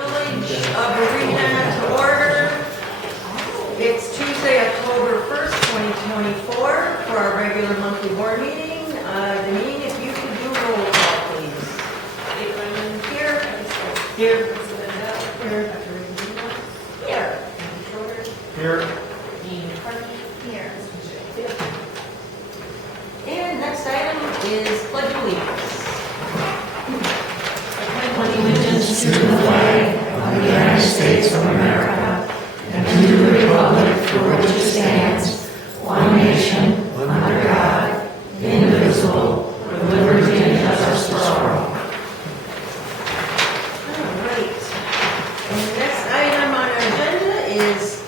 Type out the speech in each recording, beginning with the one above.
Village of Arena to order. It's Tuesday, October 1st, 2024 for our regular monthly board meeting. Deneen, if you could do roll call, please. Here. Here. Here. Here. Here. And next item is pledge of allegiance. Allegiance to the flag of the United States of America and to the republic for which it stands, one nation, under God, indivisible, with liberty and justice for all. All right. And the next item on our agenda is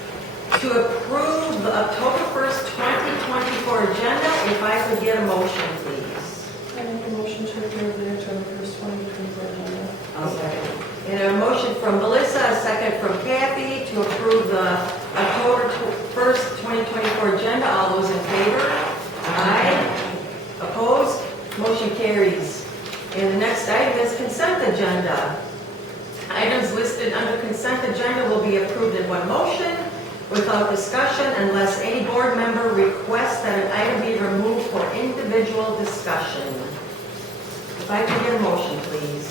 to approve the October 1st, 2024 agenda. If I could get a motion, please. I make a motion to approve the October 1st, 2024 agenda. I'll second. And a motion from Melissa, a second from Kathy to approve the October 1st, 2024 agenda. All those in favor? Aye. Opposed? Motion carries. And the next item is consent agenda. Items listed under consent agenda will be approved in one motion without discussion unless any board member requests that an item be removed for individual discussion. If I could get a motion, please.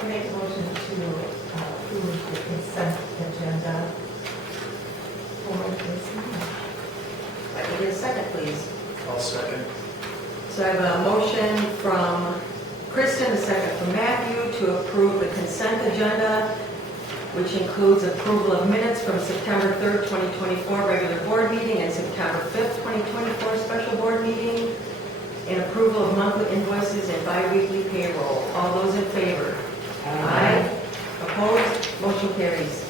I make a motion to approve the consent agenda for this meeting. If I could get a second, please. I'll second. So I have a motion from Kristen, a second from Matthew to approve the consent agenda, which includes approval of minutes from September 3rd, 2024 regular board meeting and September 5th, 2024 special board meeting, and approval of monthly invoices and bi-weekly payroll. All those in favor? Aye. Opposed? Motion carries.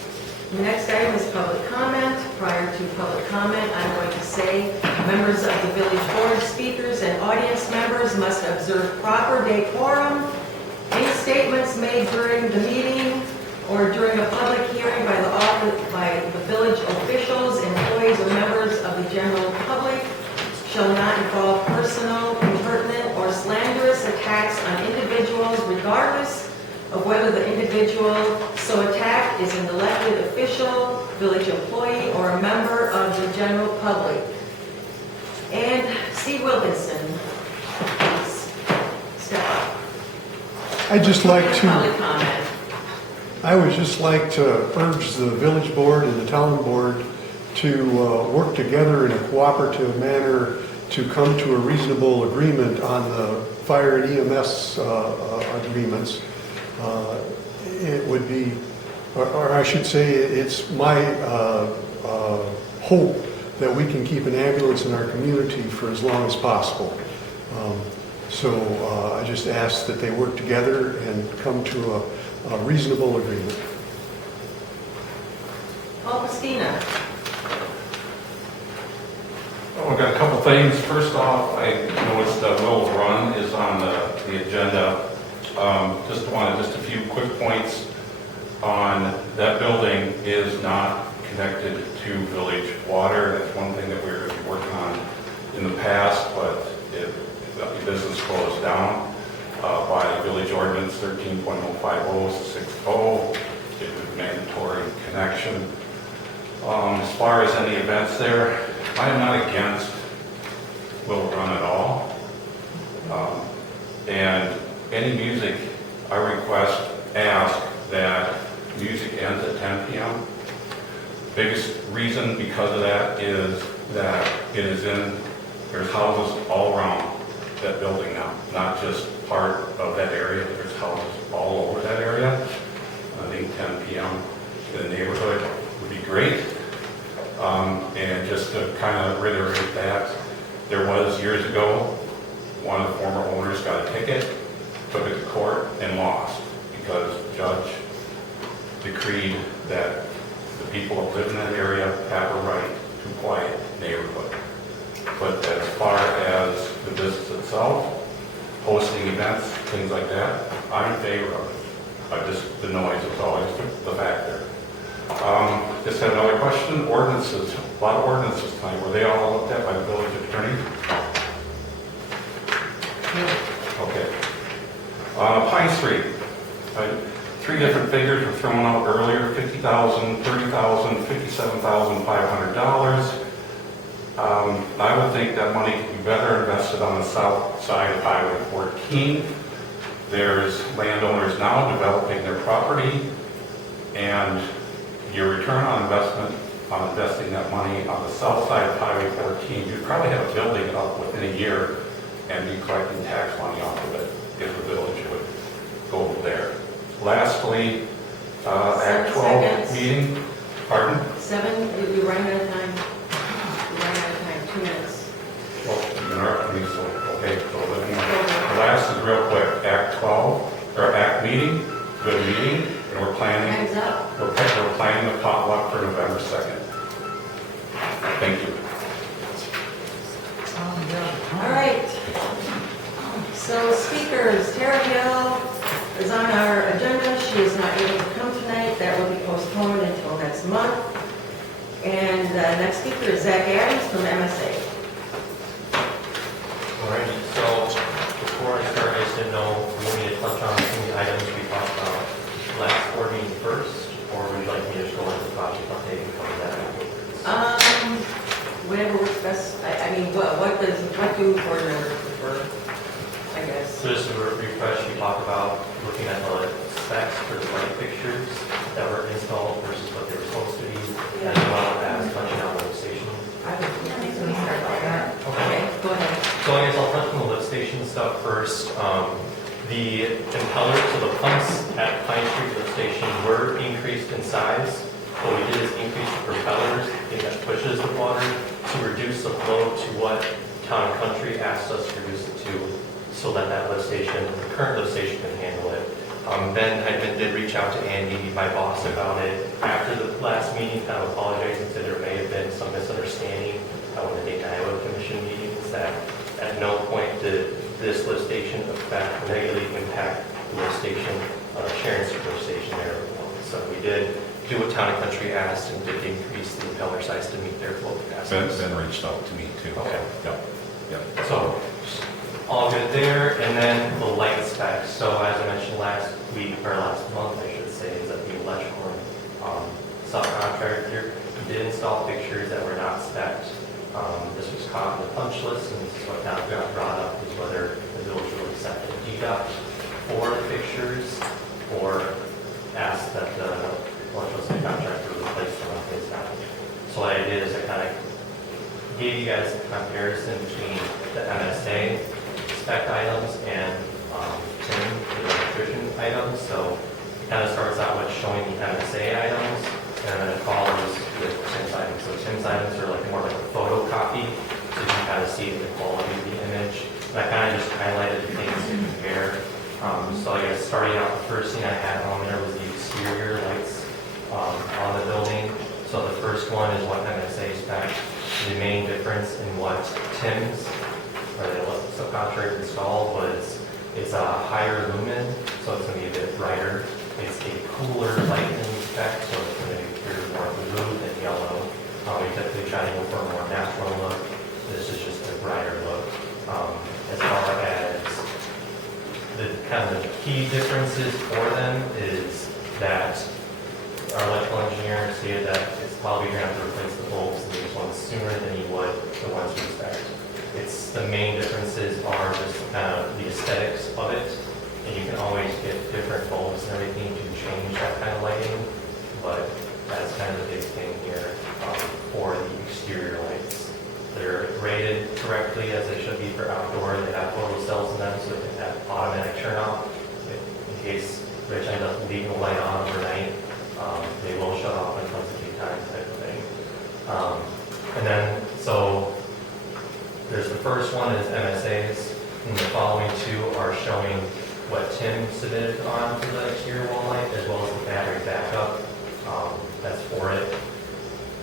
The next item is public comment. Prior to public comment, I'm going to say members of the village board, speakers, and audience members must observe proper decorum. Any statements made during the meeting or during a public hearing by the village officials, employees, or members of the general public shall not involve personal, impertinent, or slanderous attacks on individuals regardless of whether the individual so attacked is an elected official, village employee, or a member of the general public. And Steve Wilkinson, please step up. I'd just like Public to, comment. I would just like to urge the village board and the town board to work together in a cooperative manner to come to a reasonable agreement on the fire and EMS agreements. It would be, or I should say, it's my hope that we can keep an ambulance in our community for as long as possible. So I just ask that they work together and come to a reasonable agreement. Paul Christina. Well, we've got a couple things. First off, I noticed Will's Run is on the agenda. Just a few quick points on that building is not connected to village water. That's one thing that we're going to be working on in the past, but the business closed down by village ordinance 13.05060. It was mandatory connection. As far as any events there, I am not against Will Run at all. And any music, I ask that music ends at 10 p.m. Biggest reason because of that is that there's houses all around that building now, not just part of that area. There's houses all over that area. I think 10 p.m. in the neighborhood would be great. And just to kind of reiterate that, there was years ago, one of the former owners got a ticket, took it to court, and lost because the judge decreed that the people that live in that area have a right to a quiet neighborhood. But as far as the business itself, hosting events, things like that, I'm in favor of it. The noise is always the factor. Just had another question. Ordinances, a lot of ordinances tonight. Were they all looked at by the village attorney? Okay. Pine Street. three different figures were thrown out earlier, $50,000, $30,000, $57,500. I would think that money could be better invested on the south side of Highway 14. There's landowners now developing their property, and your return on investment on investing that money on the south side of Highway 14, you'd probably have a building up within a year and be collecting tax money off of it if the village would go over there. Lastly, Act 12 seconds. meeting, pardon? 7, you're running out of time. You're running out of time, 2 minutes. Well, you interrupted me, so, okay, so let me, the last is real quick, Act 12, or Act meeting, good meeting, and we're planning, Time's up. we're planning the potluck for November 2nd. Thank you. All right. So speakers, Tara Hill is on our agenda. She is not able to come tonight. That will be postponed until next month. And next speaker is Zach Adams from MSA. Alrighty, so before I start, I just didn't know, if you want me to touch on some of the items we talked about last board meeting first, or would you like me to just go into the project update and cover that afterwards? Whatever works best. I mean, what do board members prefer? I guess. So just to refresh, we talked about looking at the specs for the light fixtures that were installed versus what they were supposed to be, as well as touching on the lift station. I would start by that. Okay, go ahead. So I guess I'll touch on the lift station stuff first. The impellers, so the pumps at Pine Street lift station were increased in size. What we did is increase the propellers, thing that pushes the water, to reduce the flow to what Town and Country asked us to reduce it to, so that lift station, the current lift station, can handle it. Ben did reach out to Andy, my boss, about it after the last meeting, kind of apologizing, said there may have been some misunderstanding when the Dayton Iowa Commission meetings, that at no point did this lift station affect, negatively impact the lift station, Sharon Super Station there. So we did do what Town and Country asked and did increase the impeller size to meet their flow capacity. Ben reached out to me too. Okay. Yep, yep. So, all good there, and then the light specs. So as I mentioned last week, or last month I should say, is that the electrical subcontractor did install fixtures that were not spec'd. This was caught in the punch list, and this is what now got brought up, is whether the village will accept a deduct for the fixtures, or ask that the electrical subcontractor replace them on his time. So what I did is I kind of gave you guys a comparison between the MSA spec items and Tim, the electrician items. So it kind of starts out with showing the MSA items, and then it follows with Tim's items. So Tim's items are like more like a photocopy, so you can kind of see the quality of the image. And I kind of just highlighted the things to compare. So I guess starting out, the first thing I had on there was the exterior lights on the building. So the first one is what MSA spec. The main difference in what Tim's, or the subcontractor installed, was it's a higher lumen, so it's going to be a bit brighter. It's a cooler lighting spec, so it's going to appear more blue than yellow. We typically try to go for a more natural look. This is just a brighter look. As far as the kind of key differences for them is that our electrical engineer stated that it's probably going to have to replace the bulbs in these ones sooner than you would the ones we expect. It's the main differences are just kind of the aesthetics of it, and you can always get different bulbs and everything to change that kind of lighting, but that's kind of the big thing here for the exterior lights. They're rated correctly as they should be for outdoor. They have photo cells in them, so they can have automatic turn off in case Rich ends up leaving the light on overnight. They will shut off when it comes to daytime type of thing. And then, so there's the first one is MSAs, and the following two are showing what Tim submitted on for the exterior wall light, as well as the battery backup. That's for it.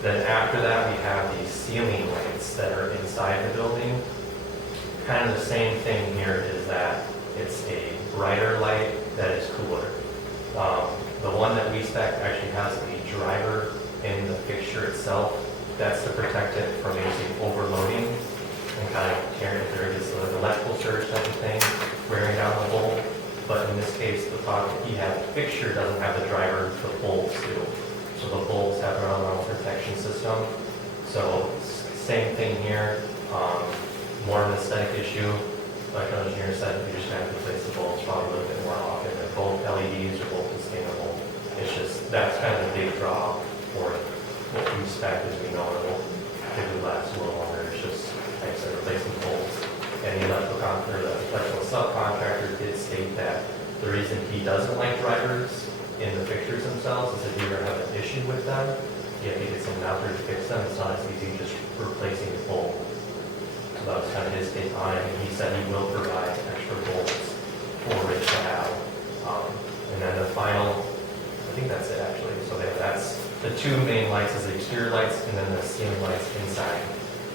Then after that, we have these ceiling lights that are inside the building. Kind of the same thing here is that it's a brighter light that is cooler. The one that we spec actually has a driver in the fixture itself. That's to protect it from using overloading kind of tearing if there is an electrical surge type of thing, wearing down the bulb. But in this case, case, the product he had, the fixture doesn't have the driver, the bolts do. So the bolts have their own protection system. So same thing here, more of an aesthetic issue. Like the engineer said, you're just going to have to replace the bolts probably a little bit more often. They're both LEDs or both sustainable. It's just, that's kind of the big draw for it. What we expect is we know it will typically last a little longer. It's just, like I said, replacing bolts. And the electrical subcontractor did state that the reason he doesn't like drivers in the fixtures themselves is if you're going to have an issue with them, you have to get someone out there to fix them. It's not as easy as just replacing the bolt. So that was kind of his take on it, and he said he will provide extra bolts for Rich to have. And then the final, I think that's it actually. So that's the two main lights is the exterior lights and then the ceiling lights inside.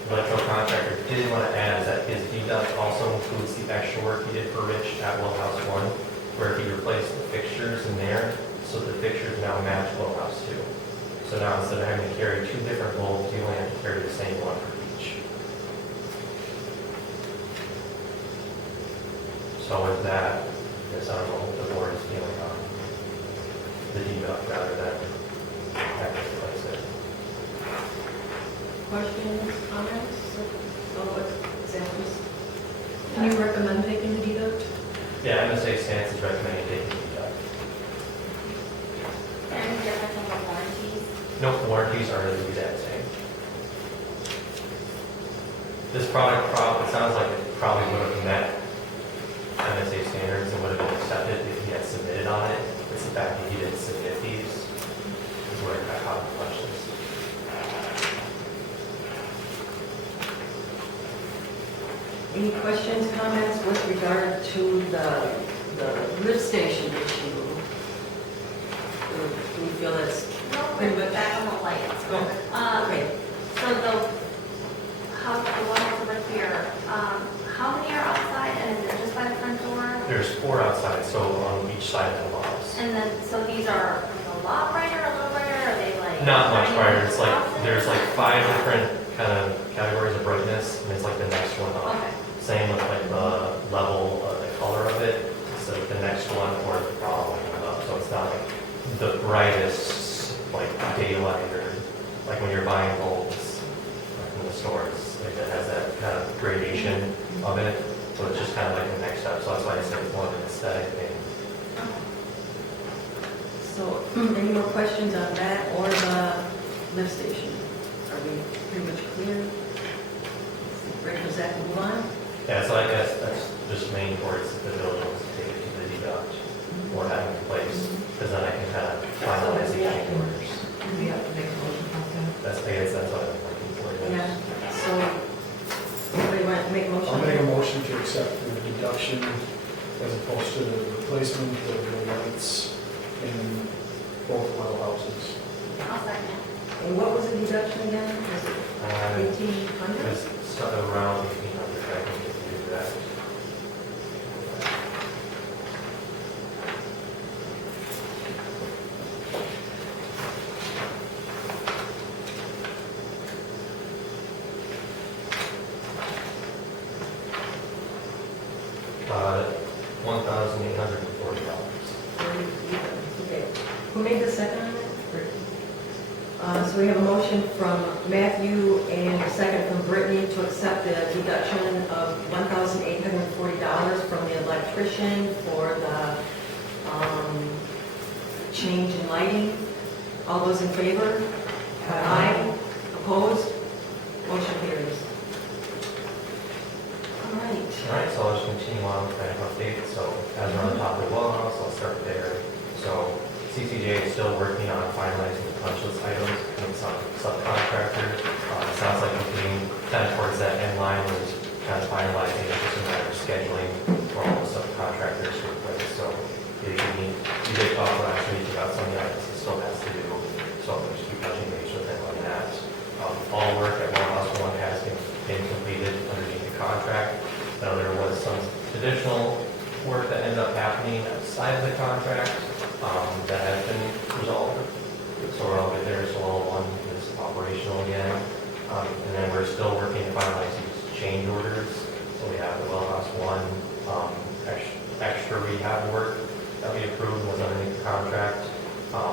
The electrical contractor did want to add is that his deduct also includes the extra work he did for Rich at Well House 1, where he replaced the fixtures in there, so the fixtures now match Well House 2. So now instead of having to carry two different bulbs, you only have to carry the same one for each. So with that, I guess I don't know what the board is feeling on the deduct rather than having to replace it. Questions, comments? Examples? Can you recommend taking the deduct? Yeah, MSA stance is recommending taking the deduct. Any difference in the warranties? No, warranties are the exact same. This product, it sounds like it probably would have met MSA standards and would have been accepted if he had submitted on it. It's the fact that he didn't submit these is where it got caught in questions. Any questions, comments with regard to the lift station issue? Do we feel it's No, pretty we're much? back on the lights. Okay. So the one over here, how many are outside and is it just by the front door? There's 4 outside, so on each side of the house. And then, so these are like a lot brighter, a little brighter, are they like? Not much brighter. It's like, Opposite? there's like 5 different kind of categories of brightness, and it's like the next one up. Okay. Same with like the level, the color of it. So the next one or the following one up. So it's not like the brightest, like daylight or like when you're buying bulbs like in the stores, like it has that kind of gradation of it. So it's just kind of like the next up. So that's why I said it's more of an aesthetic thing. So, any more questions on that or the lift station? Are we pretty much clear? Ready for Zach to move on? Yeah, so I guess that's just main towards the village wants to take it to the deduct or having in place, because then I can kind of finalize the change orders. We have to make a motion about that. That's, I guess that's what I'm looking for. Yeah, so, anybody want to make a motion? I'll make a motion to accept the deduction as opposed to the replacement of the lights in both well houses. I'll second. And what was the deduction again? Was it It 1,800? was sort of around 1,800, I think, if you do that. $1,840. Okay. Who made the second on that? So we have a motion from Matthew and a second from Brittany to accept the deduction of $1,840 from the electrician for the change in lighting. All those in favor? Aye. Opposed? Motion carries. All right. All right, so I'll just continue on with kind of update. So as we're on the top of the well house, I'll start there. So CCJ is still working on finalizing the punch list items and some subcontractors. It sounds like we're getting kind of towards that end line, we're just kind of finalizing it, just a matter of scheduling for all the subcontractors to replace. So you did talk last week about some of the items he still has to do, so I'm just keep touching base with him on that. All work at Well House 1 has been completed underneath the contract. Now there was some additional work that ended up happening outside of the contract that has been resolved. So we're all good there, so all 1 is operational again. And then we're still working to finalize these change orders. So we have the Well House 1 extra rehab work that we approved was underneath the contract.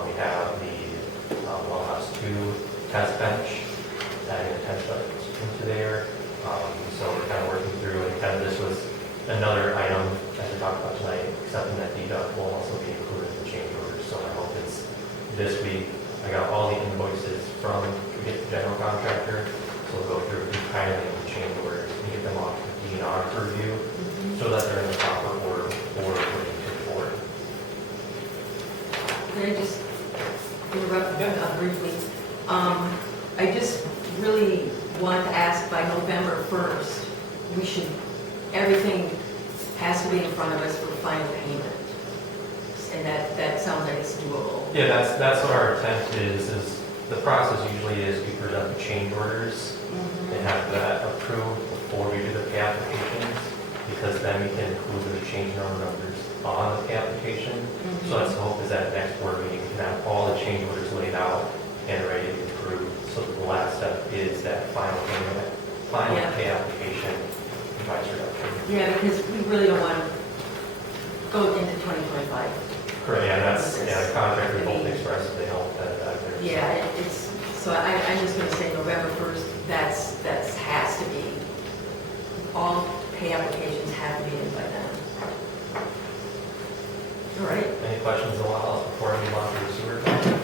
We have the well house 2 test bench, adding a test bench into there. So we're kind of working through, and kind of this was another item as we talked about tonight, accepting that deduct will also be included in the change orders. So I hope it's this week. I got all the invoices from the general contractor, so we'll go through compiling the change orders and get them off to DNR for review, so that they're in the proper order for putting to the board. Can I just interrupt briefly? I just really want to ask by November 1st, everything has to be in front of us for final payment. And that sounds like it's doable. Yeah, that's what our intent is the process usually is we present the change orders and have that approved before we do the pay applications, because then we can include the change order numbers on the pay application. So that's the hope is that next board meeting we can have all the change orders laid out and ready to be approved. So the last step is that final payment, pay application and price reduction. Yeah, because we really don't want to go into 2025. Correct, the contractor both expressed they don't that there. Yeah, I'm just going to say November 1st, that has to be, all pay applications have to be in by then. All right. Any questions in the while before I move on to the sewer project?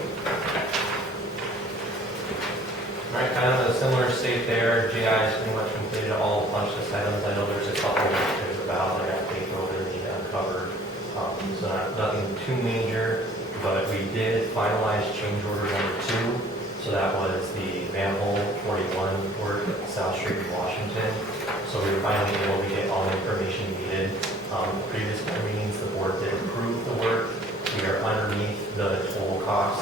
All right, kind of a similar state there. GI has pretty much completed all the punch list items. I know there's a couple that there's about that got taken over and need uncovered. So nothing too major, but we did finalize change order number 2. So that was the manhole 41 work at South Street in Washington. So we were finally able to get all the information needed. The previous board meetings, the board did approve the work. We are underneath the total cost,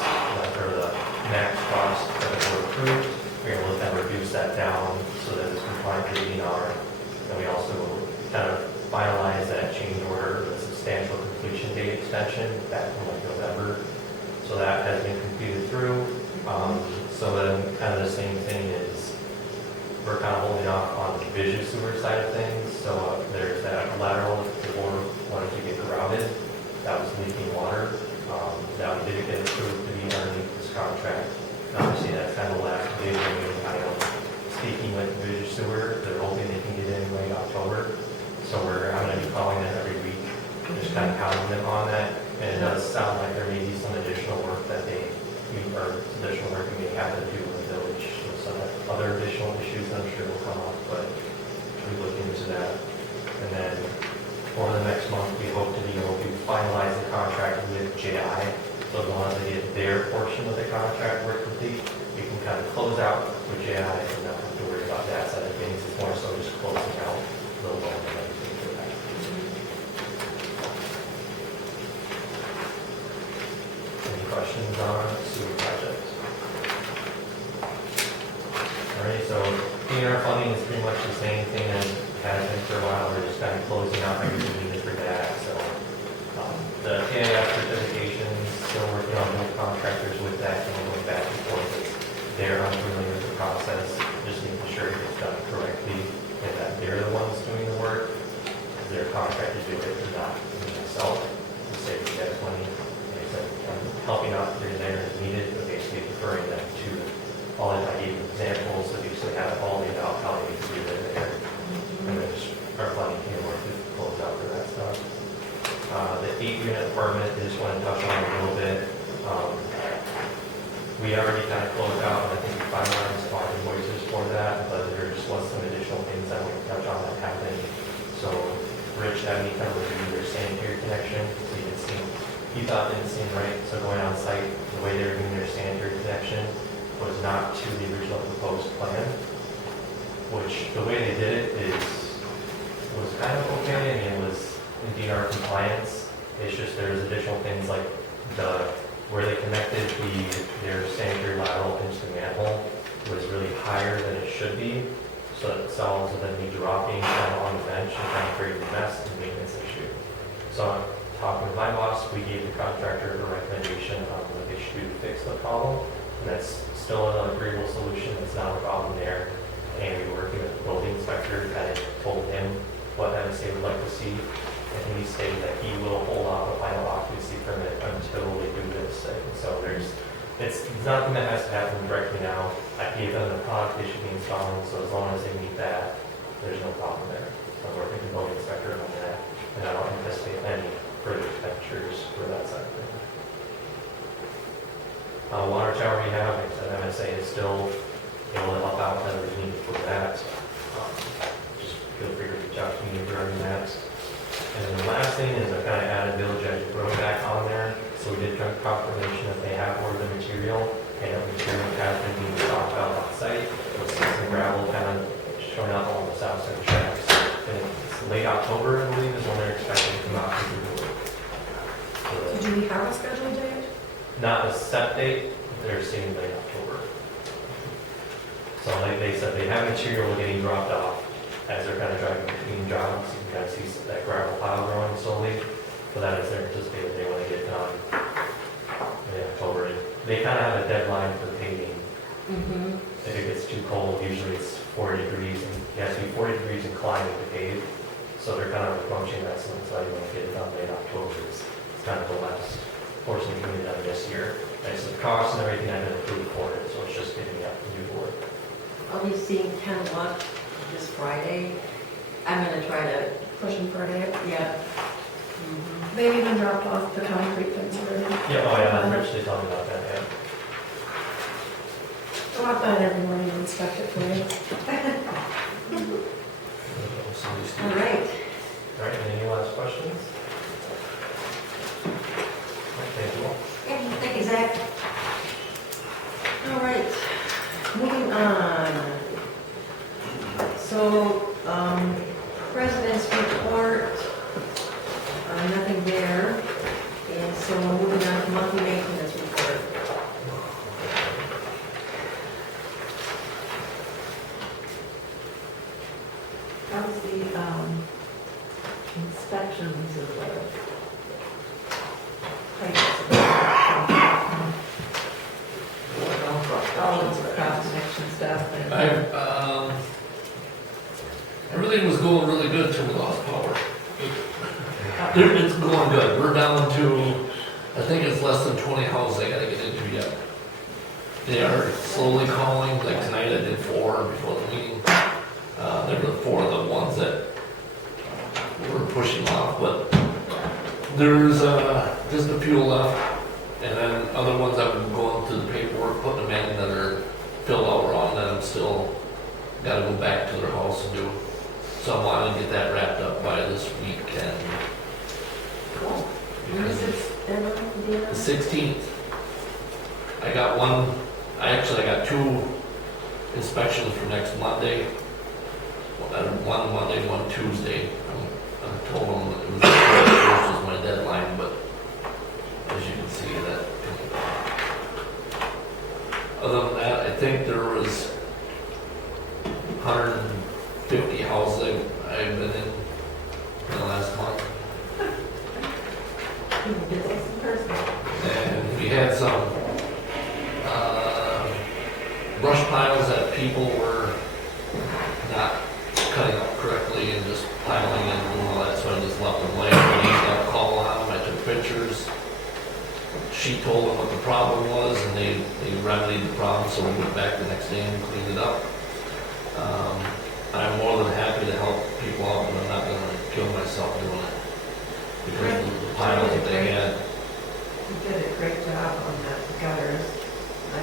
or the max cost that the board approved. We're going to look at reduce that down so that it's compliant with DNR. And we also kind of finalize that change order, the substantial completion date extension back from like November. So that has been completed through. So then kind of the same thing is we're kind of holding off on the Vision Sewer side of things. So there's that lateral the board wanted to get grouted. That was leaking water. That we did get approved to be underneath this contract. And obviously that's kind of the last big item. Speaking with Vision Sewer, they're hoping they can get in late October. So I'm going to be calling them every week, just kind of counting them on that. And it does sound like there may be some additional work that additional work we may have to do in the village. So some other additional issues I'm sure will come up, but we look into that. And then for the next month, we hope to be able to finalize the contract with JI. So as long as they get their portion of the contract work complete, we can kind of close out with JI and not have to worry about that side of things. It's more so just closing out the loan and everything for that. Any questions on sewer projects? All right, so DNR funding is pretty much the same thing as it has been for a while. We're just kind of closing out everything needed for that. So the KIF certifications, still working on both contractors with that, and we're going back and forth. They're unfamiliar with the process, just making sure it's done correctly and that they're the ones doing the work. Their contractors do it, and not myself, to save you guys money. Like I said, I'm helping out here and there as needed, but basically referring them to all the I gave examples, so basically have it all laid out how they need to do it there. And then just our funding can work to close out for that stuff. The 8-unit apartment, I just want to touch on a little bit. We already kind of closed out, and I think we finalized our invoices for that, but there just was some additional things I want to touch on that happened. So Rich had me kind of review their sanitary connection, so he thought it didn't seem right. So going on site, the way they were doing their sanitary connection was not to the original proposed plan, which the way they did it was kind of okay. I mean, it was in DNR compliance. It's just there's additional things like where they connected their sanitary lateral into the manhole was really higher than it should be. So it solves and then me dropping kind of on the bench and kind of creating a mess and maintenance issue. So talking with my boss, we gave the contractor a recommendation on what they should do to fix the problem. And that's still an agreeable solution. It's not a problem there. And we were working with the building inspector, kind of told him what MSA would like to see. And he he stated that he will hold off a final occupancy permit until they do this thing. So it's nothing that has to happen directly now. I gave them the product they should be installing, so as long as they meet that, there's no problem there. So I'm working with the building inspector on that, and I don't anticipate any further expenditures for that side of things. Water tower rehab, like I said, MSA is still able to help out with whatever's needed for that. Just feel free to reach out to me regarding that. And then the last thing is I kind of added Village Edge Road back on there. So we did get confirmation that they have ordered the material, and that material has been being stocked out on site. With some gravel kind of showing up along the south side of the tracks. And it's late October, I believe, is when they're expecting to come out to do the work. So Do we have a scheduled date? not a set date, they're saying late October. So like they said, they have material getting dropped off as they're kind of driving between jobs. You can kind of see that gravel pile growing slowly. But that is their anticipated they want to get done in October. They kind of have a deadline for paving. Mm-hmm. If it gets too cold, usually it's 40 degrees, and it has to be 40 degrees and climbing to pave. So they're kind of approaching that, so that's why you want to get it done late October. It's kind of the last portion we can get done this year. And so the cost and everything I've been approved for it, so it's just getting me up to do work. I'll be seeing Ken Luck this Friday. I'm gonna try to, Pushing for a date. yeah. They've even dropped off the concrete things already. Yeah, oh yeah, Rich, they told me about that, yeah. Go out there every morning and inspect it for you. All right. All right, any last questions? Thank you all. Thank you, Zach. All right, moving on. So, President's report, nothing there. And so we're moving on to monthly maintenance report. How's the inspections of the all the cross connection stuff and Everything was going really good until we lost power. It's going good. We're down to, I think it's less than 20 houses I gotta get into yet. They are slowly calling, like tonight I did 4 before the meeting. There were 4 of the ones that were pushing off, but there's just a few left. And then other ones I've been going through the paperwork, putting them in that are filled out wrong, that I'm still gotta go back to their house and do. So I'm wanting to get that wrapped up by this weekend. Cool. When is this deadline? The 16th. I got one, I got 2 inspections for next Monday. One Monday, one Tuesday. I told them that it was the 1st was my deadline, but as you can see that. Other than that, I think there was 150 houses I've been in the last month. Business in person. And we had some brush piles that people were not cutting up correctly and just piling in and all that, so I just left them lay. When he got a call on them, I took pictures. She told them what the problem was, and they remedied the problem, so we went back the next day and cleaned it up. I'm more than happy to help people out, but I'm not gonna kill myself doing it. Because of the piles that they had. you did a great job on the gutters.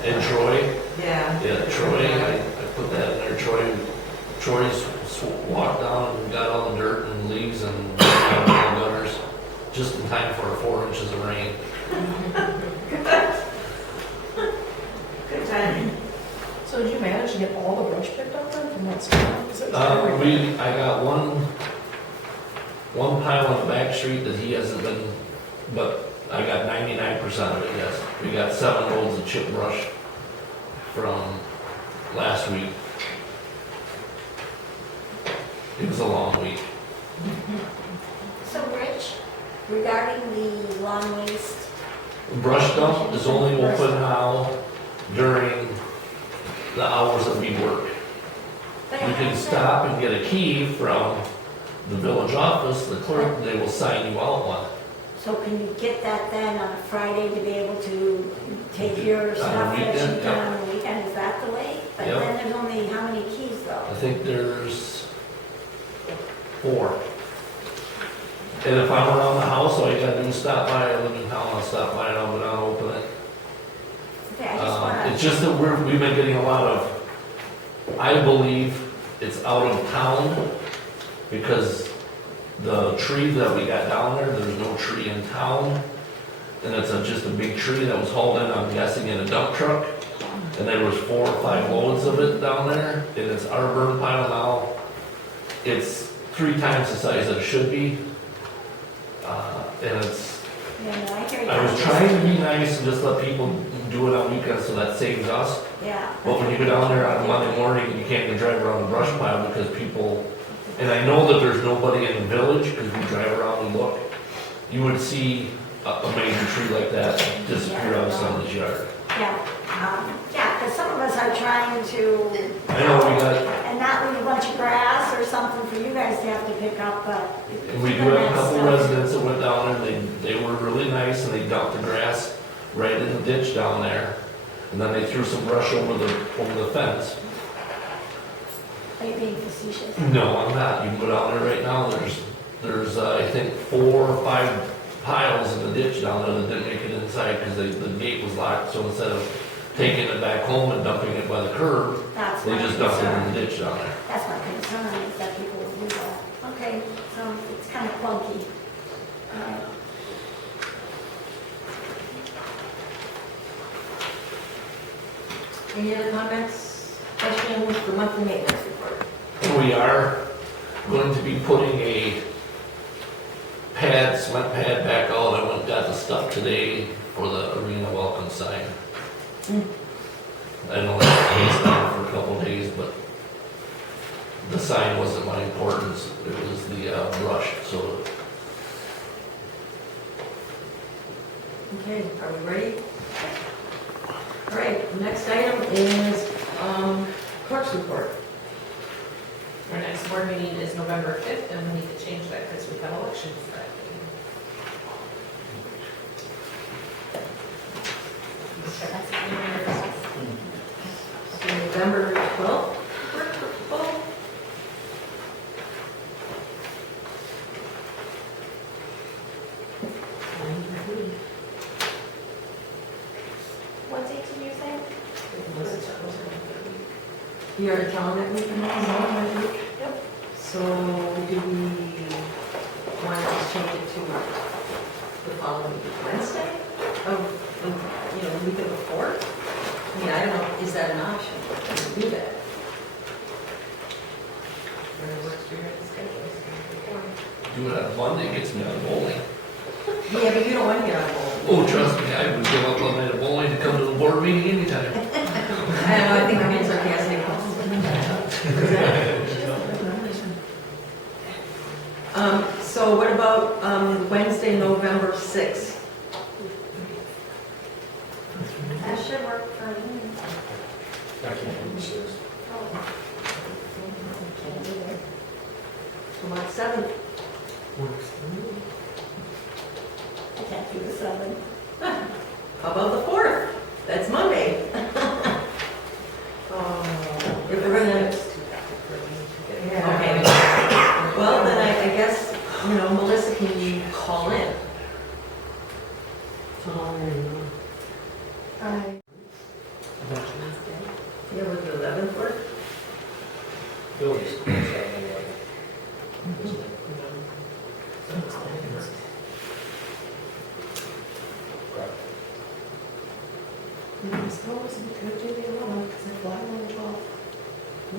And Troy, Yeah. yeah, Troy, I put that in there. Troy's walked down and got all the dirt and leaves and got all the gutters just in time for 4 inches of rain. Good timing. So did you manage to get all the brush picked up then from that storm? 'Cause it was everywhere. I got one pile on the back street that he hasn't been, but I got 99% of it, yes. We got 7 loads of chip brush from last week. It was a long week. So Rich, regarding the lawn waste, Brush dump is only open now during the hours that we work. You can stop and get a key from the village office, the clerk, they will sign you out one. So can you get that then on a Friday to be able to take your On the stuff that weekend, you've done on the weekend? Is that the way? But Yep. then there's only how many keys I though? think there's 4. And if I'm around the house, all you gotta do is stop by, I live in town, I'll stop by and I'll go down and open it. Okay, I just wanna. It's just that we've been getting a lot of, I believe it's out of town because the tree that we got down there, there's no tree in town. And it's just a big tree that was hauled in, I'm guessing, in a dump truck. And there was 4 or 5 loads of it down there, and it's our burn pile now. It's 3 times the size that it should be. And it's, Yeah, no, I hear you. I was trying to be nice and just let people do it on weekends so that saves us. Yeah. But when you go down there on a Monday morning, you can't even drive around the brush pile because people, and I know that there's nobody in the village because we drive around and look. You would see a major tree like that disappear out of somebody's yard. Yeah, because some of us are trying to, I know we got, and not leave a bunch of grass or something for you guys to have to pick up, but. and we do have a couple residents that went down there, they were really nice and they dumped the grass right in the ditch down there. And then they threw some brush over the fence. Are you being facetious? No, I'm not. You can go down there right now, there's I think 4 or 5 piles in the ditch down there that didn't make it inside because the gate was locked, so instead of taking it back home and dumping it by the curb, That's they my just dumped it in concern. the ditch down there. That's my concern, is that people will do that. Okay, so it's kind of clunky. All right. Any other comments, questions for monthly maintenance report? We are going to be putting a cement pad back out. I went and got the stuff today for the arena welcome sign. I know that was down for a couple of days, but the sign wasn't my importance. It was the brush, so. Okay, are we ready? All right, the next item is clerk's report. Our next board meeting is November 5th, and we need to change that because we have elections that day. So November 12th, work for people? What date did you say? You already telling that week? Yep. So do we want to change it to the following week, Wednesday? The week of the 4th? I mean, I don't know, is that an option to do that? Whatever works for your schedule. Do it on Monday, gets me out of bowling. Yeah, but you don't want to get on board. Oh, trust me, I would give up on that bowling to come to the board meeting anytime. I don't know, I think I'm being sarcastic. So what about Wednesday, November 6th? That should work for me. I can't do the 6th. Can't do it. So about 7th? I can't do the 7th. How about the 4th? That's Monday. If we're gonna, okay. Well, then I guess, Melissa, can you call in? Alright. Yeah, with the 11th work? Village school, I suppose we could do the 11th, because I fly on the 12th.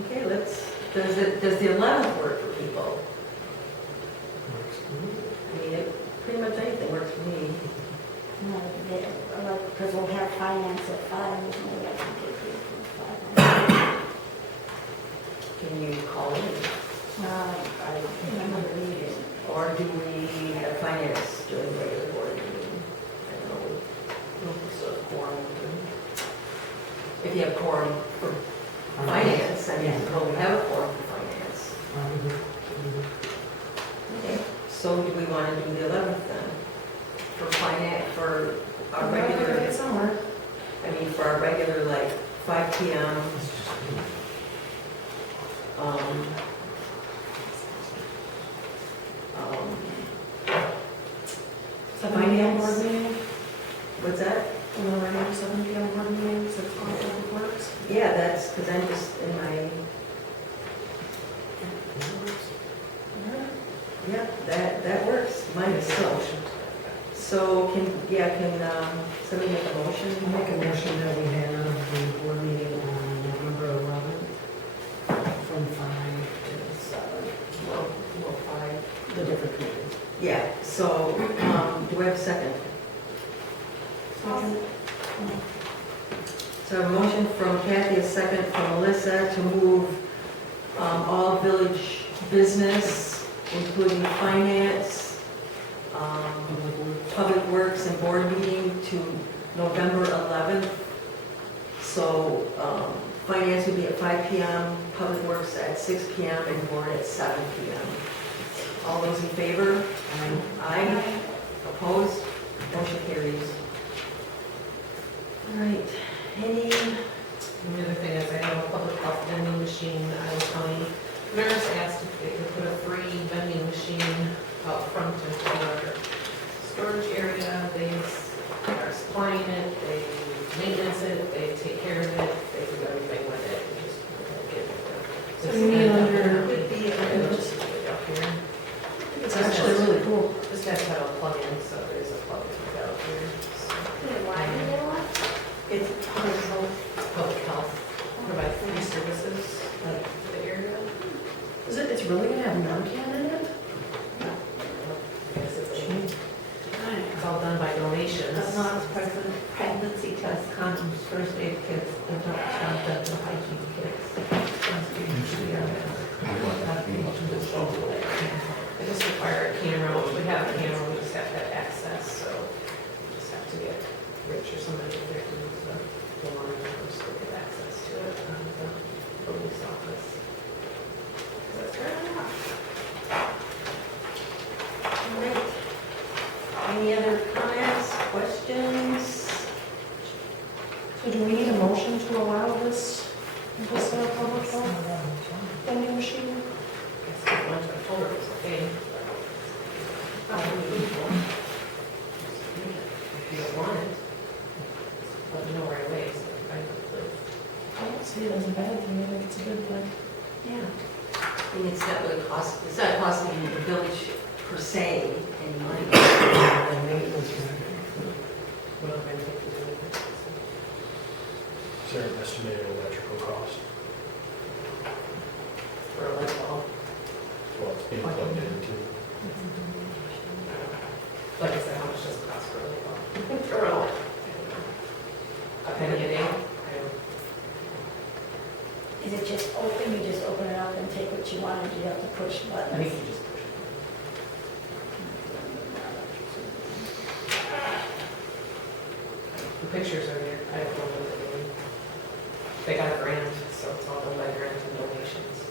Okay, does the 11th work for people? I mean, pretty much anything works for me. Because we'll have finance at 5, there's no way I can get here from 5. Can you call in? I remember the meeting. Or do we have finance during the regular board meeting? I don't know. So quorum. If you have quorum for finance, I mean, well, we have a quorum for finance. So do we want to do the 11th then? For finance, for our regular, It's somewhere. I mean, for our regular, like, 5 PM. Um, Seven PM board Finance. meeting, What's that? and then we're going to 7 PM board meeting, 6 o'clock public works. Yeah, that's, because I'm just in my, yeah, that works. Mine is still. So can somebody make a motion? I'll make a motion that we have the board meeting on November 11th from 5 to 7. Well, 5. The different committees. Yeah, so, do I have a second? So a motion from Kathy, a second from Melissa to move all village business, including finance, public works and board meeting to November 11th. So finance would be at 5 PM, public works at 6 PM, and board at 7 PM. All those in favor? Aye. Opposed? Motion carries. All right, any, And the other thing is, I have a public health vending machine, Iowa County nurse asked if they could put a free vending machine out front into our storage area. They are supplying it, they maintenance it, they take care of it, they do everything with it. We just give it. So you mean under- Would be, just leave it up here. It's actually really cool. This has to have a plug-in, so there's a plug out here. So, Why do they want? it's public health. Public health provides free services like for the area. It's really going to have Narcan in it? It's all done by donations. Pregnancy tests, condoms, first aid kits, adult child dental hygiene kits. They just require a camera, which we have a camera, we just have to have access, so we just have to get Rich or somebody in there to use the line, or just to get access to it from the police office. That's fair enough. All right. Any other comments, questions? So do we need a motion to allow this public health vending machine? Guess the ones I told her was okay. Not unusual. If you don't want it, let me know right away, so I can find a place. I don't see it as a bad thing, I think it's a good thing. Yeah. I mean, it's not really it's not costing the village per se any money. What am I thinking to do with it? Is there an estimated electrical cost? For a light bulb. Well, it's being plugged into. Like I said, how much does it cost for a light bulb? Or a a penny a day? I don't. Is it just open, you just open it up and take what you want, or do you have to push I buttons? think you just push it. The pictures are there, I don't know what they're doing. They got a grant, so it's all done by grants and donations.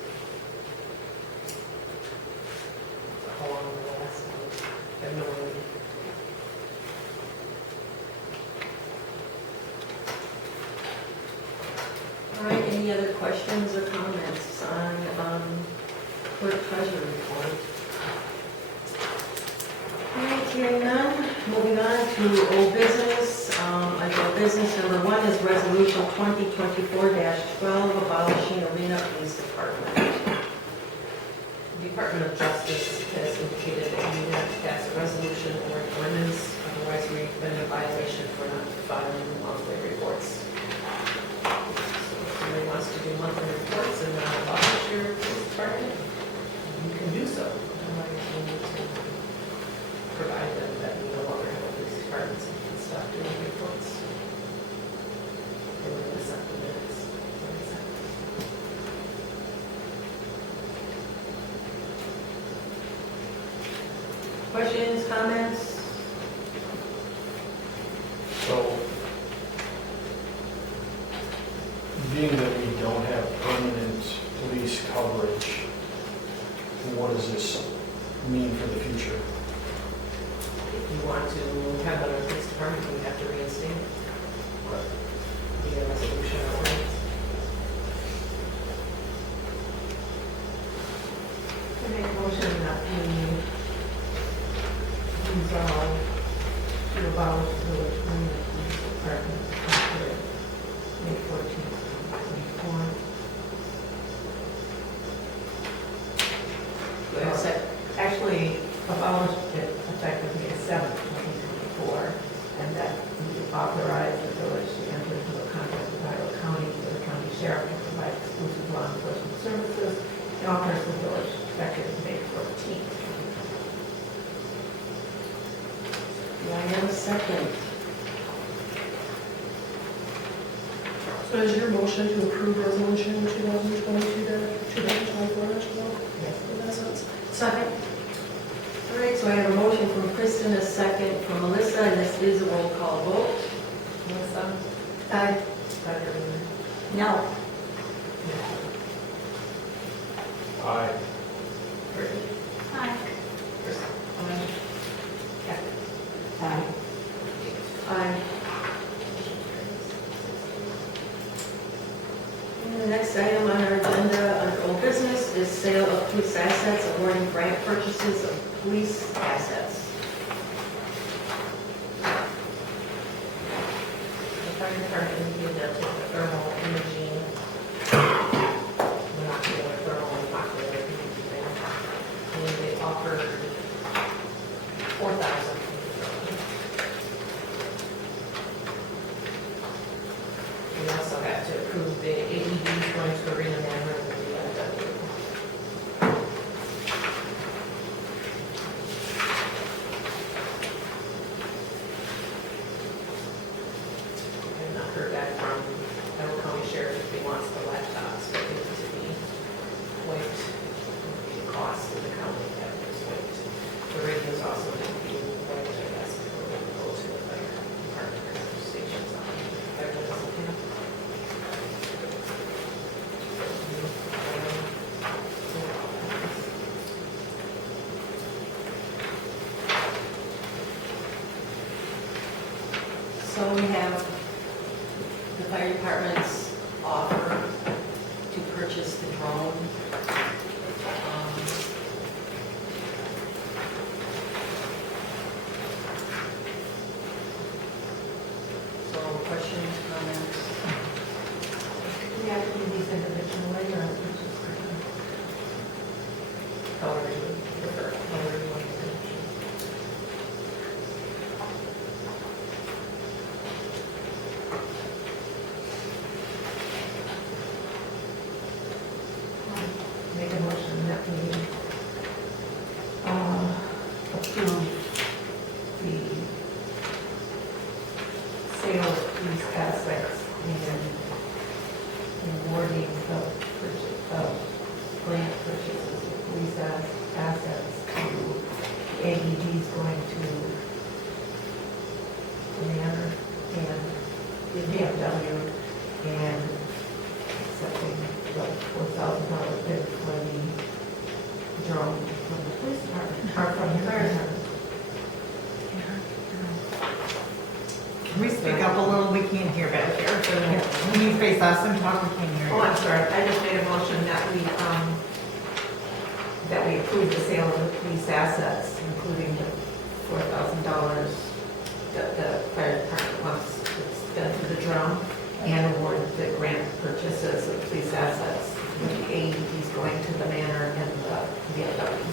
How long will it last? I have no idea. All right, any other questions or comments on clerk treasurer report? All right, hearing none, moving on to old business. Under old business, number 1 is resolution 2024-12 abolishing arena police department. The Department of Justice has indicated that we have to pass a resolution or an ordinance, otherwise we've been in violation for not filing monthly reports. So if somebody wants to do monthly reports and not abolish your police department, you can do so. Otherwise, we need to provide them that we no longer have a police department so we can stop doing reports. They will accept the minutes. Questions, comments? So, being that we don't have permanent police coverage, what does this mean for the future? resolve to abolish the village permanent police department effective May 14th, 2024. Actually, abolished it effective May 7th, 2024, and that we authorize the village to enter into a contract with Iowa County for the county sheriff to provide exclusive law enforcement services and authorize the village effective May 14th. Do I have a second? So is your motion to approve resolution 2022-2024-12? Yes. In essence. Second. All right, so I have a motion from Kristen, a second from Melissa, and this is a roll call vote. Melissa? Aye. Dr. Rivera? No. Aye. Brittany? Aye. Chris? Aye. Kathy? Aye. Aye. And the next item on our agenda under old business is sale of police assets, awarding grant purchases of police assets. The fire department did that with the thermal imaging. Molecular thermal and molecular imaging. And they offered $4,000. We also had to approve the AED going to Arena Manor and the VFW. I've not heard back from Iowa County Sheriff if he wants the laptops, but they need to be wiped. The cost of the county that is wiped. The radios also need to be wiped, I guess, before we go to the fire department or stations on fire doesn't have. So we have the fire department's offer to purchase the drone. So questions, comments? We have to do these individually or just however you prefer, however you want to do it. Make a motion that we approve the sale of these assets and awarding the purchase of grant purchases of police assets to AEDs going to the manor and the VFW and accepting the $4,000 bid for the drone from the police department, or from the fire department. Can we speak up a little? We can't hear back here. When you face us and talk, we can't hear Oh, you. I'm sorry, I just made a motion that we approve the sale of the police assets, including the $4,000 that the fire department wants to spend for the drone, and award the grant purchases of police assets, with the AEDs going to the manor and the VFW.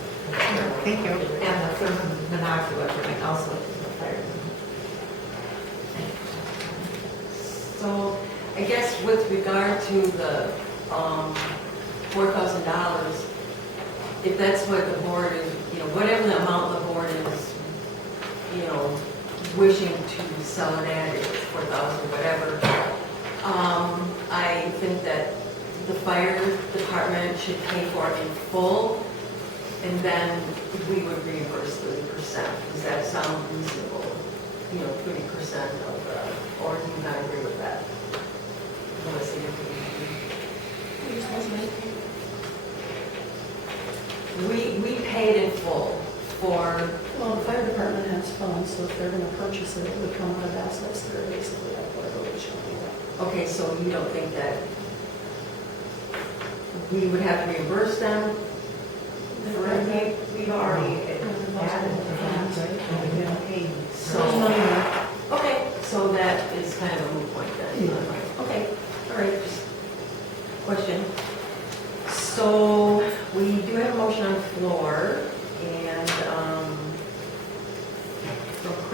Thank you. And the thermal monocular going also to the fire. So I guess with regard to the $4,000, if that's what the board is, whatever the amount the board is, wishing to sell it at, if it's 4,000, whatever, I think that the fire department should pay for it in full, and then we would reimburse 30%. Does that sound reasonable? 30% of the, or do you not agree with that? Melissa, you agree? We paid in full for, Well, the fire department has funds, so if they're gonna purchase it, it would come out of assets that are basically at whatever we show them. okay, so you don't think that we would have to reimburse them? We've already added to that, right?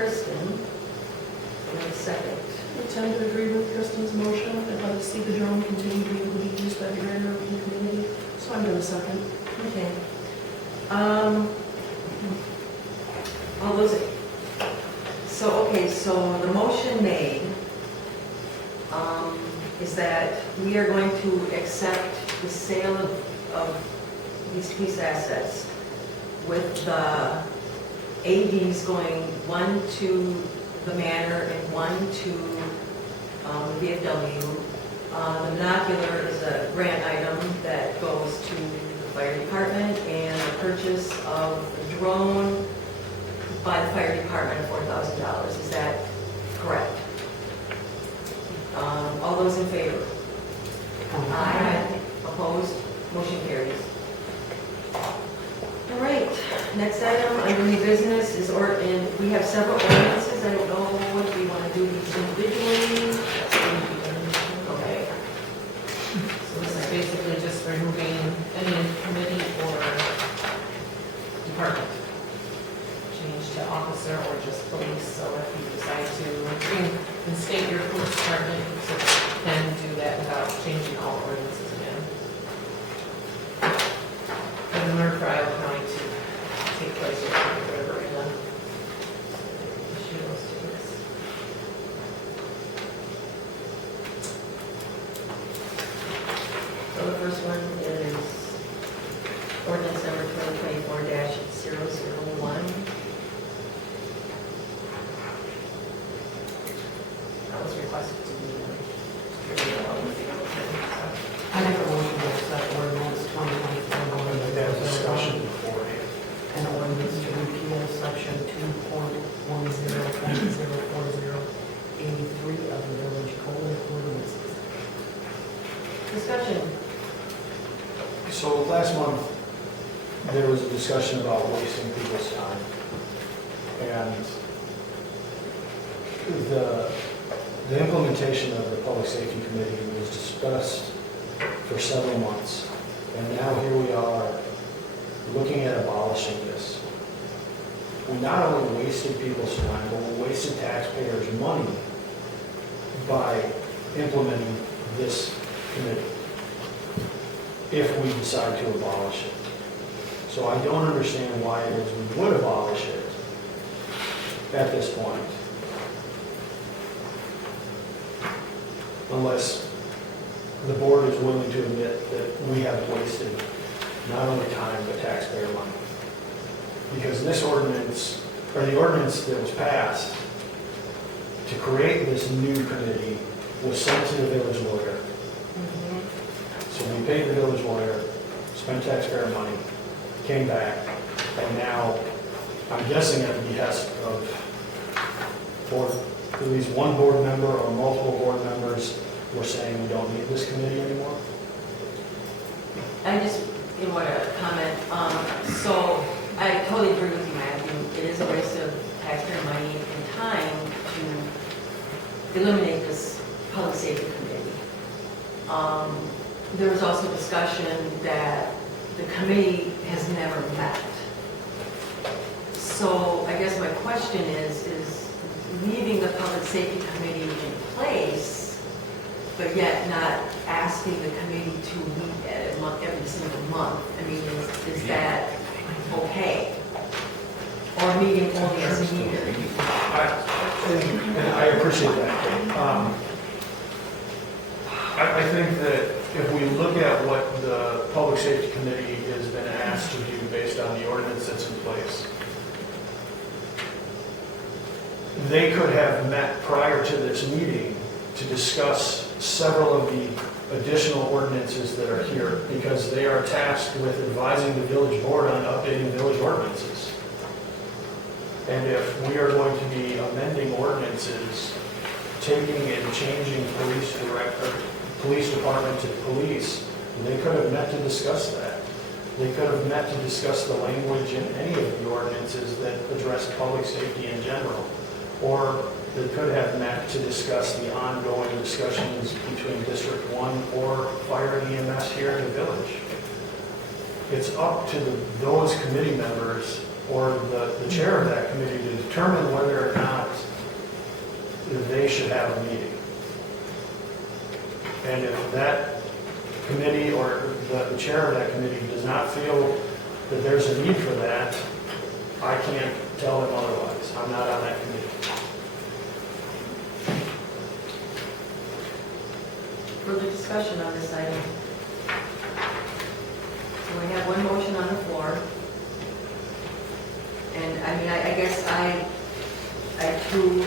Kristen. And a second. I tend to agree with Kristen's motion. I'd like to see the drone continue to be able to be used by the greater Irving community, so I'm going to second. Okay. All those, so the motion made is that we are going to accept the sale of these piece assets with the ADs going one to the manor and one to the VFW. The binocular is a grant item that goes to the fire department, and the purchase of the drone by the fire department of $4,000. Is that correct? All those in favor? Aye. Opposed? Motion carries. All right, next item under new business is, we have several ordinances. I don't know if we want to do these individually. Okay. So this is basically just removing any committee or department. Change to officer or just police, so if you decide to reinstate your police department, you can do that without changing all ordinances again. And in order for Iowa County to take place, you have to whatever in the issue those two is. So the first one is ordinance number 2024-001. That was requested to be distributed along with the other thing, so. I make a motion to accept ordinance 2024. That discussion beforehand. An ordinance to repeal section 2.10.04083 of the village code of ordinances. Discussion. So last month, there was a discussion about wasting people's time. And the implementation of the Public Safety Committee was discussed for several months. And now here we are, looking at abolishing this. We not only wasted people's time, but we wasted taxpayers' money by implementing this committee, if we decide to abolish it. So I don't understand why it is we would abolish it at this point, unless the board is willing to admit that we have wasted not only time, but taxpayer money. Because this ordinance, or the ordinance that was passed to create this new committee, was sent to the village lawyer. So we paid the village lawyer, spent taxpayer money, came back, and now, I'm guessing at the behest of at least one board member or multiple board members, we're saying we don't need this committee anymore. I just want to comment. So I totally agree with you, Matthew. It is a waste of taxpayer money and time to eliminate this public safety committee. There was also discussion that the committee has never met. So I guess my question is leaving the public safety committee in place, but yet not asking the committee to meet at a month, every single month? I mean, is that okay? Or meeting only as needed? And I appreciate that. I think that if we look at what the Public Safety Committee has been asked to do based on the ordinance that's in place, they could have met prior to this meeting to discuss several of the additional ordinances that are here, because they are tasked with advising the village board on updating village ordinances. And if we are going to be amending ordinances, taking and changing police department to police, they could have met to discuss that. They could have met to discuss the language in any of the ordinances that address public safety in general. Or they could have met to discuss the ongoing discussions between District 1 or fire and EMS here in the village. It's up to those committee members or the chair of that committee to determine whether or not they should have a meeting. And if that committee or the chair of that committee does not feel that there's a need for that, I can't tell them otherwise. I'm not on that committee. Further discussion on this item? So we have one motion on the floor. And I mean, I guess I too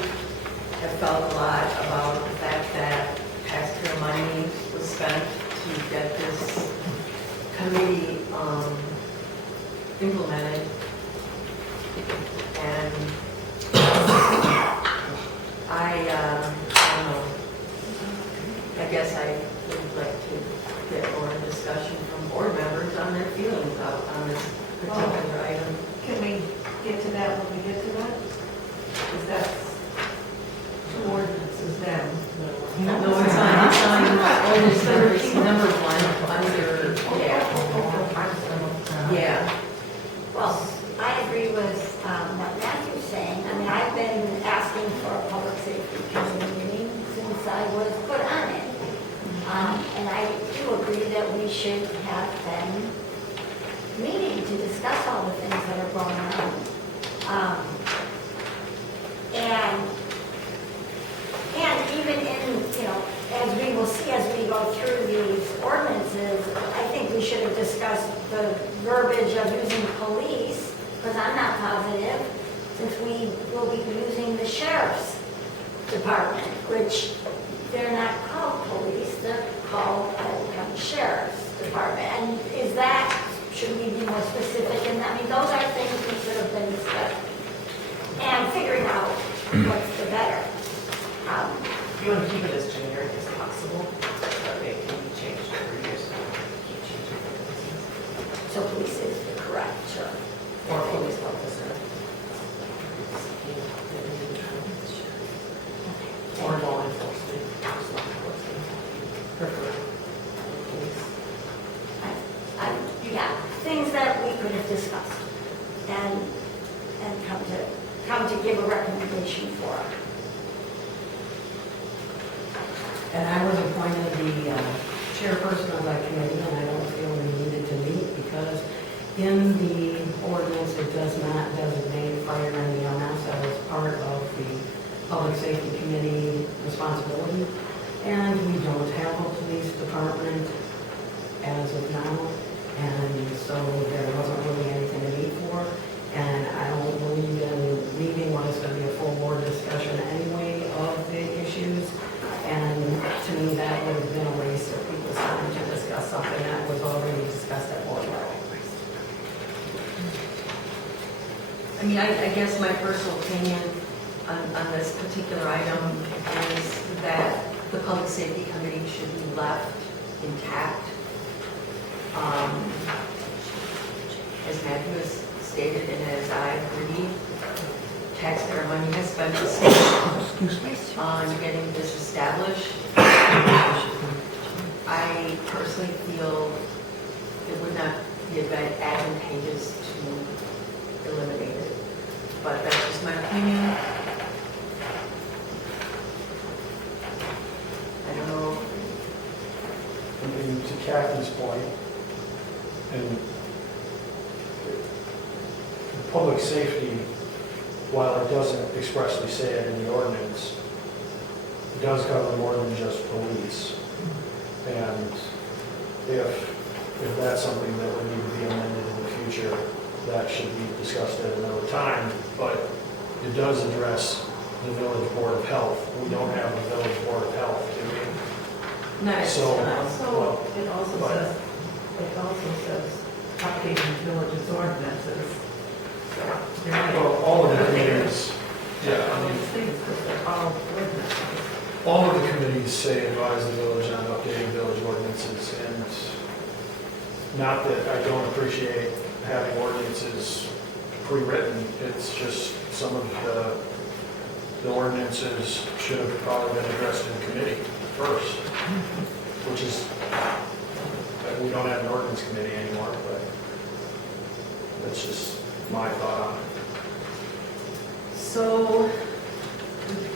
have felt a lot about the fact that taxpayer money was spent to get this committee implemented. And I don't know. I guess I would like to get more discussion from board members on their feelings on this particular item. Can we get to that when we get to that? Is that two ordinances then? No, it's on ordinance number one, under, yeah. Well, I agree with what Matthew's saying. I mean, I've been asking for a public safety committee meeting since I was put on it. And I do agree that we should have them meeting to discuss all the things that are going on. And even in, as we will see as we go through these ordinances, I think we should have discussed the verbiage of using police, because I'm not positive, since we will be using the sheriff's department, which they're not called police, they're called county sheriff's department. And should we be more specific in that? I mean, those are things we should have been discussing and figuring out what's the better. You want to keep it as generic as possible, but it can be changed every year, so keep changing it. So police is the correct term. Or police officer. Or law enforcement, just law enforcement. Prefer police. Yeah, things that we could have discussed and come to give a recommendation for. And I was appointed the chairperson of that committee, and I don't feel we needed to meet because in the ordinance, it does not designate fire and EMS as part of the public safety committee responsibility. And we don't have a police department as of now, and so there wasn't really anything to meet for. And I don't believe in meeting when it's going to be a full board discussion anyway of the issues. And to me, that would have been a waste of people's time to discuss something that was already discussed at board level. I mean, I guess my personal opinion on this particular item is that the public safety committee should be left intact. As Matthew has stated and as I agree, taxpayer money has been spent on getting this established. I personally feel it would not be advantageous to eliminate it, but that's just my opinion. I don't know. And to Kathy's point, and public safety, while it doesn't expressly say it in the ordinance, it does cover more than just police. And if that's something that would need to be amended in the future, that should be discussed at another time. But it does address the village board of health. We don't have a village board of health, do we? Not at this So- time. Also, it also says updating village's ordinances. Well, all of the committees, yeah, I mean, Things, because they're all ordinances. all of the committees say advise the village on updating village ordinances, and not that I don't appreciate having ordinances pre-written, it's just some of the ordinances should have probably been addressed in committee first, which is, we don't have an ordinance committee anymore, but that's just my thought on it. So,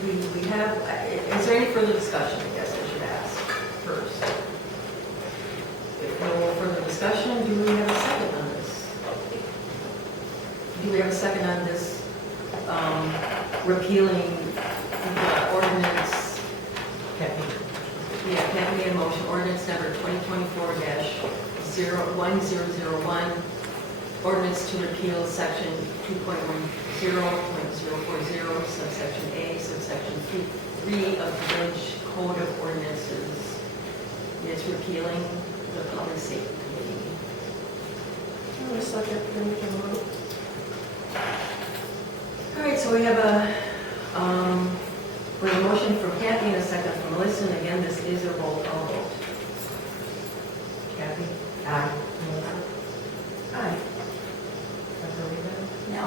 we have, is there any further discussion, I guess I should ask first? If no further discussion, do we have a second on this? Do we have a second on this repealing the ordinance? Yeah, Kathy made a motion, ordinance number 2024-1001, ordinance to repeal section 2.10.040, subsection A, subsection 3 of the village code of ordinances. It's repealing the public safety committee. I'm gonna second, then we can vote. All right, so we have a motion from Kathy and a second from Melissa, and again, this is a roll call vote. Kathy? Aye. Melissa? Aye. No.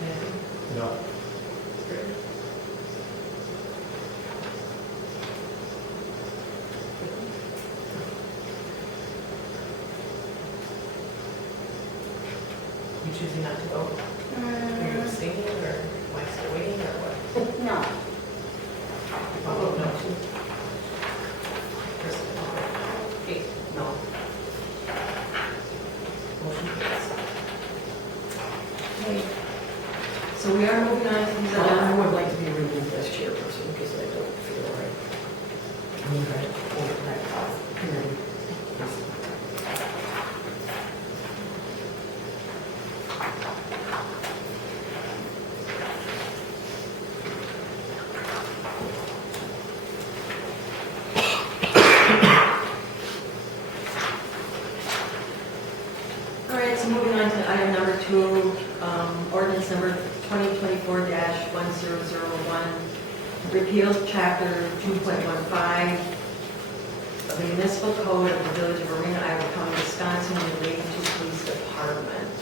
Kathy? No. You choosing not to vote? Are you abstaining or am I still waiting or what? No. I'll vote no too. Kristen? Kate? No. Motion carries. Okay. So we are moving on to these I other, would like to be removed as chairperson because I don't feel right. all right, so moving on to item number 2, ordinance number 2024-1001, repeals chapter 2.15 of the municipal code of the village of Marina, Iowa County, Wisconsin, relating to police department.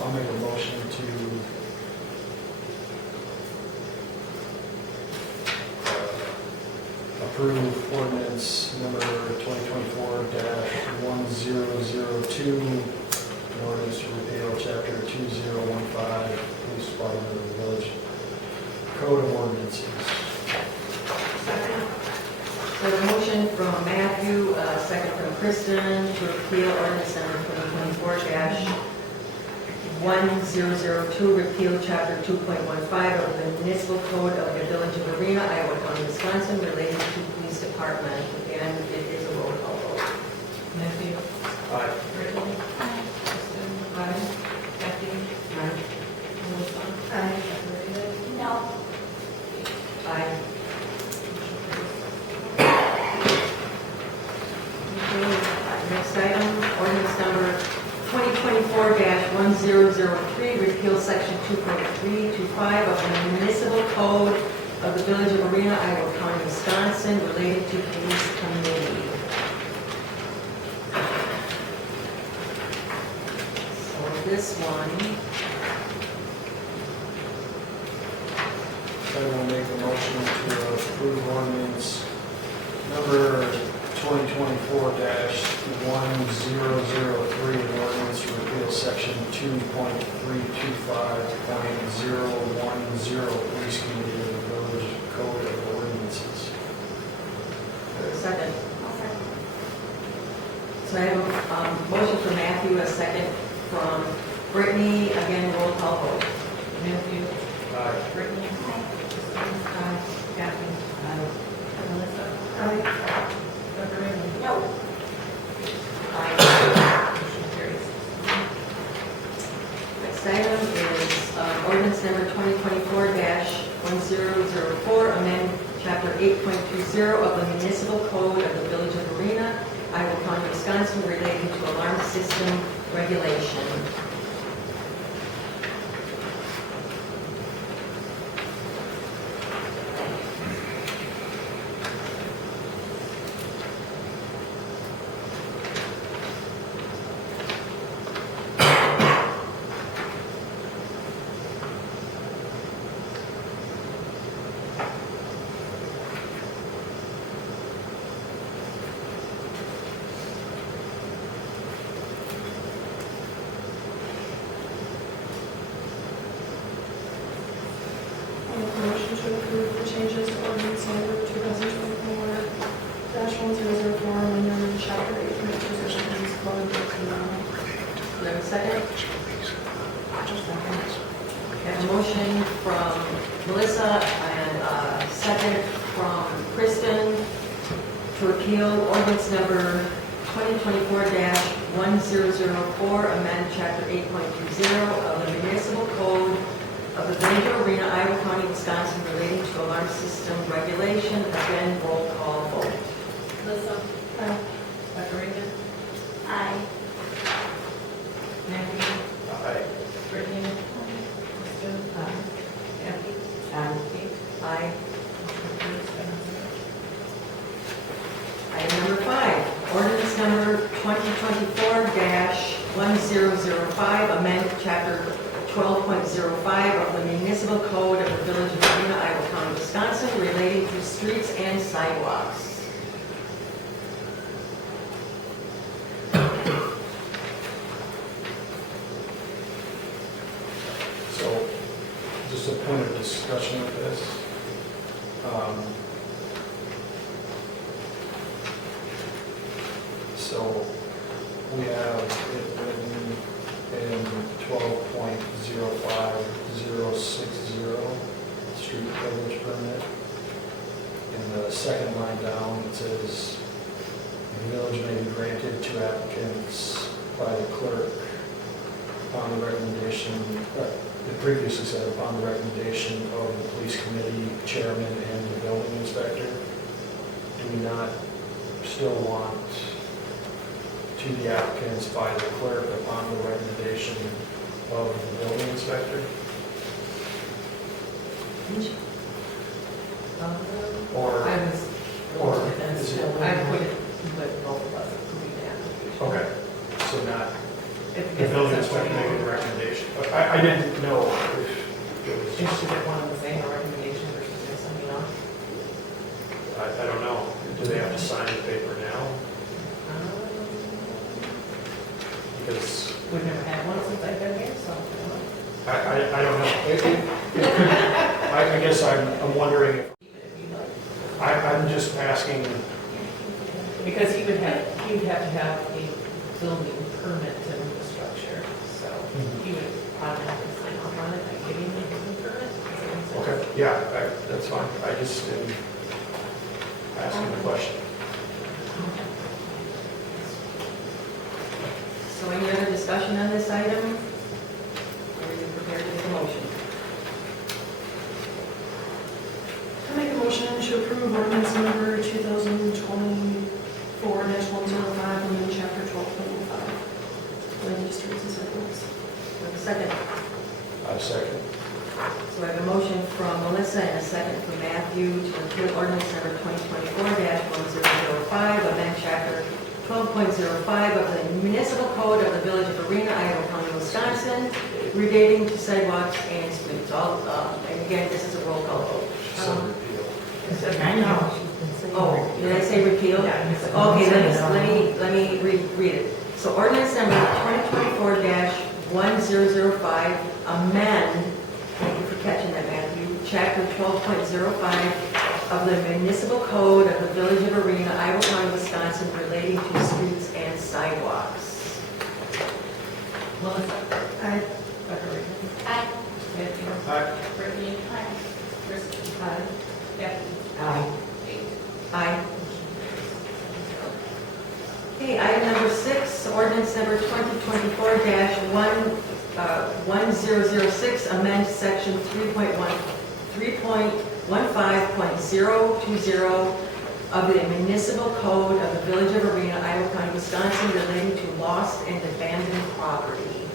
I'll make a motion to approve ordinance number 2024-1002, an ordinance to repeal chapter 2015, police department of the village code of ordinances. So the motion from Matthew, second from Kristen, to repeal ordinance number 2024-1002, repeal chapter 2.15 of the municipal code of the village of Marina, Iowa County, Wisconsin, relating to police department. Again, it is a roll call vote. Matthew? Aye. Brittany? Kristen? Aye. Kathy? Melissa? Aye. David? No. Aye. Next item, ordinance number 2024-1003, repeal section 2.325 of the municipal code of the village of Marina, Iowa County, Wisconsin, related to police committee. So this one, I will make a motion to approve ordinance number 2024-1003, an ordinance to repeal section 2.325.010 police committee of the village code of ordinances. second. I'll second. So I have a motion from Matthew, a second from Brittany, again, roll call vote. Matthew? Aye. Brittany? Aye. Kristen? Kathy? Melissa? Aye. Gregory? No. Motion carries. Next item is ordinance number 2024-1004, amend chapter 8.20 of the municipal code of the village of Marina, Iowa County, Wisconsin, relating to alarm system regulation. approve the changes to ordinance number 2024-1004, amending chapter 8 positions, code of personnel. Do I have a second? I have a motion from Melissa and a second from Kristen to repeal ordinance number 2024-1004, amend chapter 8.20 of the municipal code of the Village of Arena, Iowa County, Wisconsin, relating to alarm system regulation. Again, roll call vote. Melissa? Aye. Dr. Reagan? Aye. Matthew? Aye. Brittany? Kristen? Aye. Kathy? Kate? Aye. Motion carries 7-0. Item number 5, ordinance number 2024-1005, amend chapter 12.05 of the municipal code of the Village of Arena, Iowa County, Wisconsin, relating to streets and sidewalks. So, just a point of discussion with this. So, we have it written in 12.05060, street privilege permit. In the second line down, it says, the village may be granted to applicants by the clerk upon the recommendation, it previously said upon the recommendation of the police committee chairman and the building inspector. Do we not still want to the applicants by the clerk upon the recommendation of the building inspector? Or, I was, or and is still, it- I would put both of us approving the application. okay, so not If the building it's inspector up to you. making the recommendation? I didn't know if it was Just to get one of the same recommendation versus just something else. I don't know. Do they have to sign the paper now? Because We've never had one since I've been here, so. I don't know. It could, I guess I'm wondering, Even if you like. I'm just asking, Because he would have to have a building permit to move the structure, so he would automatically sign off on it by giving the building permit. Does that make sense? okay, yeah, that's fine. I just am asking the question. So any other discussion on this item? Or are you prepared to make a motion? I make a motion to approve ordinance number 2024-105, amending chapter 12.05, related to streets and sidewalks. Do I have a second? I second. So I have a motion from Melissa and a second from Matthew to repeal ordinance number 2024-1005, amend chapter 12.05 of the municipal code of the Village of Arena, Iowa County, Wisconsin, relating to sidewalks and streets. All, and again, this is a roll call vote. Some repeal. I know. Oh, did I say repeal? Yeah, you said- Okay, let me read it. So ordinance number 2024-1005, amend, thank you for catching that, Matthew, chapter 12.05 of the municipal code of the Village of Arena, Iowa County, Wisconsin, relating to streets and sidewalks. Melissa? Aye. Dr. Reagan? Aye. Matthew? Aye. Brittany? Aye. Kristen? Aye. Kathy? Aye. Kate? Aye. Okay, item number 6, ordinance number 2024-1006, amend section 3.15.020 of the municipal code of the Village of Arena, Iowa County, Wisconsin, relating to lost and abandoned property.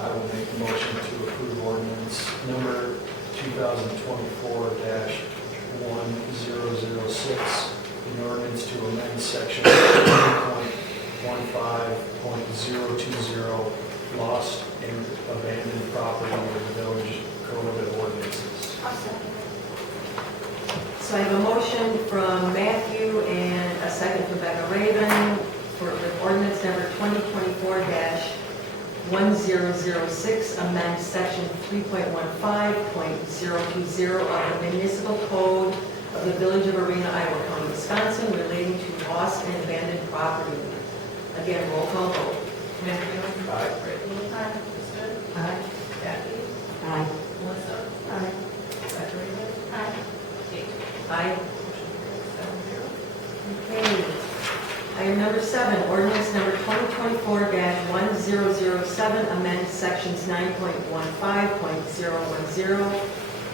I will make a motion to approve ordinance number 2024-1006, an ordinance to amend section 3.15.020 lost and abandoned property in the village code of ordinances. I'll second it. So I have a motion from Matthew and a second from Becca Raven for ordinance number 2024-1006, amend section 3.15.020 of the municipal code of the village of Arena, Iowa County, Wisconsin, relating to lost and abandoned property. Again, roll call vote. Matthew? Aye. Brittany? Aye. Kristen? Aye. Kathy? Aye. Melissa? Aye. Becca Raven? Aye. Kate? Aye. Motion carries 7-0. Okay. Item number 7, ordinance number 2024-1007, amend sections 9.15.010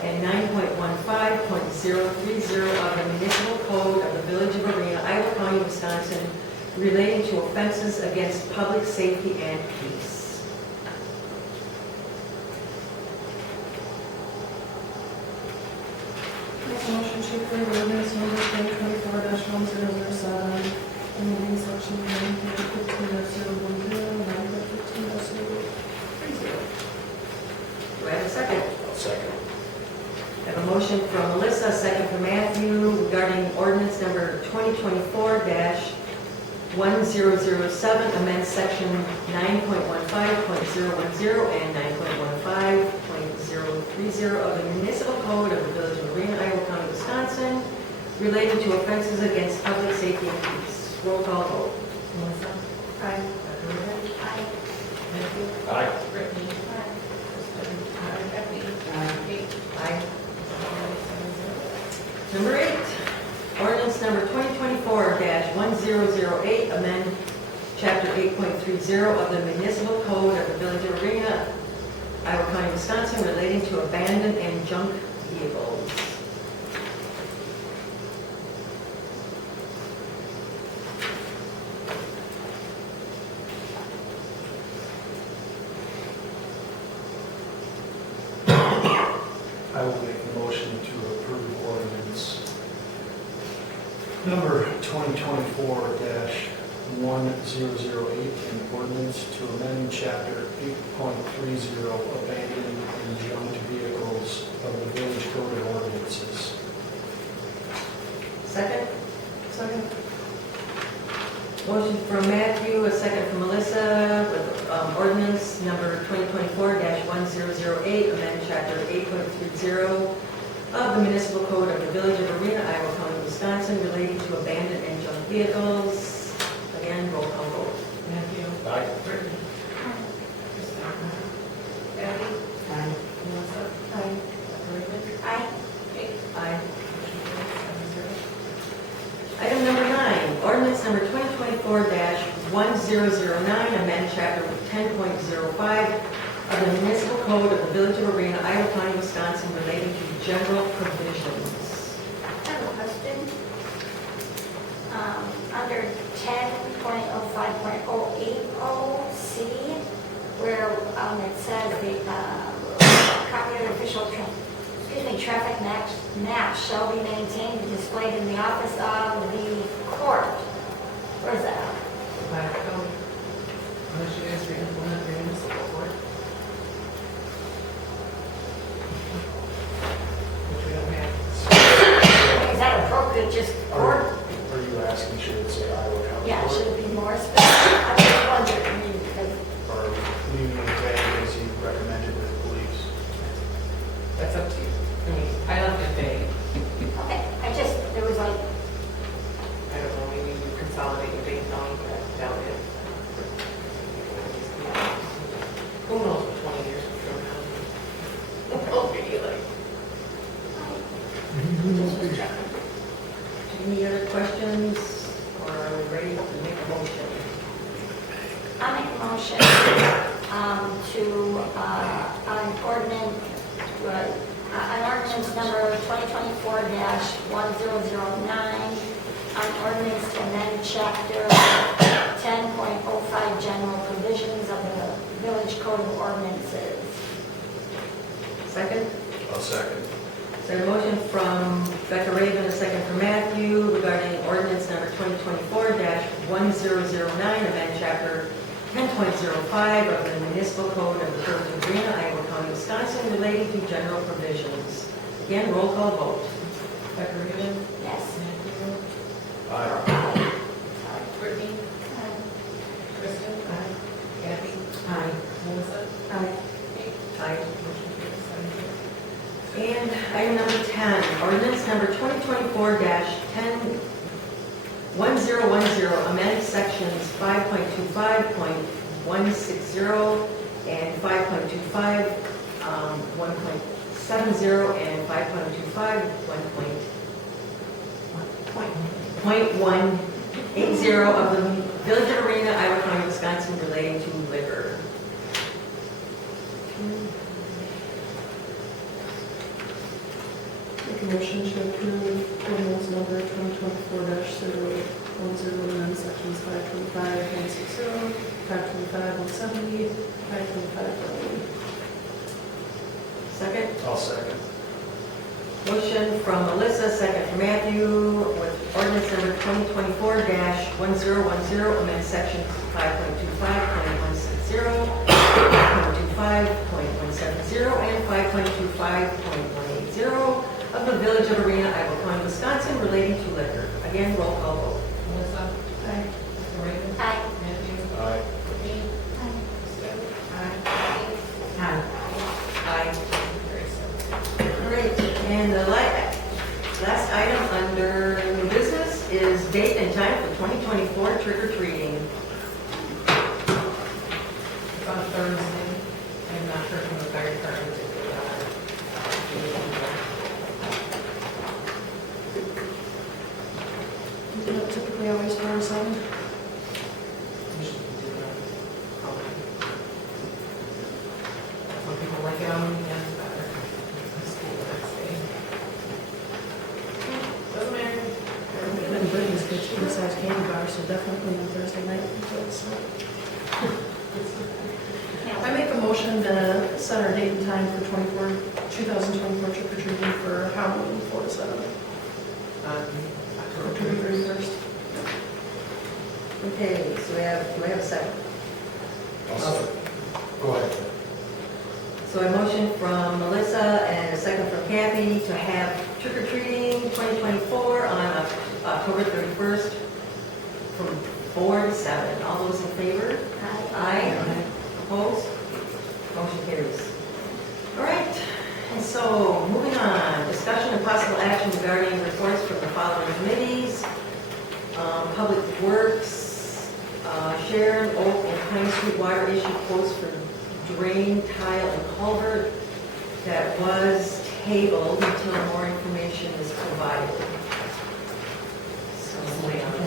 and 9.15.030 of the municipal code of the village of Arena, Iowa County, Wisconsin, relating to offenses against public safety and peace. Make a motion to approve ordinance number 2024-1007, amending section 9.15.010, 9.15.030. Do I have a second? I'll second. I have a motion from Melissa, a second from Matthew, regarding ordinance number 2024-1007, amend section 9.15.010 and 9.15.030 of the municipal code of the village of Arena, Iowa County, Wisconsin, relating to offenses against public safety and peace. Roll call vote. Melissa? Aye. Becca Raven? Aye. Matthew? Aye. Brittany? Aye. Kristen? Kathy? Kate? Aye. Motion carries 7-0. Number 8, ordinance number 2024-1008, amend chapter 8.30 of the municipal code of the village of Arena, Iowa County, Wisconsin, relating to abandoned and junk vehicles. I will make the motion to approve ordinance number 2024-1008, an ordinance to amend chapter 8.30, abandoned and junked vehicles of the village code of ordinances. Second? Second. Motion from Matthew, a second from Melissa, with ordinance number 2024-1008, amend chapter 8.30 of the municipal code of the village of Arena, Iowa County, Wisconsin, relating to abandoned and junk vehicles. Again, roll call vote. Matthew? Aye. Brittany? Kristen? Kathy? Aye. Melissa? Aye. Becca Raven? Aye. Kate? Aye. Motion carries 7-0. Item number 9, ordinance number 2024-1009, amend chapter 10.05 of the municipal code of the village of Arena, Iowa County, Wisconsin, relating to general provisions. I have a question. Under 10.05.080C, where it says the copy of the official traffic map shall be maintained and displayed in the office of the court. Where's that? Black code. Unless you guys re-implement your municipal court. Which we don't have. Is that appropriate, just court? Are you asking, should it say Iowa County? Yeah, Court? should it be more specific? I just wondered, because Or leaving it vague as you recommended with police? That's up to you. I mean, I left it vague. okay, there was like, I don't know, maybe you consolidate your date down, but I doubt it. Who knows what 20 years from now? Will be like. just was checking. Any other questions, or are we ready to make a motion? I make a motion to an ordinance number 2024-1009, an ordinance to amend chapter 10.05 general provisions of the village code of ordinances. Second? I'll second. So a motion from Becca Raven, a second from Matthew, regarding ordinance number 2024-1009, amend chapter 10.05 of the Municipal Code of the Village of Arena, Iowa County, Wisconsin, relating to general provisions. Again, roll call vote. Becker, Haven, Yes. Matthew, Aye. Brittany, Kristen, Kathy, Aye. Melissa, Aye. Kate. Aye. Motion carries 7-0. And item number 10, ordinance number 2024-1010, amend sections 5.25.160 and 5.25, 1.70 and 5.25, 1.180 of the Village of Arena, Iowa County, Wisconsin, relating to liquor. Make a motion to approve ordinance number 2024-010, amend sections 525.160, 525.170, 525.180. Second? I'll second. Motion from Melissa, second from Matthew, with ordinance number 2024-1010, amend sections 5.25.160, 5.25.170, and 5.25.180 of the Village of Arena, Iowa County, Wisconsin, relating to liquor. Again, roll call vote. Melissa, Aye. Becker, Haven, Aye. Matthew, Aye. Brittany, Aye. Kristen, Aye. Kate. Aye. Aye. Motion carries 7-0. All right, and the last item under new business is date and time for 2024 trick or treating. It's on Thursday. I'm not sure from the fire department if they are. Isn't it typically always 4 or 7? We should do that. Some people like it on weekends better. School the next day. Doesn't matter. And Brittany's good, she decides candy bar, so definitely on Thursday night. I make a motion to set our date and time for 2024 trick or treating for Halloween, 4 to 7. October October 31st. 31st. Okay, so do I have a second? I'll second. Go ahead. So a motion from Melissa and a second from Kathy to have trick or treating 2024 on October 31st from 4 to 7. All those in favor? Aye. Opposed? Motion carries. All right, and so moving on, discussion and possible action regarding reports from the following committees. Public Works, Sharon, Oak, and Pine Street water issue quotes for drain, tile, and culvert that was tabled until more information is provided. So lay on the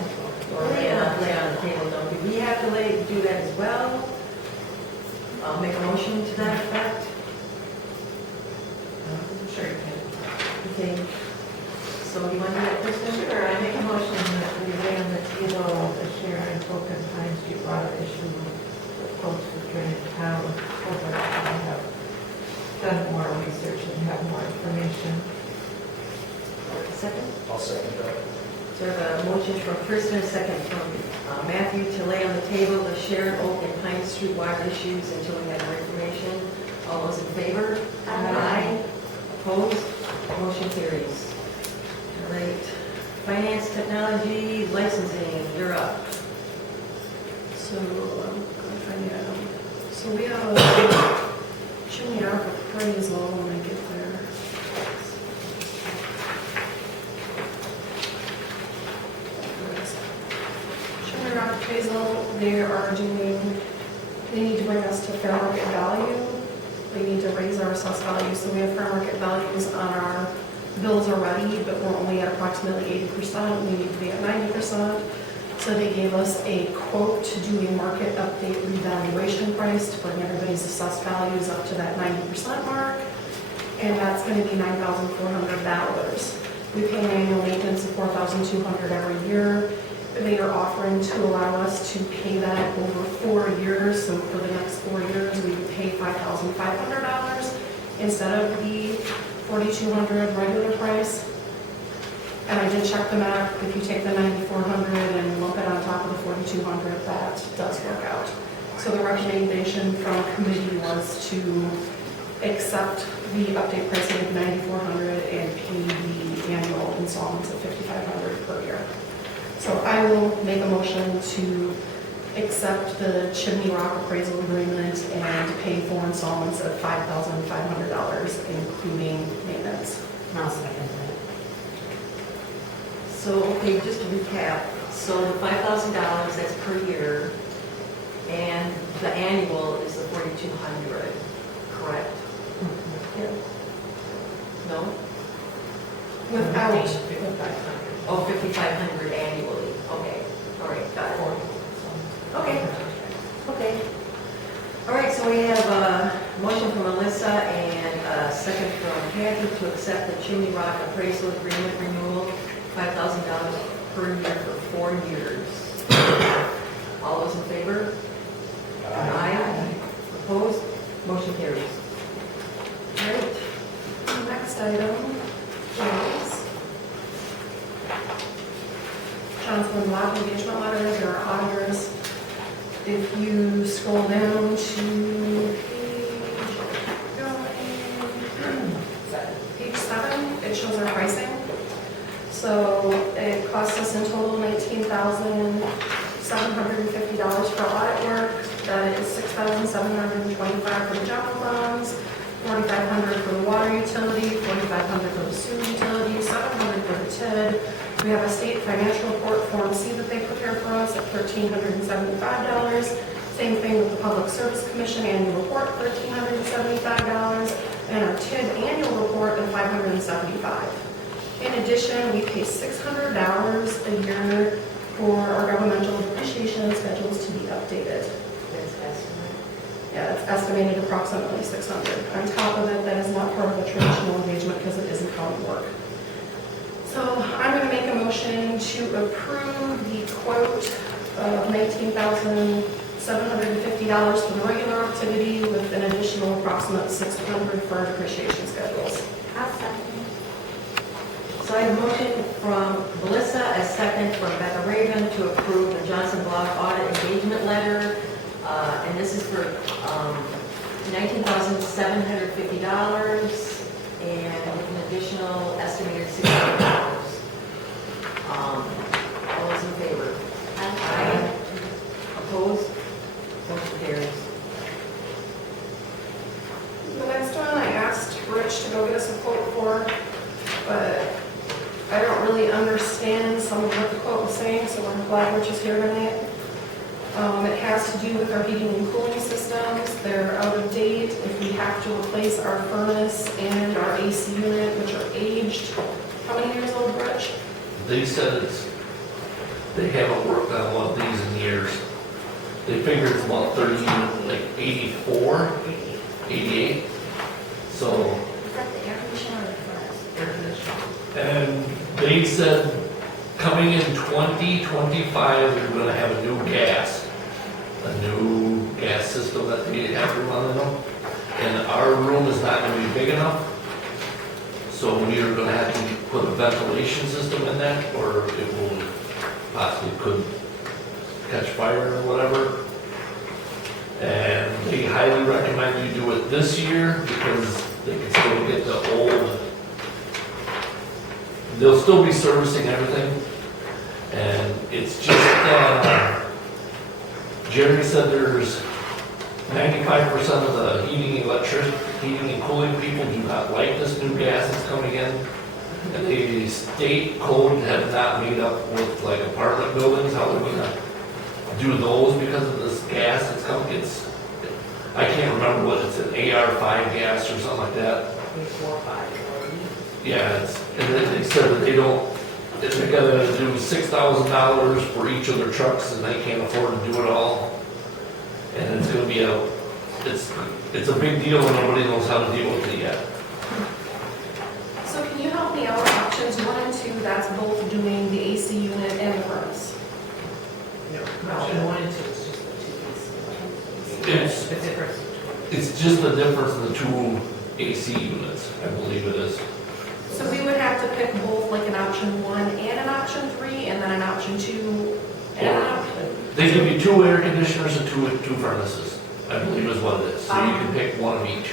table, don't we? We have to do that as well. I'll make a motion to that effect. Sure you can. Okay. So you want to do that, Kristen? Sure, I make a motion that we lay on the table the Sharon Oak and Pine Street water issue with quotes for drainage town over. I have done more research and have more information. Second? I'll second that. So I have a motion from Kristen, a second from Matthew to lay on the table the Sharon Oak and Pine Street water issues until we have more information. All those in favor? Aye. Opposed? Motion carries. All right. Finance, technology, licensing, you're up. So, I'm going to find the item. So we have a chimney arc appraisal when I get there. Chimney arc appraisal, they need to bring us to fair market value. They need to raise our assessed value, so we have fair market values on our bills already, but we're only at approximately 80%, we need to be at 90%. So they gave us a quote to do a market update revaluation price to bring everybody's assessed values up to that 90% mark, and that's going to be $9,400. We pay an annual maintenance of $4,200 every year. They are offering to allow us to pay that over 4 years, so for the next 4 years, we would pay $5,500 instead of the $4,200 regular price. And I did check the math, if you take the $9,400 and lump it on top of the $4,200, that does work out. So So the recommendation from committee was to accept the update pricing of $9,400 and pay the annual installments of $5,500 per year. So I will make a motion to accept the chimney rock appraisal agreement and pay 4 installments of $5,500, including maintenance. I'll second that. So, okay, just to recap, so the $5,000, that's per year, and the annual is the 4,200, correct? No? Without, 5,500. Oh, 5,500 annually, okay, all right, got it. Okay. Okay. All right, so we have a motion from Melissa and a second from Kathy to accept the chimney rock appraisal agreement renewal, $5,000 per year for 4 years. All those in favor? Aye. Opposed? Motion carries. All right. the next item is Johnson Block engagement letters or auditors. If you scroll down to page 7, it shows our pricing. So it costs us in total $19,750 for audit work. That is $6,725 for the general funds, $4,500 for the water utility, $4,500 for the sewer utility, $700 for the TID. We have a state financial report form C that they prepare for us at $1,375. Same thing with the Public Service Commission annual report, $1,375, and our TID annual report of $575. In addition, we pay $600 a year for our governmental depreciation schedules to be updated. That's estimate. Yeah, it's estimated approximately $600. On top of it, that is not part of the traditional engagement because it isn't county work. So I'm going to make a motion to approve the quote of $19,750 for the regular activity with an additional approximate $600 for our depreciation schedules. I'll second. So I have a motion from Melissa, a second from Becca Raven to approve the Johnson Block audit engagement letter. And this is for $19,750 and an additional estimated $600. All those in favor? Aye. Opposed? Motion carries. The next one I asked Rich to go get us a quote for, but I don't really understand some of what the quote was saying, so I'm glad Rich is here tonight. It has to do with our heating and cooling systems. They're out of date. If we have to replace our furnace and our AC unit, which are aged, how many years old, Rich? They said they haven't worked on one of these in years. They figured it's about 84, 88. So, Is that the air conditioner or the furnace? and they said coming in 2025, they're gonna have a new gas system that they have to run in them. And our room is not gonna be big enough. So we are gonna have to put a ventilation system in that, or it will possibly could catch fire or whatever. And they highly recommend you do it this year because they can still get the old, they'll still be servicing everything. And it's just, Jerry said there's 95% of the heating and cooling people do not like this new gas that's coming in. And the state code have not made up with like apartment buildings, how they're gonna do those because of this gas that's coming. I can't remember what it's, an AR5 gas or something like that. 4,500. Yeah, and then they said that they gotta do $6,000 for each of their trucks and they can't afford to do it all. And it's gonna be it's a big deal and nobody knows how to deal with it yet. So can you help me out with options 1 and 2? That's both doing the AC unit and the furnace. Option 1 and 2 is just the 2 pieces. The difference. It's just the difference in the two AC units, I believe it is. So we would have to pick both like an option 1 and an option 3, and then an option 2 and an option. They give you 2 air conditioners and two furnaces, I believe is what it is. So you can pick one of each.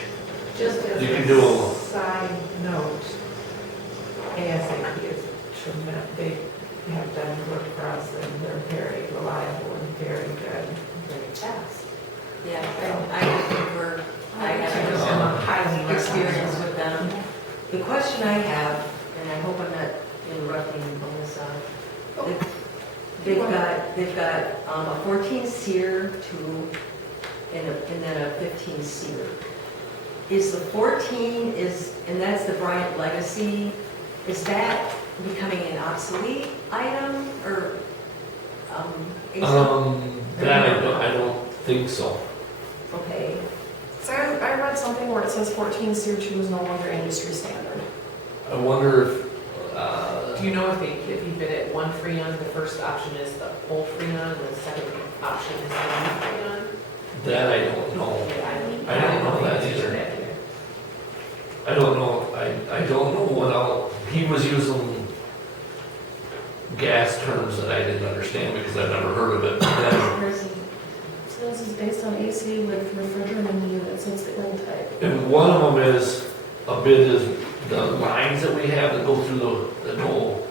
Just as You can do a a- side note, ASAP is tremendous. They have done work for us and they're very reliable and very good, very fast. Yeah, I think I I have just am a highly experience with them. The question I have, and I hope I'm not interrupting Melissa, they've got a 14 seer tube and then a 15 seer. Is the 14 and that's the Bryant Legacy, is that becoming an obsolete item or? That I don't think so. Okay, So I read something where it says 14 SEER 2 is no longer industry standard. I wonder if, Do you know if you bid it one Freon, the first option is the old Freon, and the second option is the new Freon? that I don't know. Yeah, I don't know that either. I don't know, I don't know what he was using gas terms that I didn't understand because I've never heard of it. Then- So this is based on AC with refrigerant in the unit, so it's the old type. And one of them is, a bit is the lines that we have that go through that go,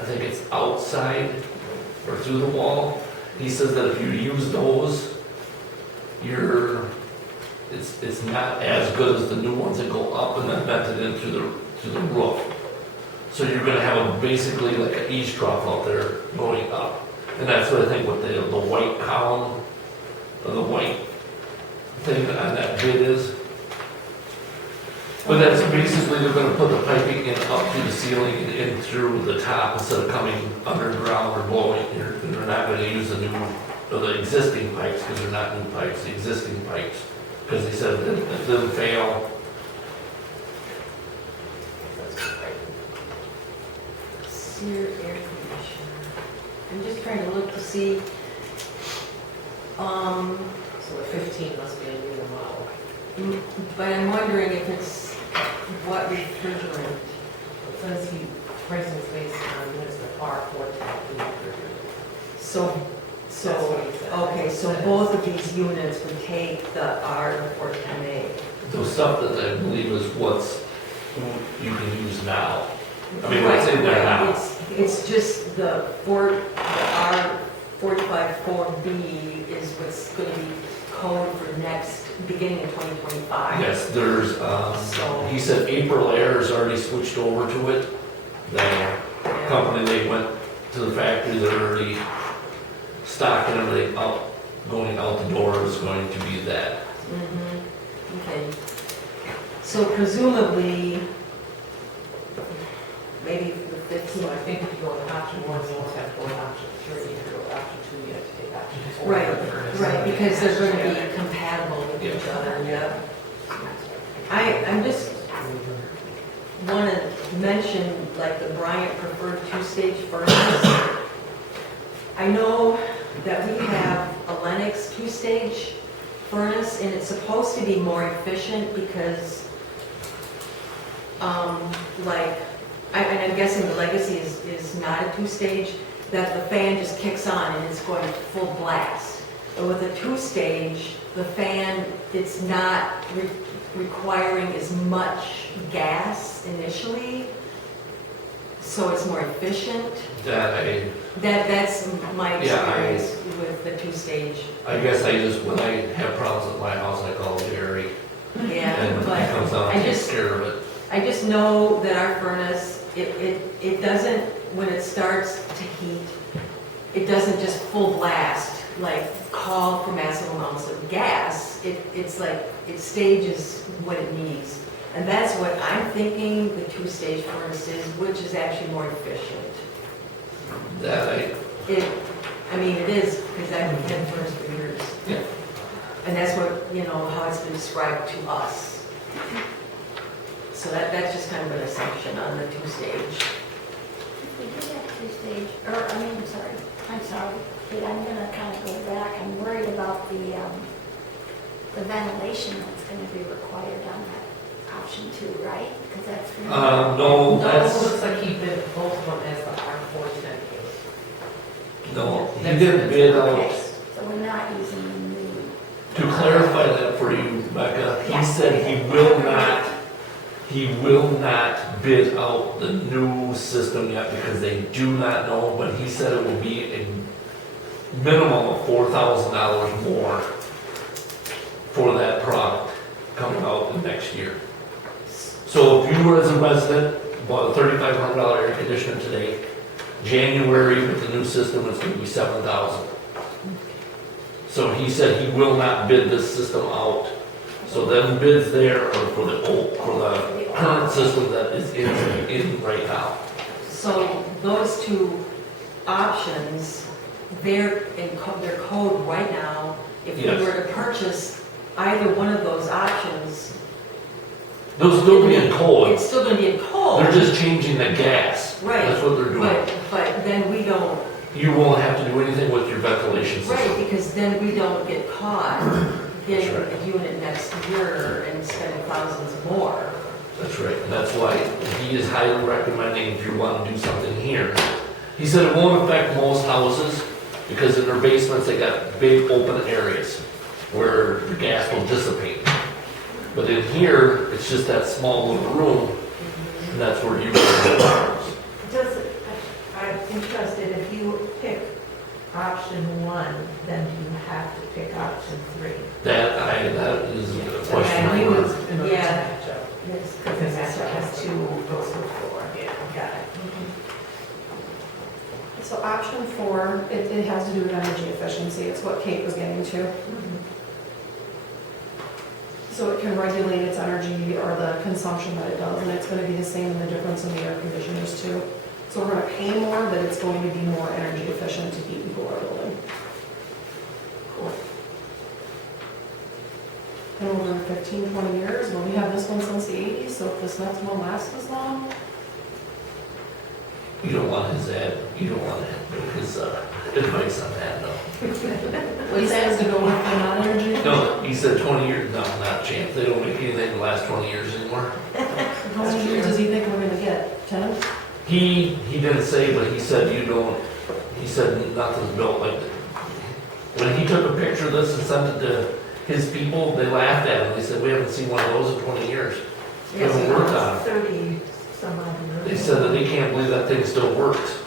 I think it's outside or through the wall. He says that if you use those, it's not as good as the new ones that go up and then vented in through the roof. So you're gonna have basically like an eaves trough out there going up. And that's what I think what the white column, or the white thing on that bid is. But that's basically, they're gonna put the piping in up to the ceiling and in through the top instead of coming underground or blowing. They're not gonna use the new, or the existing pipes, because they're not new pipes, the existing pipes. Because they said that if them fail, sear air conditioner. I'm just trying to look to see, So the 15 must be a newer model. but I'm wondering if it's what refrigerant. It says pricing is based on units that are 410 refrigerant. So, That's what he said. okay, so both of these units would take the R410A. the stuff that I believe is what's, you can use now. I mean, what's in there now. It's just the R454B is what's going to be code for beginning of 2025. Yes, there's, he said April Air has already switched over to it. The company, they went to the factory, they're already stocking everything up, going out the door is going to be that. Okay. So presumably, maybe the So 15. I think if you go with option 1, you almost have to go with option 3. If you go with option 2, you have to take option 4. Right, because they're going to be compatible with each other, yeah. I'm just want to mention, like, the Bryant preferred two-stage furnace. I know that we have a Lennox two-stage furnace, and it's supposed to be more efficient because, and I'm guessing the Legacy is not a two-stage, that the fan just kicks on and it's going full blast. But with a two-stage, the fan, it's not requiring as much gas initially, so it's more efficient. That's my experience with the two-stage. I guess when I have problems at my house, I call Jerry. Yeah, And but he comes out I and takes just, care of it. I just know that our furnace, it doesn't, when it starts to heat, it doesn't just full blast, like call for massive amounts of gas. It's like, it stages what it needs. And that's what I'm thinking the two-stage furnace is, which is actually more efficient. It is, because I've had furnace for years. Yeah. And that's what, how it's been described to us. So that's just kind of an assumption on the two-stage. If we do have two-stage, I'm sorry, Kate, I'm gonna kind of go back. I'm worried about the ventilation that's gonna be required on that option 2, right? Because that's. No, No, it that's, looks like he bid both of them as the R410. no, he didn't bid out. Okay, so we're not using the new. To clarify that for you, Becca, he said he will not bid out the new system yet because they do not know, but he said it will be a minimum of $4,000 more for that product coming out the next year. So if you were as a resident, bought a $3,500 air conditioner today, January with the new system, it's gonna be $7,000. So he said he will not bid this system out. So them bids there are for the current system that is in right now. So those two options, they're in their code right now. If we Yes. were to purchase either one of those options, They'll still be in cold. it's still gonna be in code. They're just changing the gas. Right. That's what they're doing. But then we don't, You won't have to do anything with your ventilation right, system. because then we don't get caught getting That's right. a unit next year and spending thousands more. That's right. And that's why he is highly recommending if you want to do something here. He said it won't affect most houses because in their basements, they got big open areas where the gas will dissipate. But in here, it's just that small little room, and that's where you go. I'm interested, if you pick option 1, then you have to pick option 3. That is a question. And I knew it was in order to Yeah. match up. Because that's what has 2 goes with 4. Yeah, got it. So option 4, it has to do with energy efficiency. It's what Kate was getting to. So it can regulate its energy or the consumption that it does, and it's going to be the same in the difference in the air conditioners too. So we're going to pay more, but it's going to be more energy efficient to heat and cool our building. Cool. And over 15, 20 years, well, we have this one since the 80s, so if this next one lasts as long, You don't want his his advice on that, no. he says to go with the non-energy. No, he said 20 years, no, not a chance. They don't make anything the last 20 years anymore. How many years does he think we're going to get? 10? He didn't say, but he said you don't, he said nothing's built like that. When he took a picture of this and sent it to his people, they laughed at him. They said, we haven't seen one of those in 20 years. We haven't worked on it. 30 some odd years. They said that they can't believe that thing still works.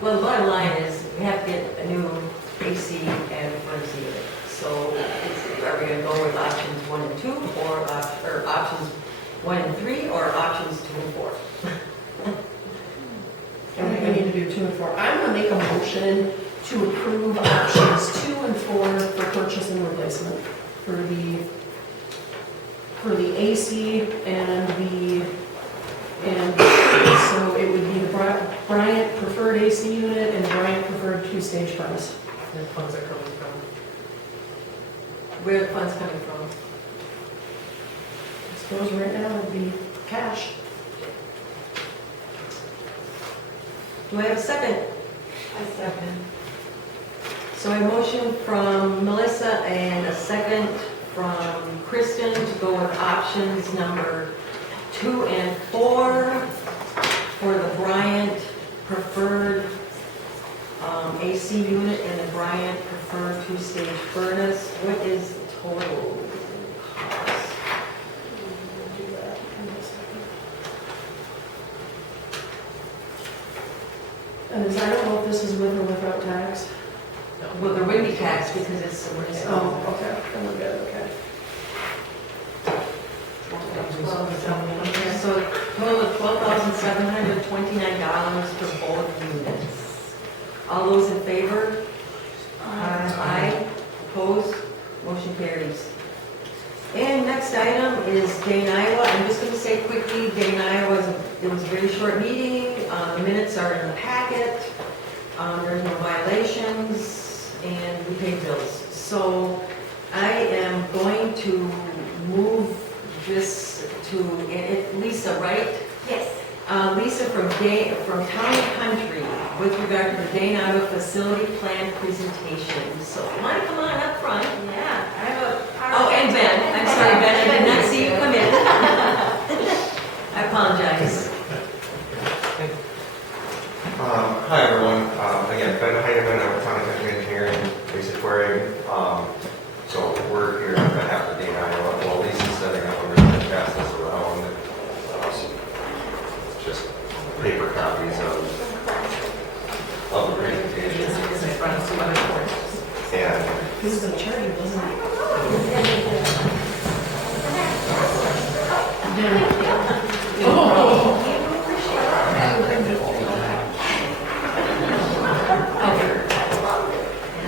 Well, the bottom line is, we have to get a new AC and furnace unit. So are we gonna go with options 1 and 2, or options 1 and 3, or options 2 and 4? I think we need to do 2 and 4. I'm going to make a motion to approve options 2 and 4 for purchase and replacement for the AC and so it would be the Bryant preferred AC unit and Bryant preferred 2-stage furnace. The funds are coming from. Where are the funds coming from? I suppose right now it'd be cash. Do I have a second? I second. So a motion from Melissa and a second from Kristen to go with options number 2 and 4 for the Bryant preferred AC unit and the Bryant preferred 2-stage furnace. What is the total cost? We'll do that in a second. And I don't know if this is with or without tax. Well, there would be tax because it's. Oh, okay, then we're good, okay. So total of $12,729 for both units. All those in favor? Aye. Opposed? Motion carries. And next item is Dane, Iowa. I'm just going to say quickly, Dane, Iowa, it was a very short meeting. The minutes are in the packet. There's no violations, and we paid bills. So I am going to move this to, Lisa, right? Yes. Lisa from Town and Country with regard to the Dane, Iowa facility plan presentation. So if you want to come on up front. Yeah. I have oh, and Ben. I'm sorry, Ben. I did not see you come in. I apologize. Hi, Hi, everyone. Again, Ben Heidemann, I'm with County Country Engineering, Lisa Query. So we're here on behalf of Dana, Iowa. Well, Lisa's setting up, and we're going to pass this around. It's just paper copies of the presentation. It's in front of some other boards. And Who's in charge, wasn't it? And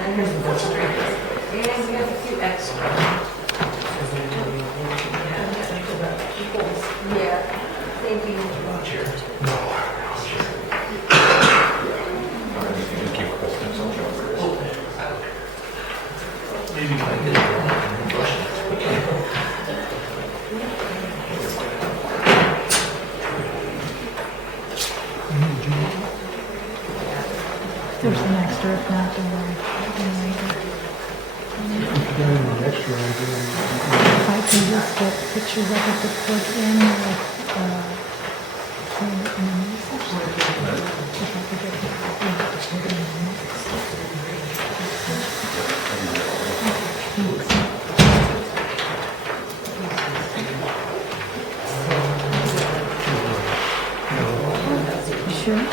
here's the straight. And we have a few extra. Yeah, thank you. Maybe I get There's an extra, if not, don't worry. Extra idea. If I can just get pictures of it to put in with, in the message. If I could get, yeah, just put it in the message. Thanks. Sure.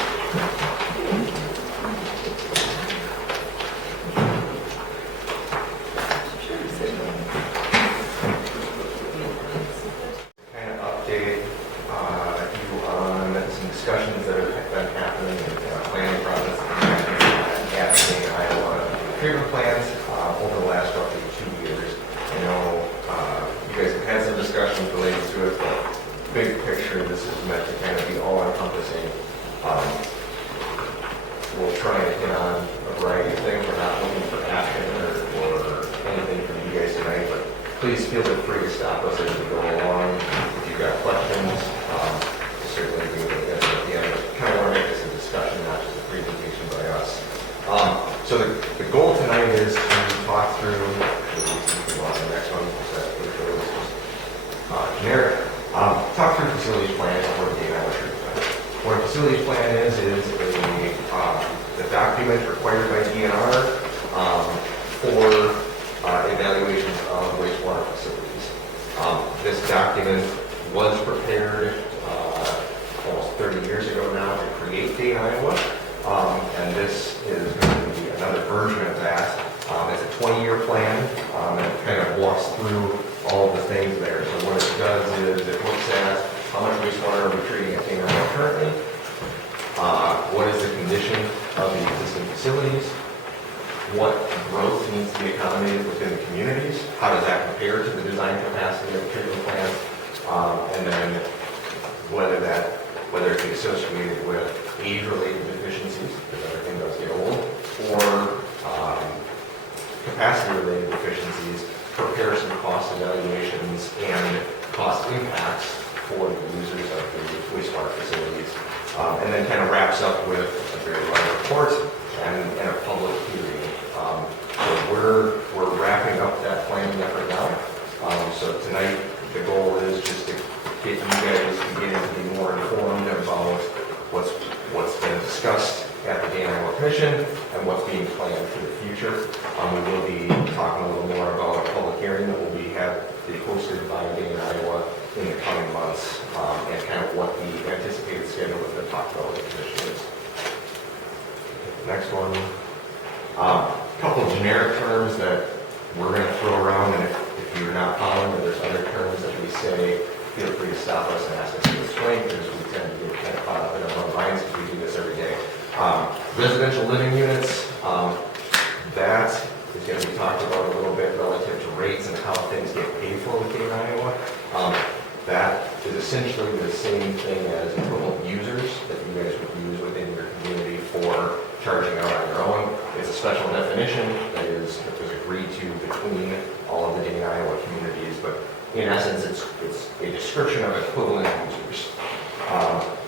kind of update you on some discussions that have been happening in the planning process at Dana, Iowa treatment plants over the last roughly 2 years. I know you guys have had some discussions related to it, but big picture, this is meant to kind of be all-encompassing. We'll try and hit on a variety of things. We're not looking for action or anything from you guys tonight, but please feel free to stop us as we go along. If you've got questions, certainly do it at the end. Kind of want to make this a discussion, not just a presentation by us. So the goal tonight is to talk through, the next one, generic, talk through facilities plans for the Dana Iowa treatment plant. What a facilities plan is a document required by DNR for evaluations of wastewater facilities. This document was prepared almost 30 years ago now to create Dana, Iowa, and this is going to be another version of that. It's a 20-year plan, and it kind of walks through all of the things there. So what it does is it looks at how much wastewater are we treating at Dana, Iowa currently, what is the condition of the existing facilities, what growth needs to be accommodated within the communities, how does that compare to the design capacity of the treatment plant, and then whether it be associated with age-related deficiencies, because everything does get old, or capacity-related deficiencies, prepare some cost evaluations and cost impacts for the users of the wastewater facilities, and then kind of wraps up with a very long report and a public hearing. So we're wrapping up that planning effort now. So tonight, the goal is just to get you guys beginning to be more informed about what's been discussed at the Dana Iowa Commission and what's being planned for the future. We will be talking a little more about a public hearing that will be hosted by Dana Iowa in the coming months, and kind of what the anticipated schedule has been talked about with the commission is. Next one. Couple of generic terms that we're going to throw around, and if you're not following or there's other terms that we say, feel free to stop us and ask us to explain, because we tend to get kind of caught up in our own minds because we do this every day. Residential living units, that is going to be talked about a little bit relative to rates and how things get paid for within Iowa. That is essentially the same thing as equivalent users that you guys would use within your community for charging out on your own. It's a special definition that was agreed to between all of the Dana, Iowa communities, but in essence, it's a description of equivalent users.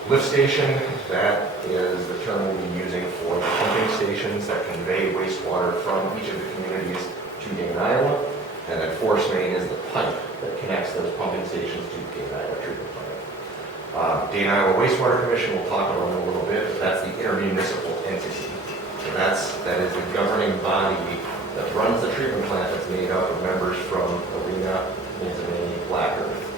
Lift station, that is the term we'll be using for the pumping stations that convey wastewater from each of the communities to Dana, Iowa. And then force main is the pipe that connects those pumping stations to the Dana, Iowa treatment plant. Dana, Iowa Wastewater Commission, we'll talk about in a little bit, but that's the intermunicipal entity So that is the governing body that runs the treatment plant that's made up of members from Arena, Manzanini, Black Earth.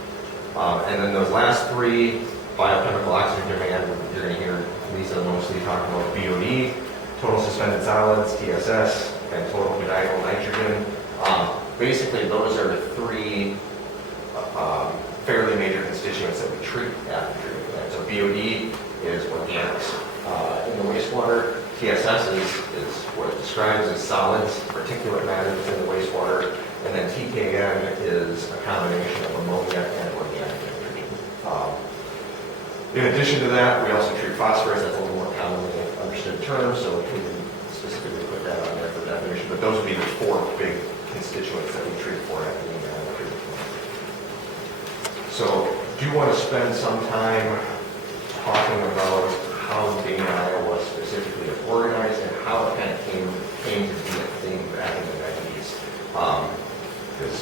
And then those last three, biochemical oxygen demand, you're going to hear Lisa mostly talking about BOD, total suspended solids, TSS, and total butyl nitrogen. Basically, those are the three fairly major constituents that we treat at the treatment plant. So BOD is organics in the wastewater. TSS is what it describes as solids, particulate matter within the wastewater. And then TKN is a combination of ammonia and organic nitrogen. In addition to that, we also treat phosphorus. That's a little more commonly understood term, so we can specifically put that on there for definition. But those would be the four big constituents that we treat for at the treatment plant. So, do want to spend some time talking about how Dana, Iowa specifically is organized and how it kind of came to be a thing back in the 90s. Because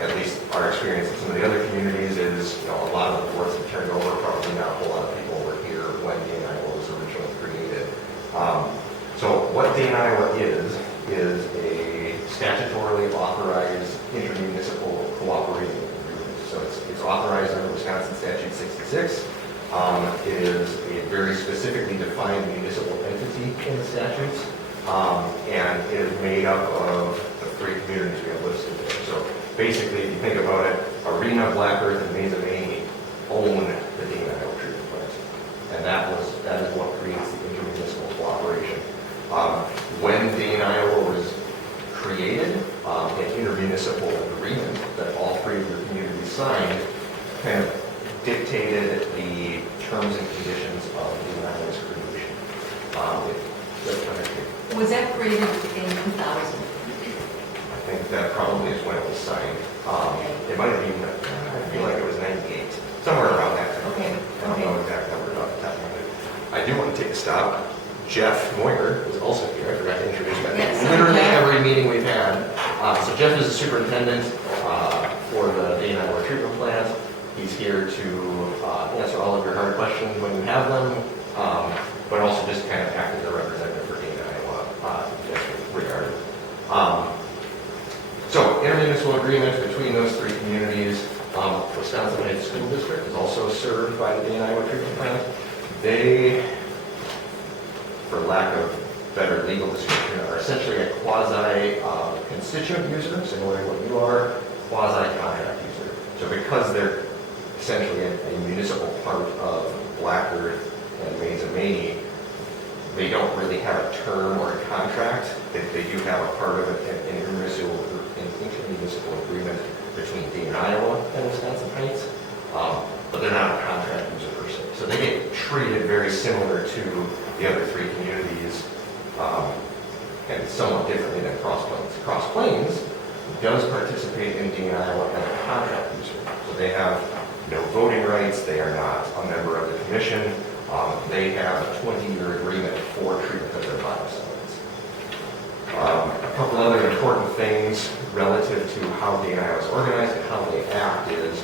at least our experience in some of the other communities is, a lot of the boards have turned over. Probably not a whole lot of people were here when Dana, Iowa was originally created. So what Dana, Iowa is a statutorily authorized intermunicipal cooperating agreement. So it's authorized under Wisconsin Statute 66. It is a very specifically defined municipal entity in the statutes, and it is made up of the three communities we have listed there. So basically, if you think about it, Arena, Black Earth, and Mesa Maney own the Dana, Iowa treatment plant, and that is what creates the intermunicipal cooperation. When Dana, Iowa was created, an intermunicipal agreement that all three of the communities signed kind of dictated the terms and conditions of Dana, Iowa's creation. Was that created in 2000? I think that probably is when it was signed. It might have been, I feel like it was 98, somewhere around that time. Okay. I don't know exact numbers off the top of my head. I do want to take a stop. Jeff Moyer is also here. I forgot to introduce him. Yes, Literally okay. every meeting we've had. So Jeff is the superintendent for the Dana, Iowa treatment plant. He's here to answer all of your hard questions when you have them, but also just kind of act as a representative for Dana, Iowa in this regard. So intermunicipal agreement between those three communities. Wisconsin Heights School District is also served by the Dana, Iowa treatment plant. They, for lack of better legal description, are essentially a quasi-constituent user, similar to what you are, quasi-contract user. So because they're essentially a municipal part of Black Earth and Mesa Maney, they don't really have a term or a contract. They do have a part of an intermunicipal agreement between Dana, Iowa and Wisconsin Heights, but they're not a contract user per se. So they get treated very similar to the other three communities, and somewhat differently than Cross Plains. Cross Plains does participate in Dana, Iowa as a contract user. So they have no voting rights, they are not a member of the commission, they have a 20-year agreement for treatment of their biosolids. A couple other important things relative to how Dana, Iowa is organized and how they act is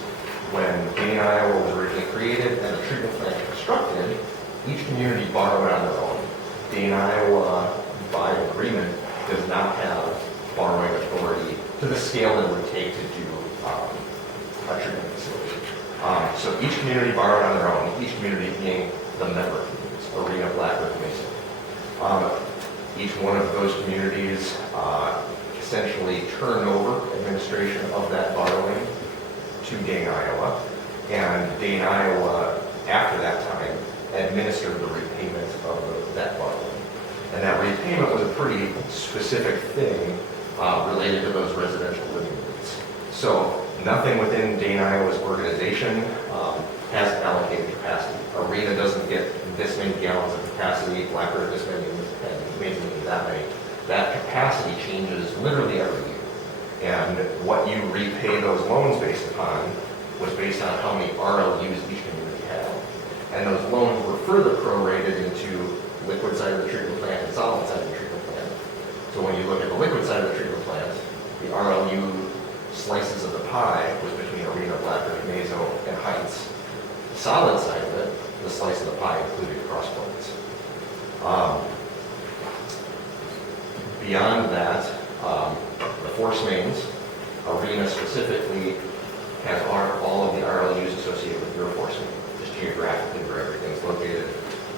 when Dana, Iowa was originally created and the treatment plant constructed, each community borrowed on their own. Dana, Iowa, by agreement, does not have borrowing authority to the scale that it would take to do a treatment facility. So each community borrowed on their own, each community being the member communities, Arena, Black Earth, Mesa. Each one of those communities essentially turned over administration of that borrowing to Dana, Iowa, and Dana, Iowa, after that time, administered the repayment of that borrowing. And that repayment was a pretty specific thing related to those residential living needs. So nothing within Dana, Iowa's organization has allocated capacity. Arena doesn't get this many gallons of capacity, Black Earth this many, and Mesa Maney that many. That capacity changes literally every year. And what you repay those loans based upon was based on how many RLUs each community had. And those loans were further prorated into liquid side of the treatment plant and solid side of the treatment plant. So when you look at the liquid side of the treatment plant, the RLU slices of the pie was between Arena, Black Earth, Mesa, and Heights. The solid side of it, the slice of the pie included Cross Plains. Beyond that, the force mains, arena specifically, has all of the RLUs associated with your force main, just geographically where everything's located.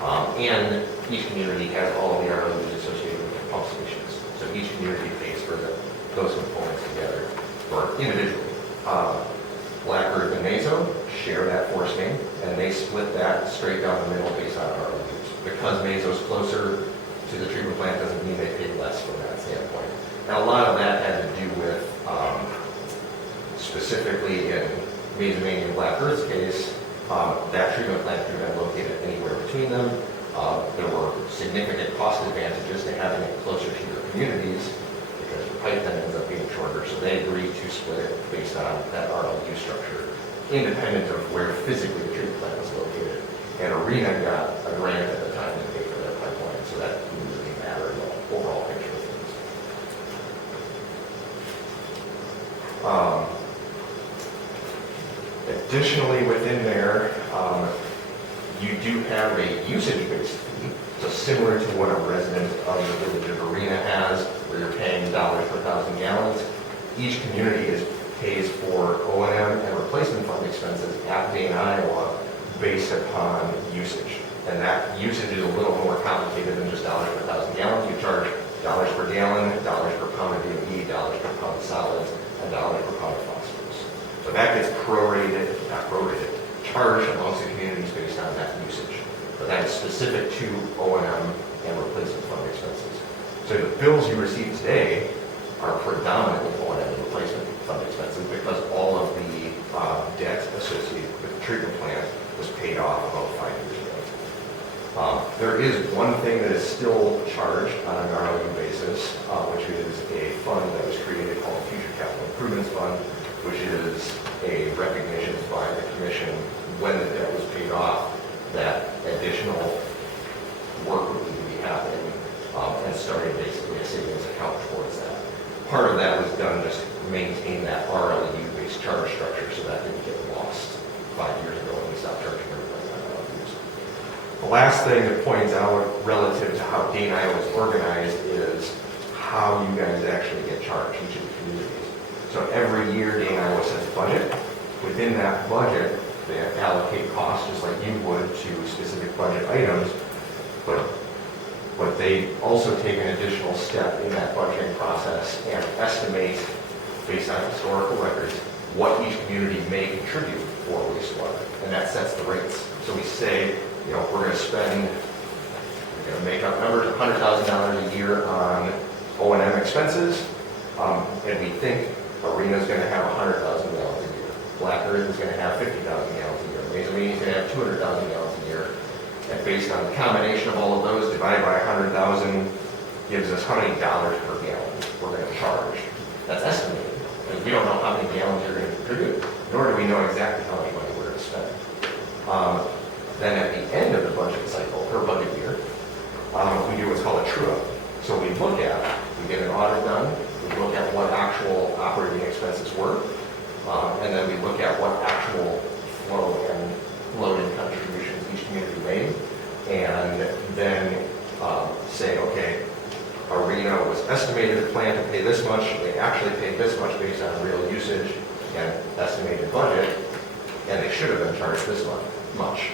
And each community has all of the RLUs associated with the pump stations. So each community pays for those components together, or individually. Black Earth and Mazo share that force main, and they split that straight down the middle based on RLUs. Because Mazo's closer to the treatment plant doesn't mean they pay less from that standpoint. Now, a lot of that had to do with, specifically in Mazomania and Black Earth's case, that treatment plant could have been located anywhere between them. There were significant cost advantages to having it closer to your communities because the pipe then ends up being shorter. So they agreed to split it based on that RLU structure, independent of where physically the treatment plant was located. And Arena got a grant at the time to pay for their pipeline, so that didn't really matter in the overall picture of things. Additionally, within there, you do have a usage-based fee, so similar to what a resident of the village of Arena has, where you're paying dollars per 1,000 gallons. Each community pays for O&M and replacement fund expenses at Dane, Iowa, based upon usage. And that usage is a little more complicated than just dollars per 1,000 gallons. You charge dollars per gallon, dollars per pound of DOE, dollars per pound of solids, and dollars per pound of phosphorus. So that gets charged amongst the communities based on that usage. But that is specific to O&M and replacement fund expenses. So the bills you receive today are predominantly O&M and replacement fund expenses because all of the debt associated with the treatment plant was paid off about 5 years ago. There is one thing that is still charged on an RLU basis, which is a fund that was created called the Future Capital Improvements Fund, which is a recognition by the commission when the debt was paid off that additional work would need to be happening and starting basically a savings account towards that. Part of that was done just to maintain that RLU-based charge structure so that didn't get lost 5 years ago when we stopped charging everybody on RLUs. The last thing that points out relative to how Dane, Iowa is organized is how you guys actually get charged, each of the communities. So every year Dane, Iowa sets a budget. Within that budget, they allocate costs just like you would to specific budget items, but they also take an additional step in that budgeting process and estimate, based on historical records, what each community may contribute for wastewater, and that sets the rates. So we say, we're going to make up numbers, $100,000 a year on O&M expenses, and we think Arena is going to have 100,000 gallons a year. Black Earth is going to have 50,000 gallons a year. Mazomania is going to have 200,000 gallons a year. And based on the combination of all of those divided by 100,000 gives us how many dollars per gallon we're going to charge. That's estimated. Because we don't know how many gallons you're going to contribute, nor do we know exactly how much money we're going to spend. Then at the end of the budget cycle, or budget year, we do what's called a true-up. So we get an audit done, we look at what actual operating expenses were, and then we look at what actual flow and load-in contributions each community made, and then say, okay, Arena was estimated to plan to pay this much, they actually paid this much based on real usage and estimated budget, and they should have been charged this much.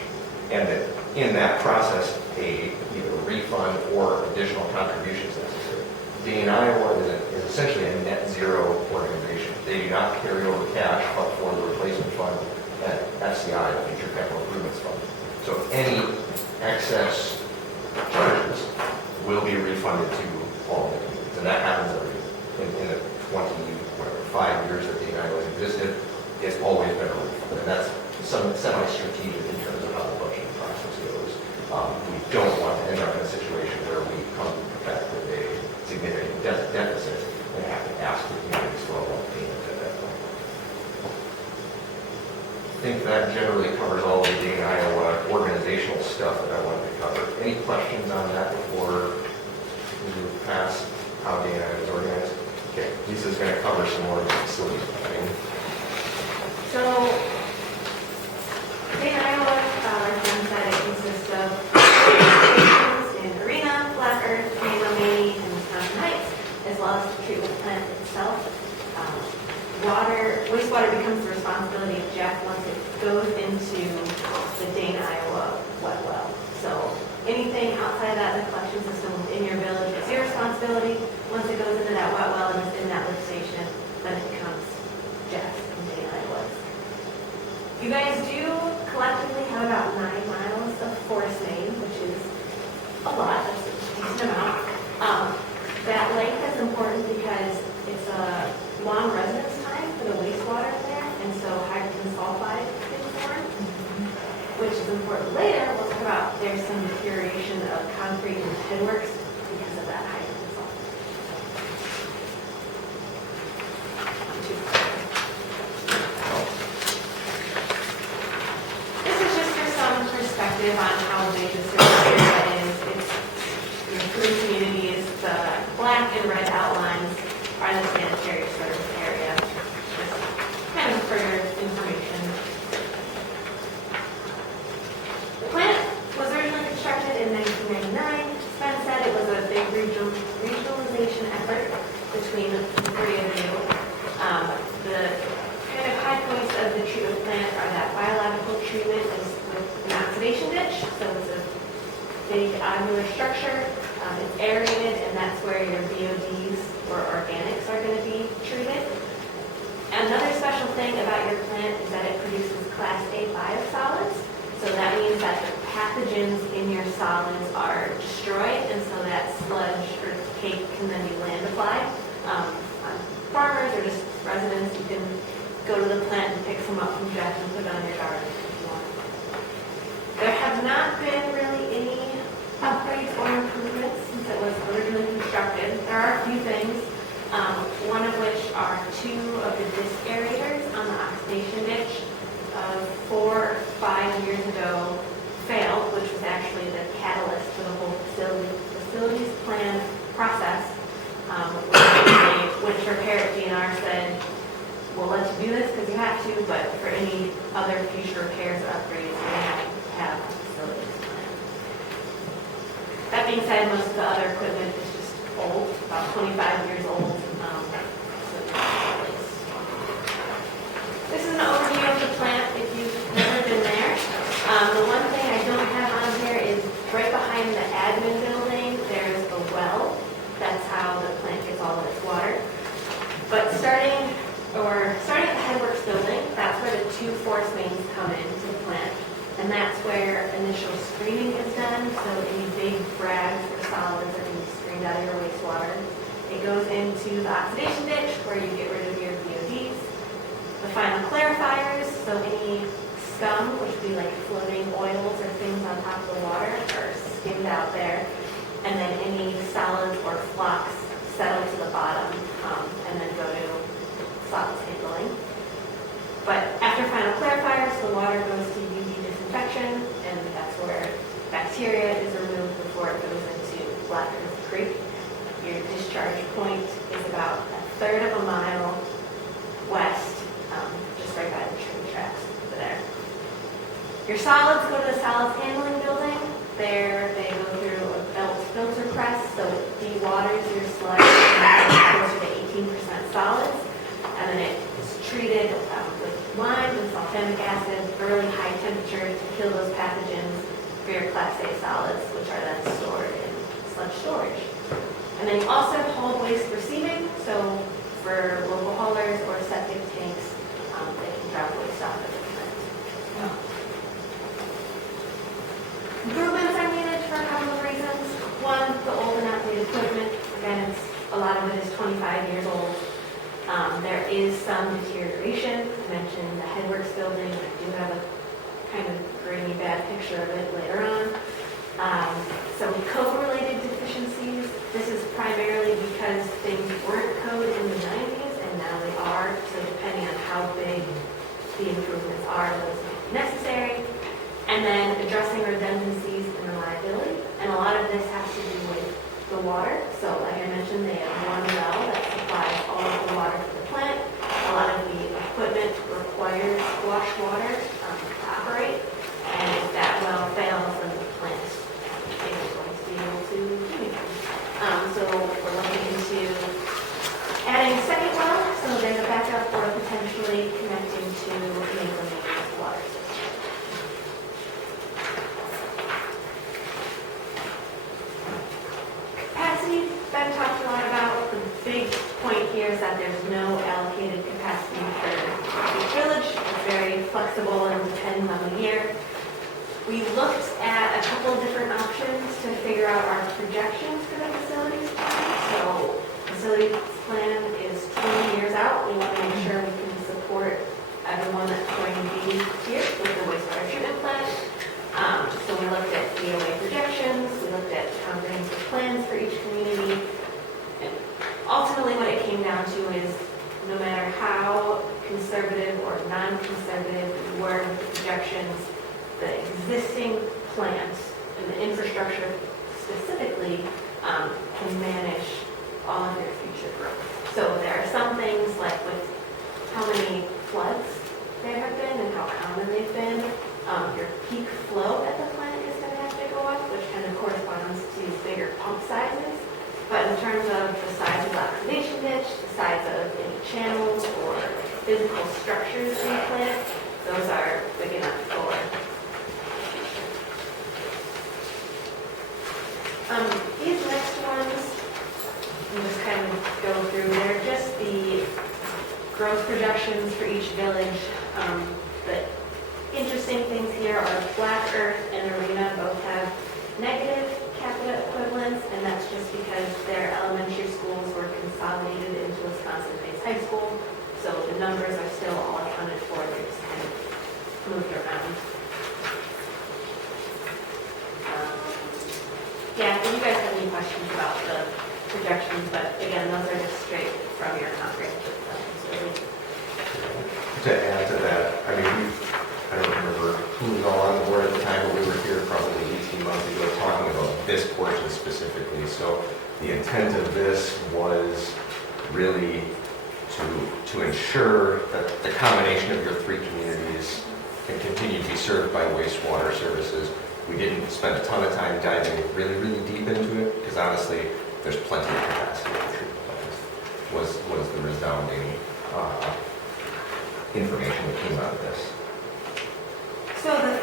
And that in that process, pay either a refund or additional contributions necessary. Dane, Iowa is essentially a net zero organization. They do not carry over cash but for the replacement fund and FCI, the Future Capital Improvements Fund. So any excess charges will be refunded to all of the communities. And that happens in the 5 years that Dane, Iowa has existed. It's always been a refund. And that's semi-strategic in terms of how the budgeting process goes. We don't want to end up in a situation where we come back with a significant deficit and have to ask the communities for a loan payment at that point. I think that generally covers all the Dane, Iowa organizational stuff that I wanted to cover. Any questions on that before we move past how Dane, Iowa is organized? Okay, Lisa's going to cover some more facility planning. So, Dane, Iowa, represents that it consists of stations in Arena, Black Earth, Mazomania, and Wisconsin Heights. well as the treatment plant itself. Wastewater becomes the responsibility of Jeff once it goes into the Dana, Iowa wet well. So anything outside of that, the collection system within your village is your responsibility. Once it goes into that wet well and is in that lift station, then it becomes Jeff's and Dana, Iowa's. You guys do collectively have about 9 miles of forest main, which is a lot, that's a decent amount. That length is important because it's a long residence time for the wastewater plant, and so hydrogen sulfide is formed, which is important later. We'll talk about there's some deterioration of concrete and headworks because of that hydrogen sulfide. This is just for some perspective on how big the surface area is. It's your 3 communities. The black and red outlines are the sanitary service area. Just kind of for your information. The plant was originally constructed in 1999. Sven said it was a big regionalization effort between the 3 of you. The kind of high points of the treatment plant are that biological treatment is with an oxidation ditch. So it's a big angular structure. It's aerated, and that's where your BODs or organics are going to be treated. Another special thing about your plant is that it produces Class A biosolids. So that means that the pathogens in your solids are destroyed, and so that sludge or cake can then be land applied. On farmers or just residents, you can go to the plant and pick some up from Jeff and put it on your garden if you want. There have not been really any upgrades or improvements since it was originally constructed. There are a few things, one of which are 2 of the disc aerators on the oxidation ditch. 4 or 5 years ago failed, which was actually the catalyst for the whole facilities plan process. Which repair at DNR said, we'll let you do this because you have to, but for any other future repairs or upgrades, you have to have a facilities plan. That being said, most of the other equipment is just old, about 25 years old. This is an overview of the plant if you've never been there. The one thing I don't have on here is right behind the admin building, there's a well. That's how the plant gets all of its water. But starting at the headworks building, that's where the 2 force mains come into the plant. And that's where initial screening is done. So any big frags or solids are being screened out of your wastewater. It goes into the oxidation ditch where you get rid of your BODs. The final clarifiers, so any scum, which would be like floating oils or things on top of the water, are skimmed out there. And then any solids or flocks settle to the bottom and then go to solids handling. But after final clarifiers, the water goes to UV disinfection, and that's where bacteria is removed before it goes into Black Earth Creek. Your discharge point is about 1/3 of a mile west, just right by the train tracks over there. Your solids go to the solids handling building. There they go through a belt filter press, so it dewaters your sludge closer to 18% solids, and then it is treated with lime and sulfamic acid, really high temperature to kill those pathogens for your Class A solids, which are then stored in sludge storage. And then you also hold waste receiving, so for local haulers or septic tanks, they can drop waste off at the plant. Improvements are needed for a couple of reasons. One, the old and outdated equipment. Again, a lot of it is 25 years old. There is some deterioration. I mentioned the headworks building. I do have a kind of grainy bad picture of it later on. Some code-related deficiencies. This is primarily because things weren't code in the 90s and now they are. So depending on how big the improvements are, those may be necessary. And then addressing redundancies and reliability. And a lot of this has to do with the water. So like I mentioned, they have one well that supplies all of the water to the plant. A lot of the equipment requires wash water to operate. And if that well fails, then the plant isn't going to be able to do anything. So we're looking into that there's no allocated capacity for each village. It's very flexible and depends on the year. We looked at a couple of different options to figure out our projections for the facilities plan. So facilities plan is 20 years out. We want to make sure we can support everyone that's going to be here with the wastewater treatment plant. So we looked at DOA projections, we looked at comprehensive plans for each community. And ultimately what it came down to is no matter how conservative or non-conservative we were with the projections, the existing plants and the infrastructure specifically can manage all of their future growth. So there are some things like with how many floods there have been and how common they've been. Your peak flow at the plant is going to have to go up, which kind of corresponds to bigger pump sizes. But in terms of the size of the oxidation ditch, the size of any channels or physical structures in the plant, those are big enough for. These next ones, we'll just kind of go through. They're just the growth projections for each village. The interesting things here are Black Earth and Arena both have negative capita equivalents, and that's just because their elementary schools were consolidated into Wisconsin-based high school. So the numbers are still all accounted for. They're just kind of moved around. Yeah, if you guys have any questions about the projections, but again, those are just straight from your comprehensive plan. To add to that, I mean, I don't remember who was all on the board at the time, but we were here probably 18 months ago talking about this portion specifically. So the intent of this was really to ensure that the combination of your three communities can continue to be served by wastewater services. We didn't spend a ton of time diving really, really deep into it, because honestly, there's plenty of capacity for treatment plants, was the resounding information that came out of this. So the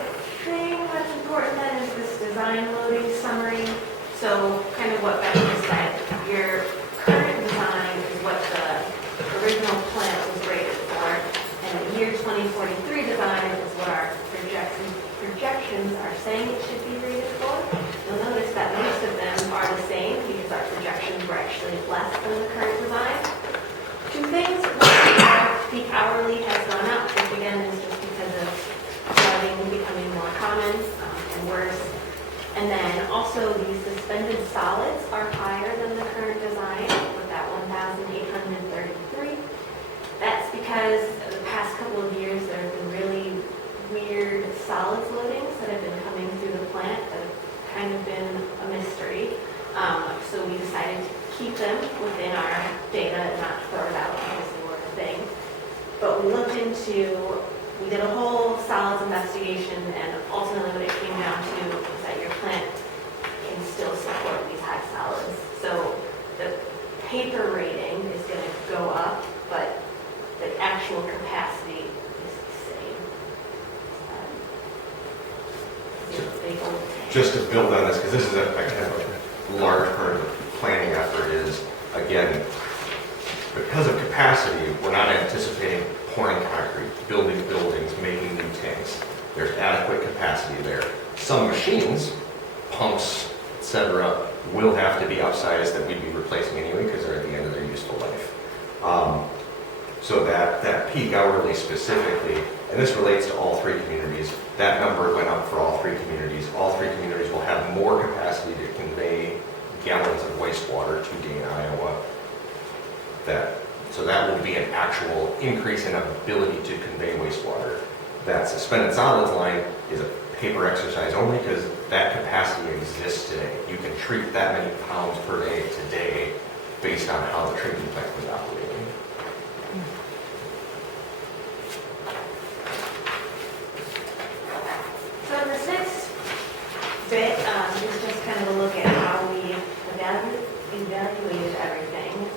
thing that's important then is this design loading summary. So kind of what Becky just said, your current design is what the original plant was rated for, and the year 2043 design is what our projections are saying it should be rated for. You'll notice that most of them are the same because our projections were actually less than the current design. Two things, peak hourly has gone up, which again is just because of flooding becoming more common and worse. And then also the suspended solids are higher than the current design with that 1,833. That's because the past couple of years there have been really weird solids loadings that have been coming through the plant that have kind of been a mystery. So we decided to keep them within our data and not throw it out because they were a thing. But we looked into, we did a whole solids investigation, and ultimately what it came down to is that your plant can still support these high solids. So the paper rating is going to go up, but the actual capacity is the same. Just to build on this, because this is a kind of a large part of the planning effort, is, again, because of capacity, we're not anticipating pouring concrete, building buildings, making new tanks. There's adequate capacity there. Some machines, pumps, etc., will have to be upsized that we'd be replacing anyway because they're at the end of their useful life. So that peak hourly specifically, and this relates to all three communities, that number went up for all three communities. All three communities will have more capacity to convey gallons of wastewater to Dane, Iowa. So that will be an actual increase in ability to convey wastewater. That suspended solids line is a paper exercise only because that capacity exists today. You can treat that many pounds per day today based on how the treatment plant was operating. So this next bit is just kind of a look at how we evaluated everything.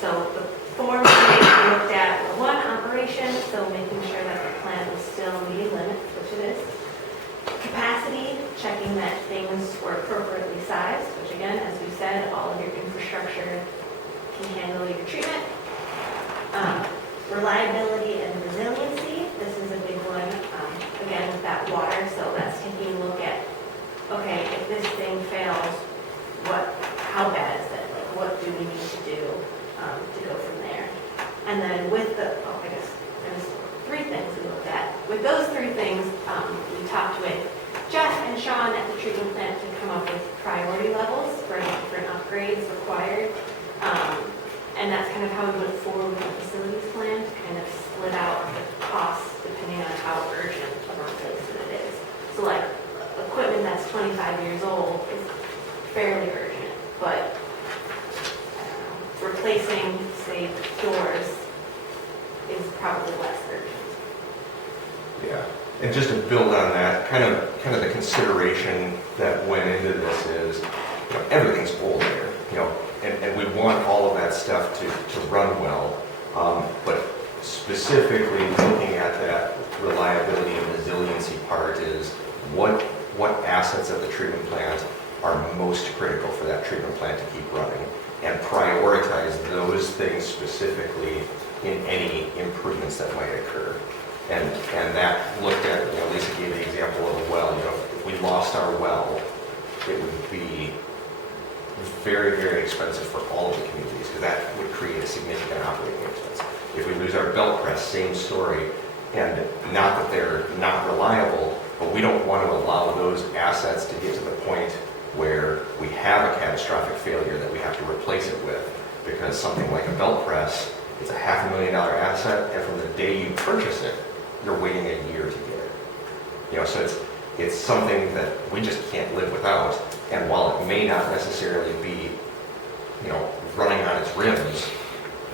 So the forms we looked at were one, operation, so making sure that the plant was still meeting limits, which it is. Capacity, checking that things were appropriately sized, which again, as we said, all of your infrastructure can handle your treatment. reliability and resiliency. This is a big one, again, with that water, so that's taking a look at, okay, if this thing fails, how bad is it? Like, what do we need to do to go from there? And then with I guess there's 3 things we looked at. With those 3 things, we talked with Jeff and Sean at the treatment plant to come up with priority levels for different upgrades required. And that's kind of how we went forward with the facilities plan, to kind of split out the costs depending on how urgent of a replacement it is. So like equipment that's 25 years old is fairly urgent, but replacing, say, doors is probably less urgent. Yeah, and just to build on that, kind of the consideration that went into this is, everything's old there, and we want all of that stuff to run well, but specifically looking at that reliability and resiliency part is what assets at the treatment plant are most critical for that treatment plant to keep running, and prioritize those things specifically in any improvements that might occur. And that looked at, Lisa gave the example of a well. If we lost our well, it would be very, very expensive for all of the communities, because that would create a significant operating expense. If we lose our belt press, same story. And not that they're not reliable, but we don't want to allow those assets to get to the point where we have a catastrophic failure that we have to replace it with, because something like a belt press, it's a $500,000 asset, and from the day you purchase it, you're waiting a year to get it. So it's something that we just can't live without. And while it may not necessarily be, running on its rims,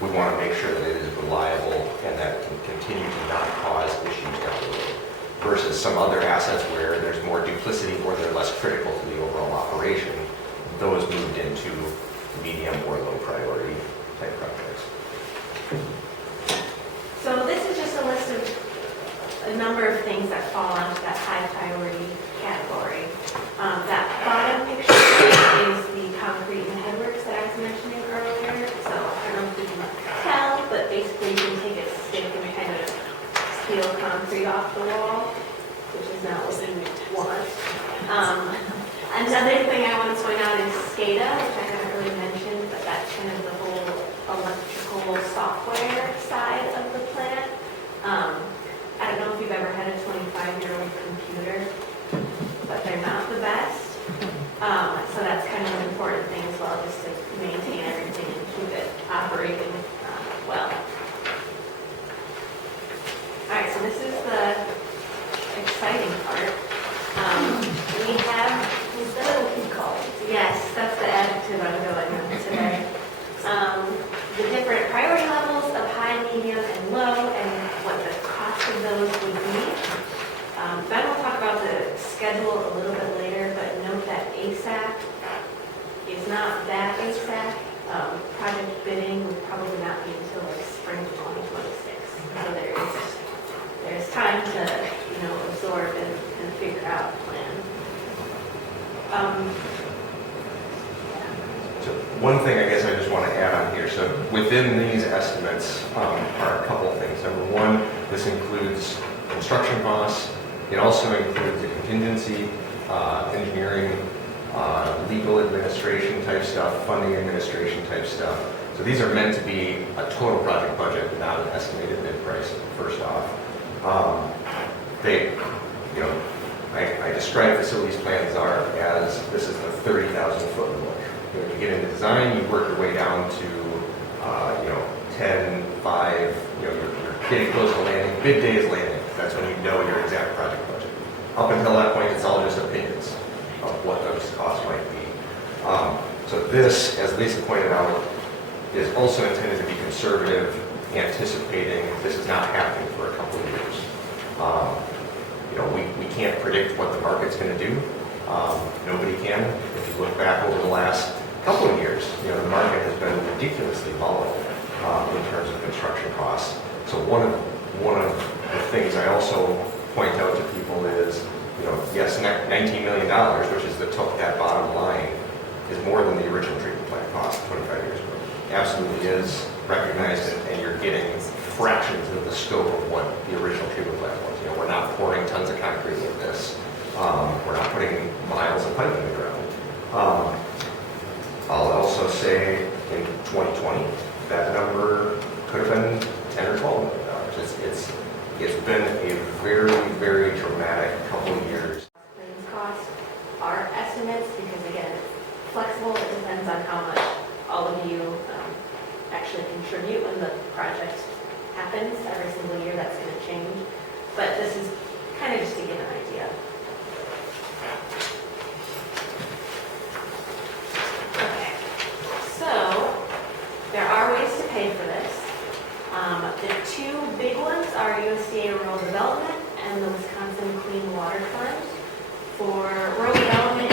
we want to make sure that it is reliable and that it can continue to not cause issues down the road. Versus some other assets where there's more duplicity or they're less critical to the overall operation, those moved into medium or low priority type projects. So this is just a list of a number of things that fall onto that high priority category. That bottom picture is the concrete and headworks that I was mentioning earlier. So I don't know if you can tell, but basically you can take a stick and kind of peel concrete off the wall, which is not what we want. Another thing I want to point out is SCADA, which I haven't really mentioned, but that's kind of the whole electrical software side of the plant. I don't know if you've ever had a 25-year-old computer, but they're not the best. So that's kind of an important thing as well, just to maintain everything and keep it operating well. All right, so this is the exciting part. We have, is that what we call it? Yes, that's the adjective I'm going with today. The different priority levels of high, medium, and low, and what the cost of those would be. Ben will talk about the schedule a little bit later, but note that ASAP is not that ASAP. Project bidding would probably not be until like spring 2026. So there's time to, absorb and figure out a plan. So one thing I guess I just want to add on here, so within these estimates are a couple of things. Number one, this includes construction costs. It also includes the contingency, engineering, legal administration type stuff, funding administration type stuff. So these are meant to be a total project budget, not an estimated bid price, first off. I describe facilities plans as this is the 30,000 foot look. You get into design, you work your way down to 10, 5, you're getting close to landing. Bid day is landing. That's when you know your exact project budget. Up until that point, it's all just opinions of what those costs might be. So this, as Lisa pointed out, is also intended to be conservative, anticipating this is not happening for a couple of years. We can't predict what the market's going to do. Nobody can. If you look back over the last couple of years, the market has been ridiculously volatile in terms of construction costs. So one of the things I also point out to people is, yes, $19 million, which is that bottom line, is more than the original treatment plant cost 25 years ago. Absolutely is recognized, and you're getting fractions of the scope of what the original treatment plant was. You know, we're not pouring tons of concrete with this. We're not putting miles of pipe in the ground. I'll also say in 2020, that number could have been 10 or 12 million dollars. It's been a very, very dramatic couple of years. Claims costs are estimates because again, it's flexible. It depends on how much all of you actually contribute when the project happens. Every single year that's going to change. But this is kind of just to get an idea. Okay, so there are ways to pay for this. The two big ones are USDA Rural Development and the Wisconsin Clean Water Fund. For rural development,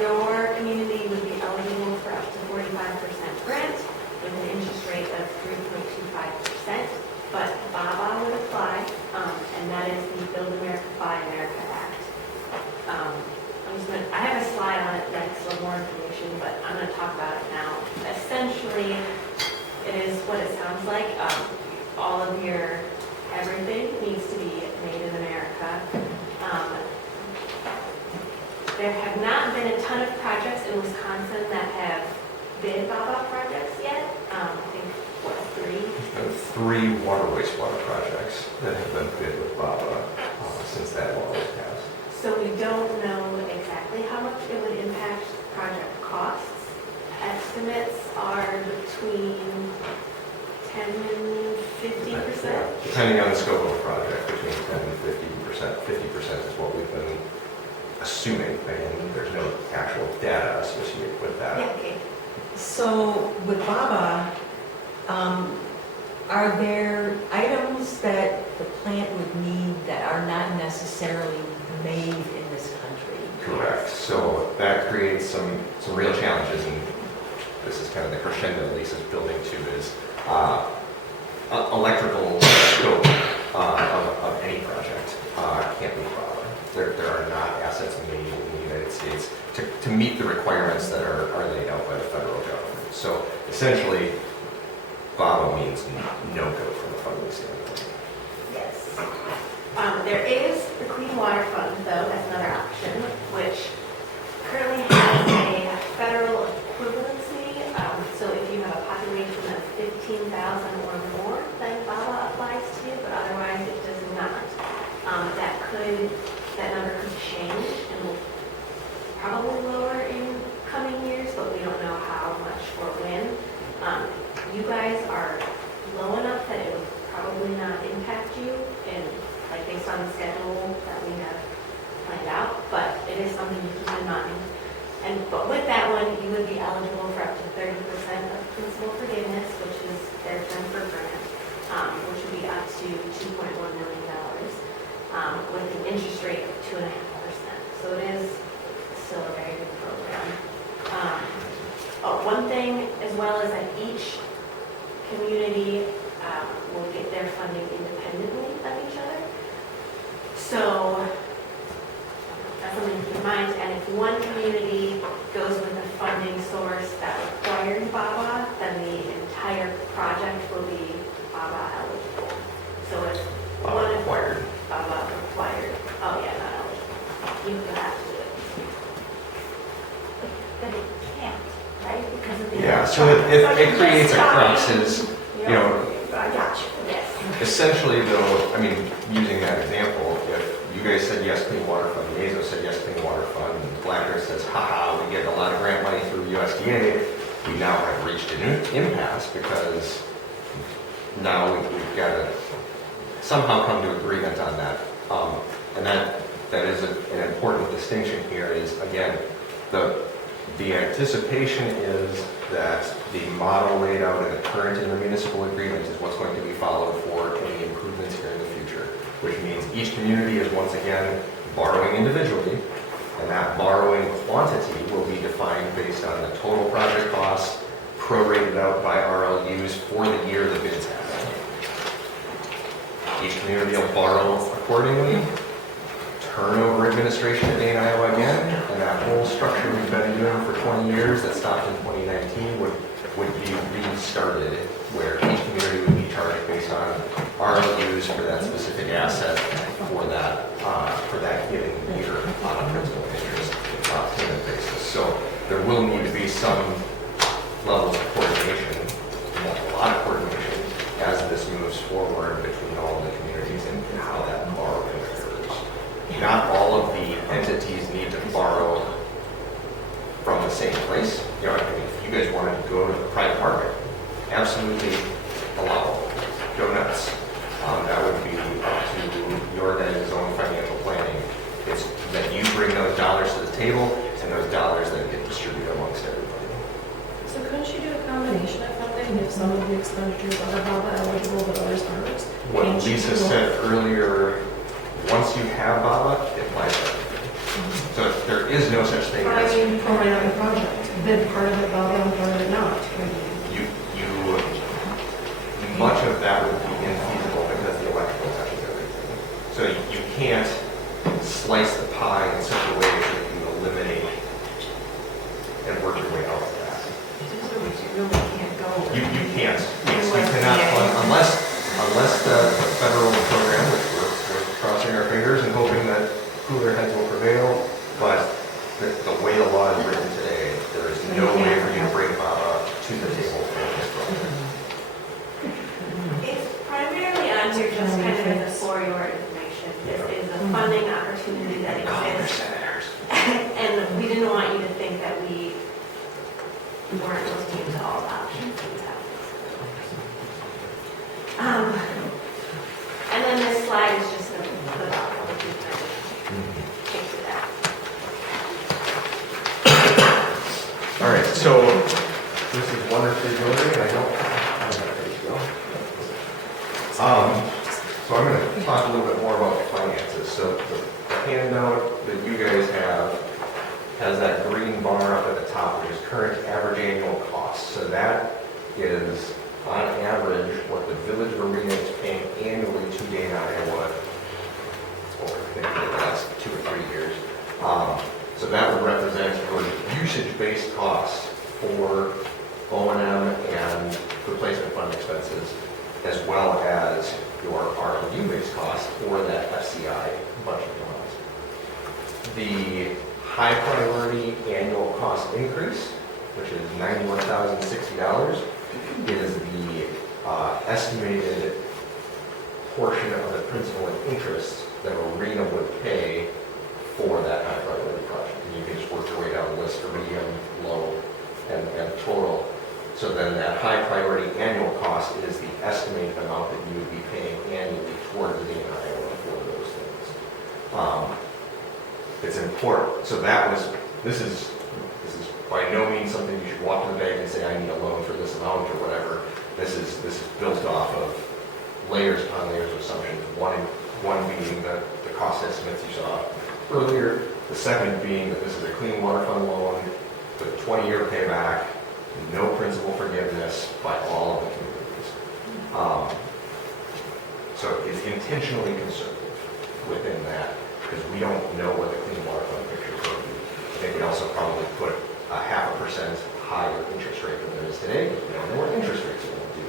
your community would be eligible for up to 45% grant with an interest rate of 3.25%, but BABA would apply, and that is the Build America, Buy America Act. I have a slide on it next for more information, but I'm going to talk about it now. Essentially, it is what it sounds like. All of your everything needs to be made in America. There have not been a ton of projects in Wisconsin that have bid BABA projects yet. I think, what, 3? There's been 3 water wastewater projects that have been bid with BABA since that law was passed. So we don't know exactly how much it would impact project costs. Estimates are between 10 and 50%. Depending on the scope of a project, between 10 and 50%. 50% is what we've been assuming, and there's no actual data associated with that. Yeah, okay. So with BABA, are there items that the plant would need that are not necessarily made in this country? Correct. So that creates some real challenges, and this is kind of the crescendo Lisa's building to is electrical scope of any project can't be BABA. There are not assets made in the United States to meet the requirements that are laid out by the federal government. So essentially, BABA means no-go from a funding standpoint. Yes. There is the Clean Water Fund, though, that's another option, which currently has a federal equivalency. So if you have a population of 15,000 or more, then BABA applies to you, but otherwise it does not. That number could change and will probably lower in coming years, but we don't know how much or when. You guys are low enough that it would probably not impact you based on the schedule that we have planned out, but it is something to keep in mind. But with that one, you would be eligible for up to 30% of principal forgiveness, which is their term for grant, which would be up to $2.1 million, with an interest rate of 2.5%. So it is still a very good program. One thing as well is that each community will get their funding independently of each other. So that's something to keep in mind. And if one community goes with a funding source that requires BABA, then the entire project will be BABA eligible. So if one Required. BABA required, oh yeah, not eligible. You have to do it. But it can't, right? Because of the. Yeah, so it creates a crux is, you know, I got you. Yes. essentially though, I mean, using that example, if you guys said yes, Clean Water Fund, Mazo said yes, Clean Water Fund, and Blackbird says, haha, we get a lot of grant money through USDA, we now have reached an impasse because now we've got to somehow come to agreement on that. And that is an important distinction here is, again, the anticipation is that the model laid out in the current intermunicipal agreement is what's going to be followed for any improvements here in the future, which means each community is once again borrowing individually, and that borrowing quantity will be defined based on the total project costs prorated out by RLUs for the year the bids happen. Each community will borrow accordingly, turn over administration at Dane, Iowa again, and that whole structure we've been doing for 20 years that stopped in 2019 would be restarted, where each community would be charged based on music asset for that given year on a principal interest payment basis. So there will need to be some level of coordination, a lot of coordination, as this moves forward between all the communities and how that borrowing occurs. Not all of the entities need to borrow from the same place. You know, I mean, if you guys wanted to go to the private market, absolutely allowable. Go nuts. That would be up to your guys' own financial planning. It's that you bring those dollars to the table, and those dollars then get distributed amongst everybody. So couldn't you do a combination of funding if some of the expenditures are BABA eligible but others aren't? What Can't you Lisa do both? said earlier, once you have BABA, it applies to everything. So there is no such thing But I as mean, prorate out the project, bid part of it BABA and part of it not. much of that would be infeasible because the electrical touches everything. So you can't slice the pie in such a way that you eliminate and work your way out of that. Those are which you really can't go. You can't. Yes, you cannot fund unless the federal program, which we're crossing our fingers and hoping that cooler heads will prevail, but the way the law is written today, there is no way for you to bring BABA to the table for this program. It's primarily on here just kind of as a for your information. This is a funding opportunity that exists. And we didn't want you to think that we weren't looking into all the options things happen. And then this slide is just the about what we kind of take to that. All right, so this is wonderfully building, and I don't have that ready to go. So I'm going to talk a little bit more about finances. So the handout that you guys have has that green bar up at the top, which is current average annual cost. So that is, on average, what the village arena is paying annually to Dana, Iowa, over the last 2 or 3 years. So that would represent your usage-based costs for O&M and replacement fund expenses, as well as your RLU-based costs for that FCI budget amount. The high priority annual cost increase, which is $91,060, is the estimated portion of the principal and interest that arena would pay for that high priority project. And you can just work your way down the list for medium, low, and total. So then that high priority annual cost is the estimated amount that you would be paying annually toward the Dana, Iowa for those things. It's important. So this is by no means something you should walk to the bank and say, I need a loan for this amount or whatever. This is built off of layers upon layers of assumptions. One being the cost estimates you saw earlier. The second being that this is a clean water fund loan with a 20-year payback, no principal forgiveness by all of the communities. So it's intentionally conservative within that because we don't know what the clean water fund picture is going to be. I think we also probably put a 0.5% higher interest rate than there is today because we don't know what interest rates are going to do.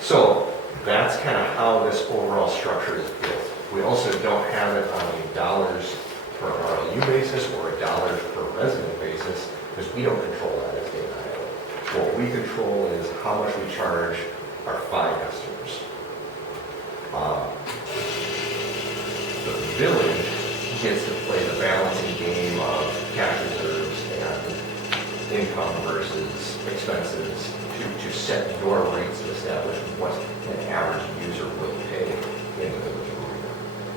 So that's kind of how this overall structure is built. We also don't have it on a dollars per RLU basis or a dollars per resident basis because we don't control that as Dana, Iowa. What we control is how much we charge our 5 customers. The village gets to play the balancing game of cash reserves and income versus expenses to set your rates to establish what an average user will pay in the village arena.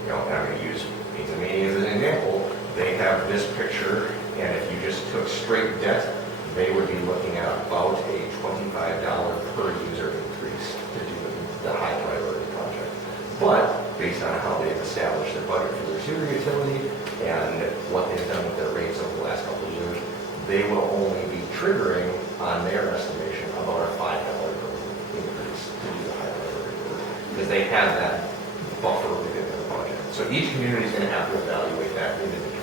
You know, and I'm going to use Pizza Mania as an example. They have this picture, and if you just took straight debt, they would be looking at about a $25 per user increase to do the high priority project. But based on how they've established their budget for their sewer utility and what they've done with their rates over the last couple of years, they will only be triggering on their estimation about a $5 increase to do the high priority work because they have that buffer within their budget. So each community is going to have to evaluate that individually.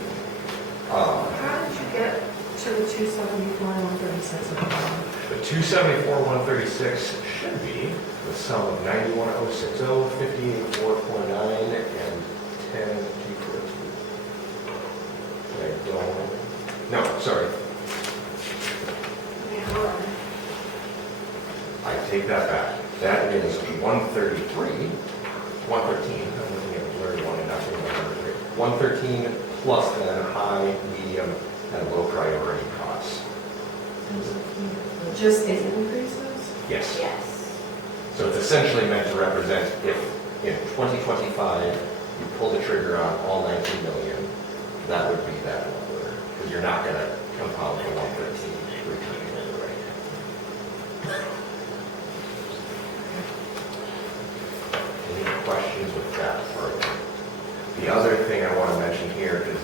How did you get to the 274 and 136? The 274,136 should be the sum of 91,060, 58,449, and 10,242. I don't, no, sorry. I take that back. That is 113, I'm looking at the blurry one and not seeing the number 3. 113 plus then high, medium, and low priority costs. Just as increases? Yes. Yes. So it's essentially meant to represent if in 2025 you pull the trigger on all 19 million, that would be that number. Because you're not going to compound to 113 repeating it, right? Any questions with that part? The other thing I want to mention here is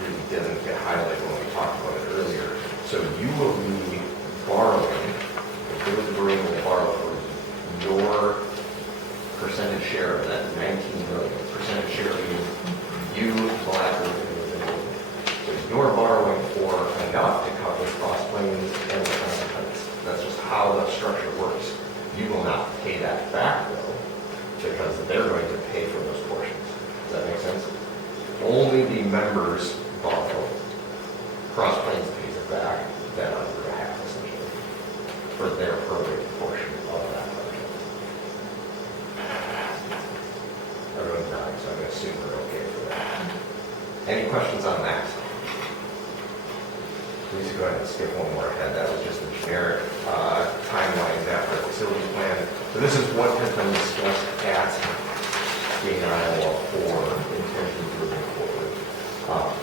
really doesn't get highlighted when we talked about it earlier. So you will be borrowing, the village of Marine will borrow for your percentage share of that 19 million. Percentage share being you, Black, so you're borrowing for enough to cover cross planes and the consequence. That's just how the structure works. You will not pay that back though, because they're going to pay for those portions. Does that make sense? Only the members borrow. Cross Plains pays it back, then under a half essentially, for their prorated portion of that project. Everyone's nodding, so I'm going to assume we're okay for that. Any questions on that? Please go ahead and skip one more ahead. That was just a generic timeline after the facility plan. So this is what has been discussed at Dana, Iowa for intentions moving forward.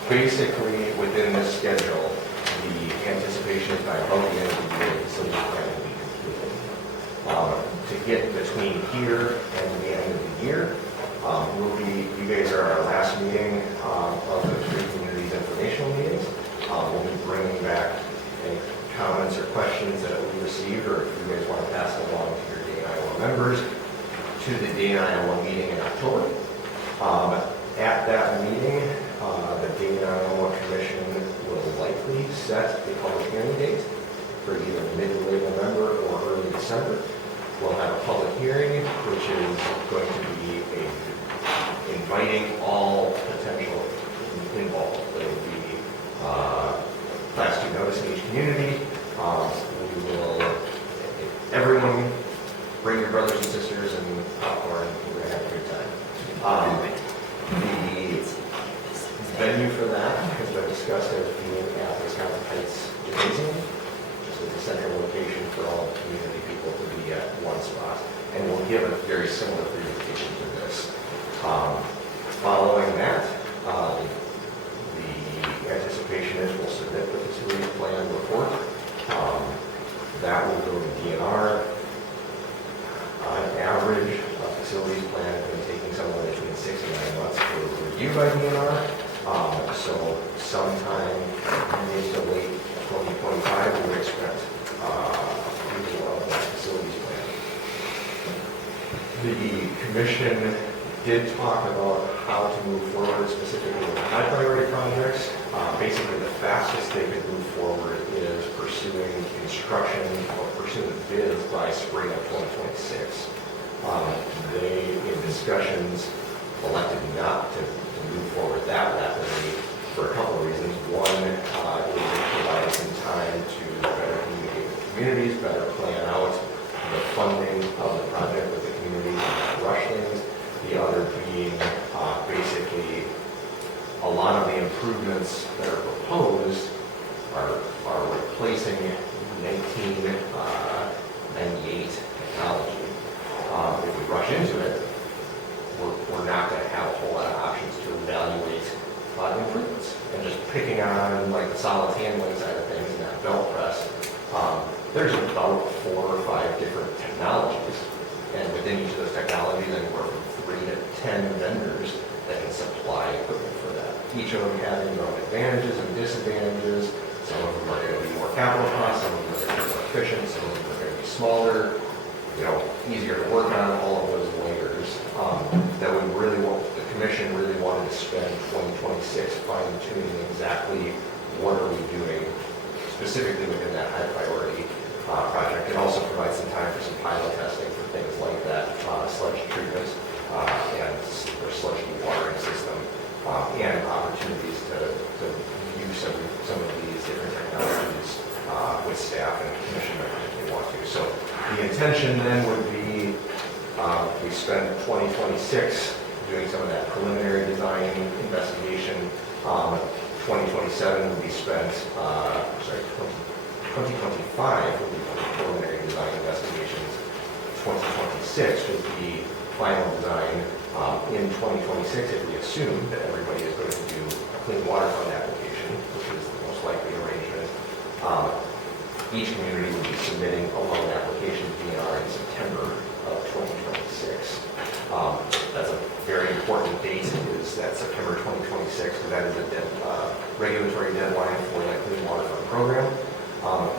Basically, within this schedule, the anticipation is by about the end of the year, the facility plan will be completed. To get between here and the end of the year, you guys are our last meeting of the three communities informational meetings. We'll be bringing back any comments or questions that we received, or if you guys want to pass it along to your Dana, Iowa members, to the Dana, Iowa meeting in October. At that meeting, the Dana, Iowa Commission will likely set a public hearing date for either mid to late November or early December. We'll have a public hearing, which is going to be inviting all potential involved. There will be class 2 notice in each community. We will, everyone, bring your brothers and sisters and popcorn. We're going to have a good time. The venue for that has been discussed as being at the Wisconsin Heights Gymnasium, which is a central location for all the community people to be at one spot. And we'll give a very similar presentation to this. Following that, the anticipation is we'll submit the facility plan report. That will go to DNR. On average, a facilities plan has been taking somewhere between 6 and 9 months for review by DNR. So sometime mid to late 2025, we would expect approval of that facilities plan. The commission did talk about how to move forward specifically with high priority projects. Basically, the fastest they could move forward is pursuing construction or pursuing bids by spring of 2026. They, in discussions, elected not to move forward that rapidly for a couple of reasons. One, it would provide some time to better communicate with communities, better plan out the funding of the project with the communities, and not rush things. The other being basically a lot of the improvements that are proposed are replacing 1998 technology. If we rush into it, we're not going to have a whole lot of options to evaluate improvements. And just picking on like the solid handling side of things and that belt press, there's about 4 or 5 different technologies. And within each of those technologies, anywhere from 3 to 10 vendors that can supply equipment for that. Each of them having their own advantages and disadvantages. Some of them are going to be more capital costs, some of them are going to be more efficient, some of them are going to be smaller, easier to work on, all of those layers. That we really want, the commission really wanted to spend 2026 fine-tuning exactly what are we doing specifically within that high priority project. It also provides some time for some pilot testing for things like that sludge treatment and or sludge dewatering system, and opportunities to use some of these different technologies with staff and commission members if they want to. So the intention then would be we spend 2026 doing some of that preliminary design investigation. 2027 would be spent, 2025 would be preliminary design investigations. 2026 would be final design. In 2026, if we assume that everybody is going to do a clean water fund application, which is the most likely arrangement, each community would be submitting a loan application to DNR in September of 2026. That's a very important date, is that September 2026, because that is a regulatory deadline for that Clean Water Fund program.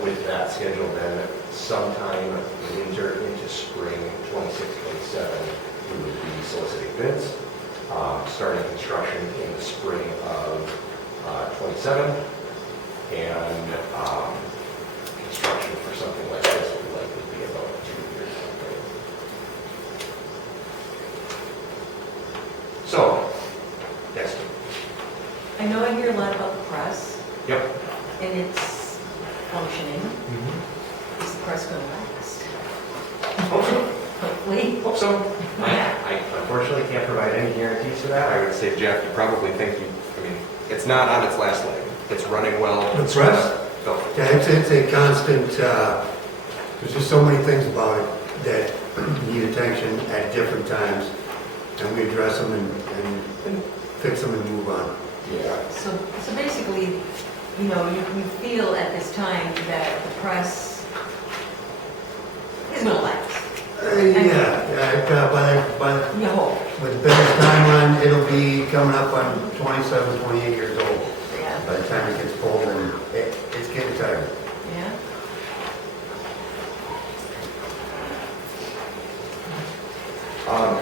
With that schedule, then sometime winter into spring 26-27, we would be soliciting bids, starting construction in the spring of 27, and construction for something like this would likely be about a 2-year timeframe. So, yes. I know I hear a lot about the press Yep. and its functioning. Is the press going to last? Hope so. Hopefully. Hope so. I unfortunately can't provide any guarantees for that. I would say, Jeff, you probably think it's not on its last leg. It's running well. The press? Go. Yeah, it's a constant, there's just so many things about it that need attention at different times, and we address them and fix them and move on. Yeah. So basically, you feel at this time that the press is going to last. But You hope. with Ben's timeline, it'll be coming up on 27, 28 years old. Yeah. By the time it gets pulled, and it's getting tired. Yeah.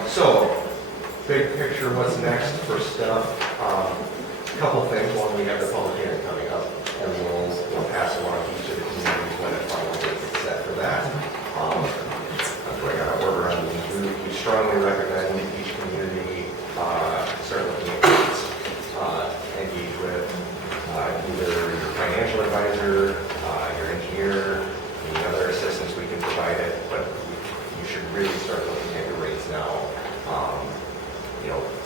So, big picture, what's next for stuff? A couple things. One, we have the public hearing coming up, and we'll pass along to each of the communities when the final date is set for that. I'm going out of order on these. We strongly recommend each community start looking at dates, engage with either your financial advisor, your engineer, any other assistance we can provide it, but you should really start looking at your rates now.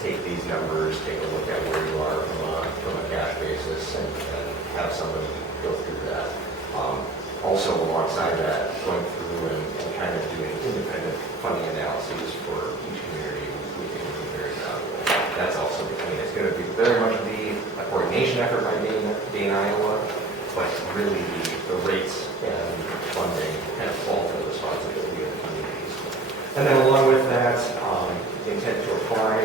Take these numbers, take a look at where you are from a cash basis, and have somebody go through that. Also, alongside that, going through and kind of doing independent funding analyses for each community, we think would be very valuable. That's also, it's going to be very much be a coordination effort by Dane, Iowa, but really the rates and funding kind of fall to the responsibility of the communities. And then along with that, intent to apply,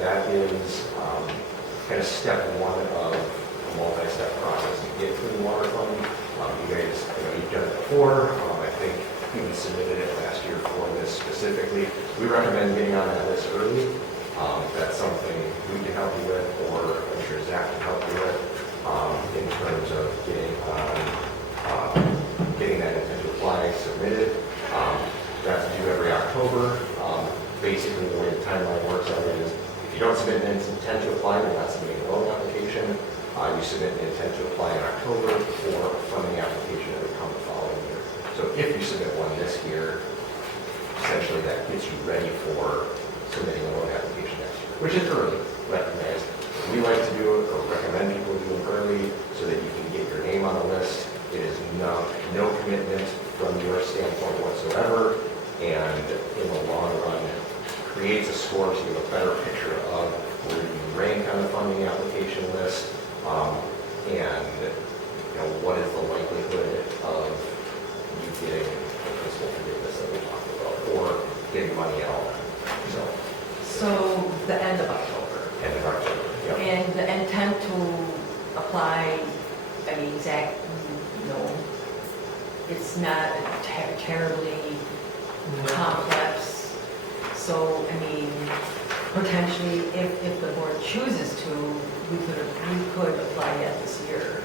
that is kind of step one of a multi-step process to get Clean Water Fund. You guys, you've done it before. I think even submitted it last year for this specifically. We recommend getting on that list early. If that's something we can help you with, or I'm sure Zach can help you with, in terms of getting that intent to apply submitted. That's due every October. Basically, the way the timeline works on it is, if you don't submit an intent to apply, you're not submitting a loan application. You submit an intent to apply in October for a funding application that would come the following year. So if you submit one this year, essentially that gets you ready for submitting a loan application next year, which is early, recognized. We like to do it, or recommend people do it early, so that you can get your name on the list. It is no commitment from your standpoint whatsoever, and in the long run, creates a score so you have a better picture of where you rank on the funding application list, and what is the likelihood of you getting the fiscal forgiveness that we talked about, or getting money at all. So the end of October. End of October, yeah. And the intent to apply, Zach, it's not terribly complex. So, potentially, if the board chooses to, we could apply yet this year.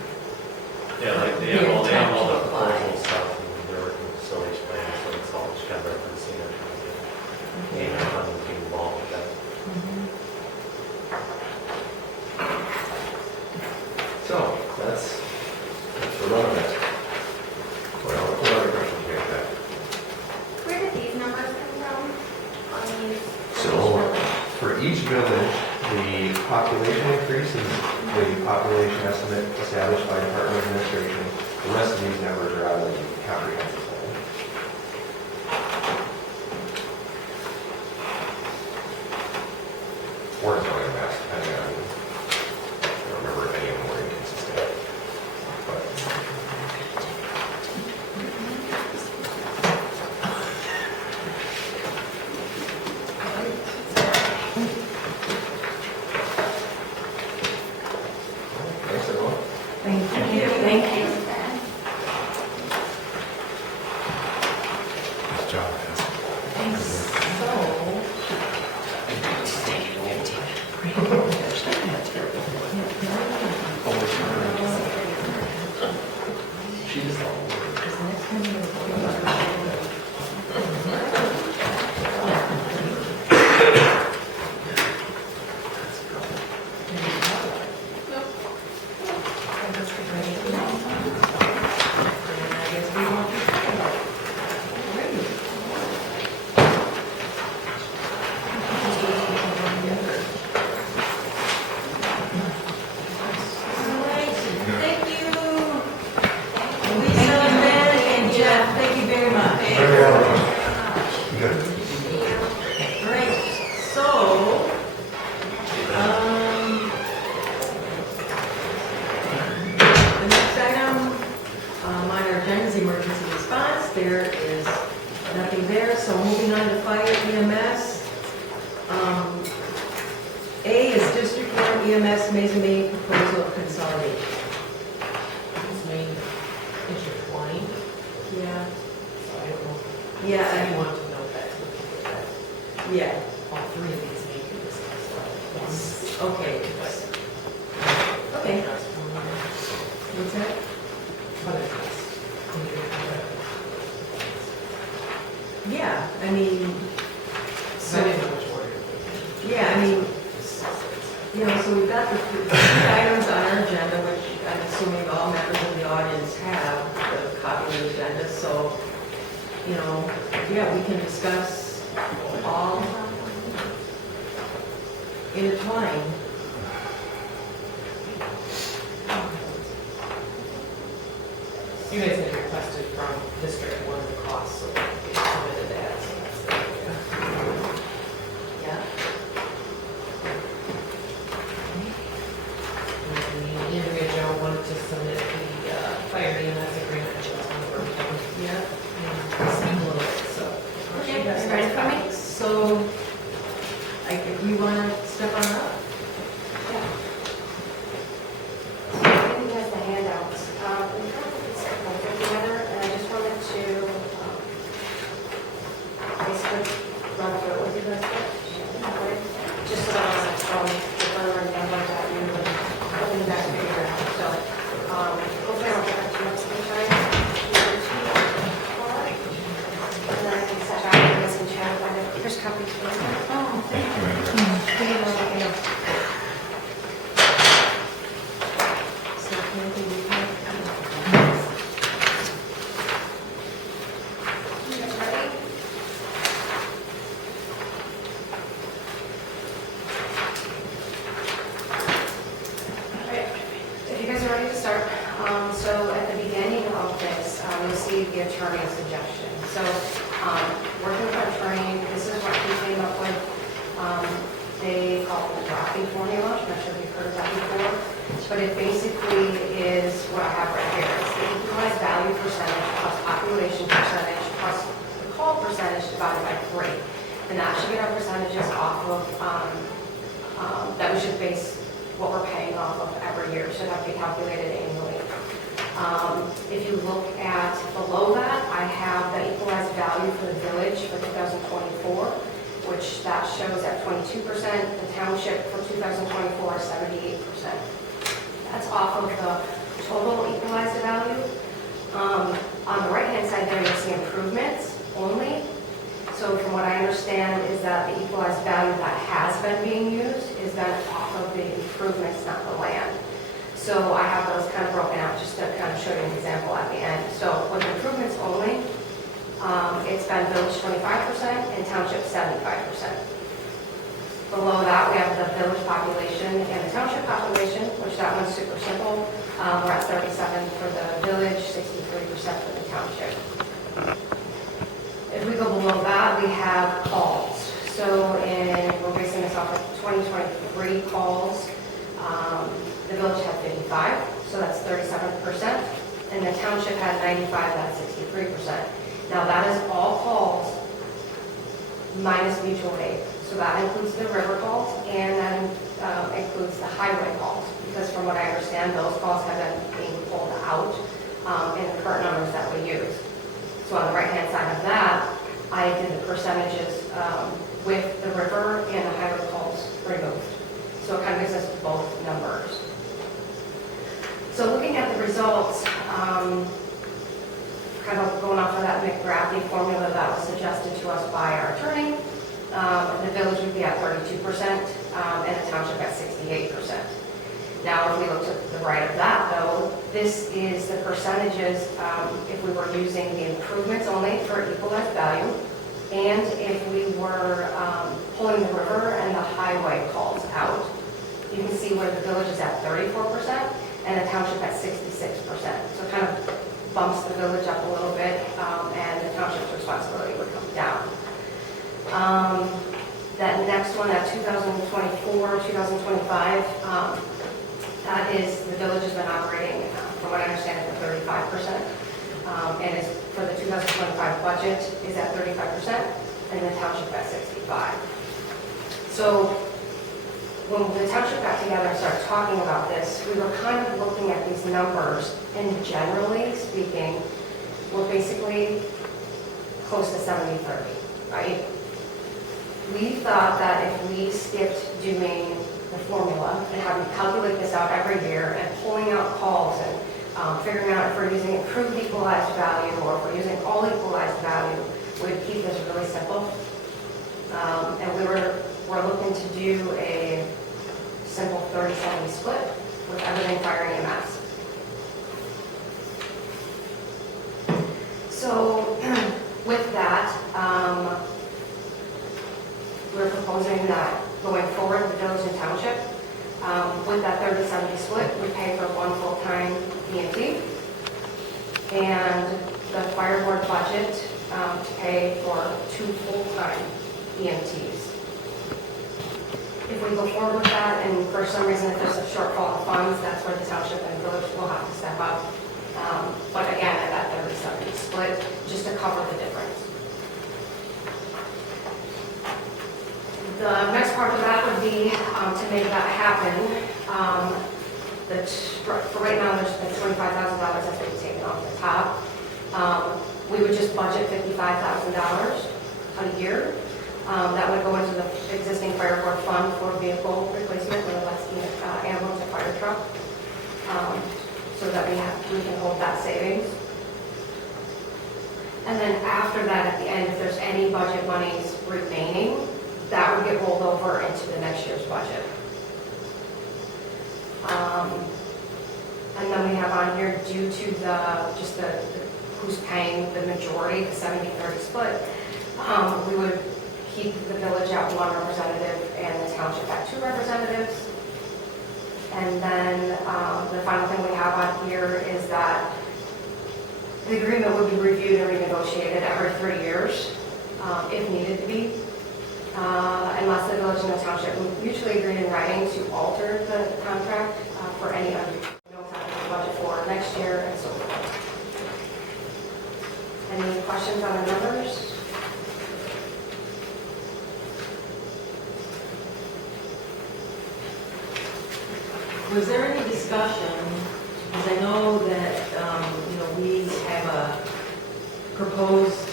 Yeah, like they have all the proposal stuff. September for the senior tournament. And funding being involved with that. So, that's the run of it. What other questions do you have? Where did these numbers come from? On these? So, for each village, the population increase is the population estimate established by Department of Administration. The rest of these numbers are out of the comprehensive plan. Or it's only a mess, depending on, I don't remember if any of them were inconsistent. But thanks, everyone. Thank you. Thank you. Good job, Thank you. Lisa, Ben, and Jeff, thank you very much. Very well. Good. Great. So, the next item on our agenda is emergency response. There is nothing there, so moving on to fire EMS. A is District 1 EMS Mason proposal of consolidation. It's made intertwined, Yeah. so I don't know. Yeah, I I- want to know that, so we can get that. yeah, All three of these may be discussed at once. okay. Okay, what's that? Other costs. Yeah, I mean, So I didn't know which order. yeah, I mean, you know, so we've got the three items on our agenda, which I'm assuming all members of the audience have, the copy of the agenda, so, you know, yeah, we can discuss all intertwined. You guys had requested from District 1 the cost, so we submitted that, so that's there. Yeah. And Andrea Joe wanted to submit the fire EMS agreement, which was on the board. Yeah. And speak a little bit, so. Okay, that's ready for me? So, if you want to step on up? I think has the handouts. We kind of put this together, and I just wanted to basically run through it with you guys. Just so that I'm the burner and things like that, and open back to figure out. So, hopefully I don't get too much time. And then I can set out this and chat about it. Here's copies for you. Oh, thank you. So, anything you have? You guys ready? Alright, if you guys are ready to start, so at the beginning of this, you'll see the attorney suggestion. So, working with our attorney, this is what he came up with. They call it the dropping formula, I'm not sure if you've heard of that before, but it basically is what I have right here. It's the equalized value percentage plus population percentage plus the call percentage divided by 3. And that should get our percentages off of, that we should base what we're paying off of every year, should have to be calculated annually. If you look at below that, I have the equalized value for the village for 2024, which that shows at 22%, the township for 2024 is 78%. That's off of the total equalized value. On the right-hand side there, you'll see improvements only, So from what I understand is that the equalized value that has been being used is then off of the improvements, not the land. So I have those kind of broken out just to kind of show you an example at the end. So with improvements only, it's been village 25% and township 75%. Below that, we have the village population and the township population, which that one's super simple. We're at 37 for the village, 63% for the township. If we go below that, we have calls. So we're basing this off of 2023 calls. The village had 55, so that's 37%. And the township had 95, that's 63%. Now that is all calls minus mutual aid. So that includes the river calls and that includes the highway calls. Because from what I understand, those calls have been being pulled out in the current numbers that we use. So on the right-hand side of that, I did the percentages with the river and the highway calls removed. So it kind of gives us both numbers. So looking at the results, kind of going off of that McGrathy formula that was suggested to us by our attorney, the village would be at 32% and the township at 68%. Now, if we look to the right of that, though, this is the percentages if we were using the improvements only for equalized value, and if we were pulling the river and the highway calls out. You can see where the village is at 34% and the township at 66%. So it kind of bumps the village up a little bit, and the township's responsibility would come down. That next one, that 2024, 2025, that is, the village has been operating, from what I understand, at 35%, and is for the 2025 budget is at 35%, and the township at 65%. So when the township got together and started talking about this, we were kind of looking at these numbers, and generally speaking, we're basically close to 70-30, right? We thought that if we skipped doing the formula and having to calculate this out every year and pulling out calls and figuring out if we're using improved equalized value or if we're using all equalized value, we'd keep this really simple. And we're looking to do a simple 30-70 split with everything fire EMS. So with that, we're proposing that going forward, the village and township, with that 30-70 split, we pay for one full-time EMT, and the fire board budget to pay for 2 full-time EMTs. If we go forward with that, and for some reason if there's a shortfall of funds, that's where the township and village will have to step up. But again, at that 30-70 split, just to cover the difference. The next part of that would be to make that happen. For right now, there's been $25,000 that's been taken off the top. We would just budget $55,000 a year. That would go into the existing fire board fund for vehicle replacement, whether that's ambulance or fire truck, so that we can hold that savings. And then after that, at the end, if there's any budget monies remaining, that would get rolled over into the next year's budget. And then we have on here, due to the who's paying the majority, the 70-30 split, we would keep the village at 1 representative and the township at 2 representatives. And then the final thing we have on here is that the agreement would be reviewed and renegotiated every 3 years, if needed to be. Unless the village and the township mutually agreed in writing to alter the contract for any other budget for next year and so forth. Any questions on the numbers? Was there any discussion, because I know that, we have a proposed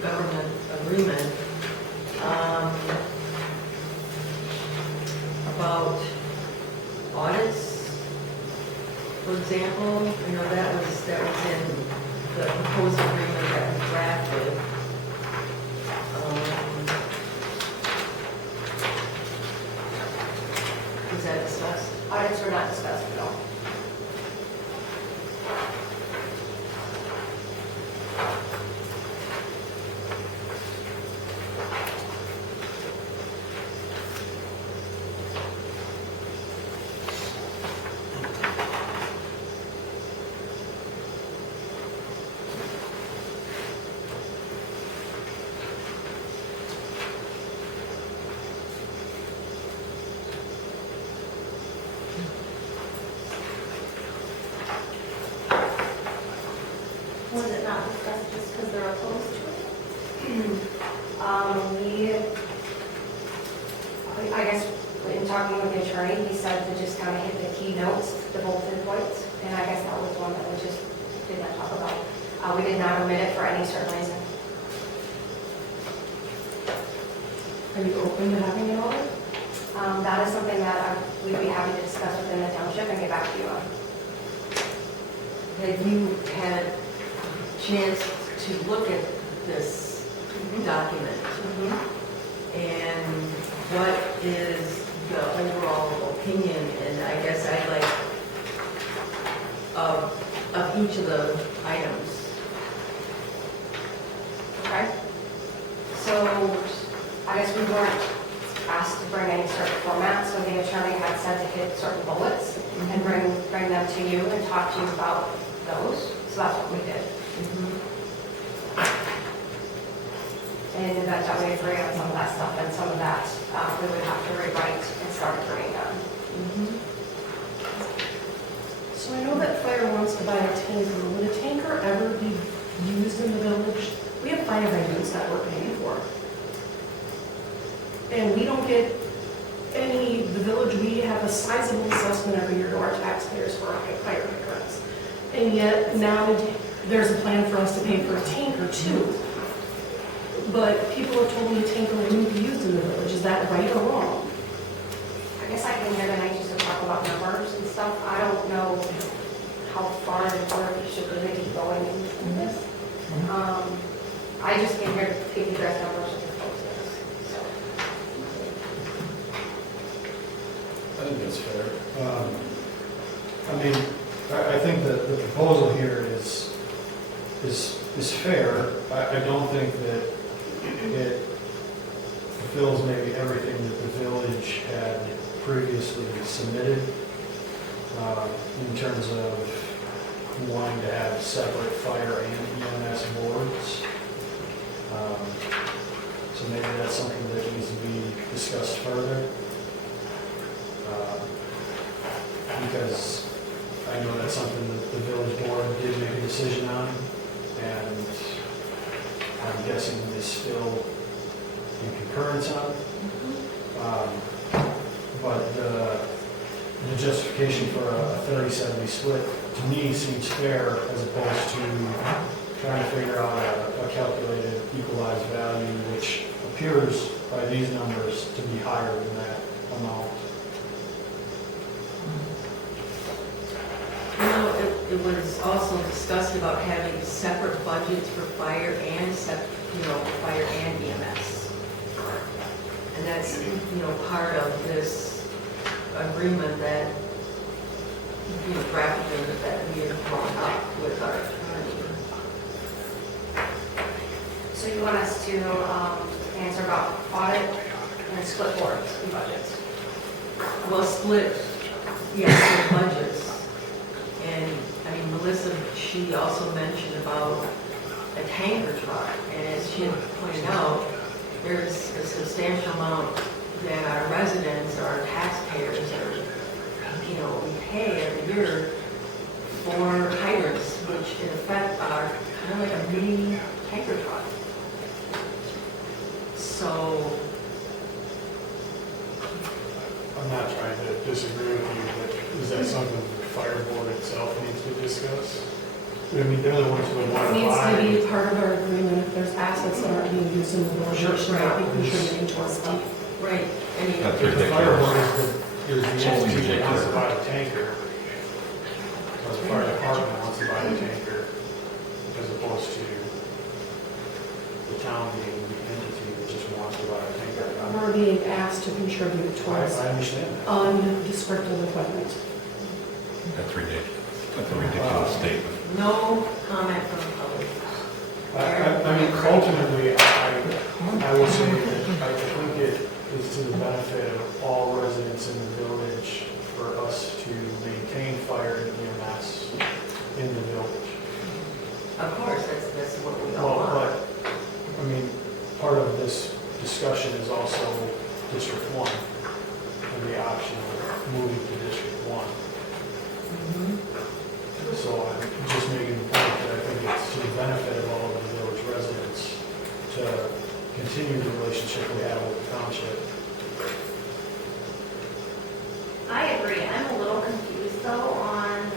government agreement about audits, for example. That was in the proposed agreement that we drafted. I guess in talking with the attorney, he said to just kind of hit the key notes, the bulleted points, and I guess that was one that we just did not talk about. We did not omit it for any certain reason. Are you open to having it all? That is something that we'd be happy to discuss within the township and get back to you on. Have you had a chance to look at this document? And what is the overall opinion, and I guess I'd like, of each of the items? Okay? So I guess we weren't asked to bring any certain format, so the attorney had said to hit certain bullets and bring them to you and talk to you about those. So that's what we did. And in the event that we agree on some of that stuff, and some of that we would have to rewrite and start agreeing on. So I know that fire wants to buy a tanker. Would a tanker ever be used in the village? We have fire hydrants that we're paying for. And we don't get any, the village, we have a sizable assessment every year to our taxpayers for our fire hydrants. And yet now there's a plan for us to pay for a tanker too. But people have told me a tanker wouldn't be used in the village. Is that right or wrong? I guess I came here tonight just to talk about numbers and stuff. I don't know how far the board should really be going in this. I just came here to give you guys numbers and propose this. So. I think that's fair. I mean, I think that the proposal here is fair. I don't think that it fulfills maybe everything that the village had previously submitted in terms of wanting to have separate fire and EMS boards. So maybe that's something that needs to be discussed further. Because I know that's something that the village board did make a decision on, and I'm guessing is still in concurrence on. But the justification for a 30-70 split, to me, seems fair as opposed to trying to figure out a calculated equalized value, which appears by these numbers to be higher than that amount. It was also discussed about having separate budgets for fire and fire and EMS. And that's, part of this agreement that, draft agreement that we have drawn up with our attorney. So you want us to answer about audit and split boards and budgets? Well, split budgets. And, Melissa, she also mentioned about a tanker truck. And as she had pointed out, there's a substantial amount that our residents or our taxpayers are, we pay every year for hydrants, which in effect are kind of like a mini tanker truck. So, I'm not trying to disagree with you, but is that something the fire board itself needs to discuss? I mean, they're the ones who would want It to needs buy. to be part of our agreement if there's assets that aren't being used in the village. It should not be contributing to our stuff. right. That's If the fire board ridiculous. is the Totally entity that wants to ridiculous. buy the tanker, or the fire department wants to buy the tanker, as opposed to the town being the entity that just wants to buy a tanker. We're being asked to contribute towards I understand that. undescriptive equipment. That's ridiculous. That's a ridiculous statement. No comment from the public. I mean, ultimately, I will say that I think it is to the benefit of all residents in the village for us to maintain fire and EMS in the village. Of course, that's what we all Well, want. but, I mean, part of this discussion is also District 1 and the option of moving to District 1. So I'm just making the point that I think it's to the benefit of all of the village residents to continue the relationship we have with the township. I agree. I'm a little confused though on,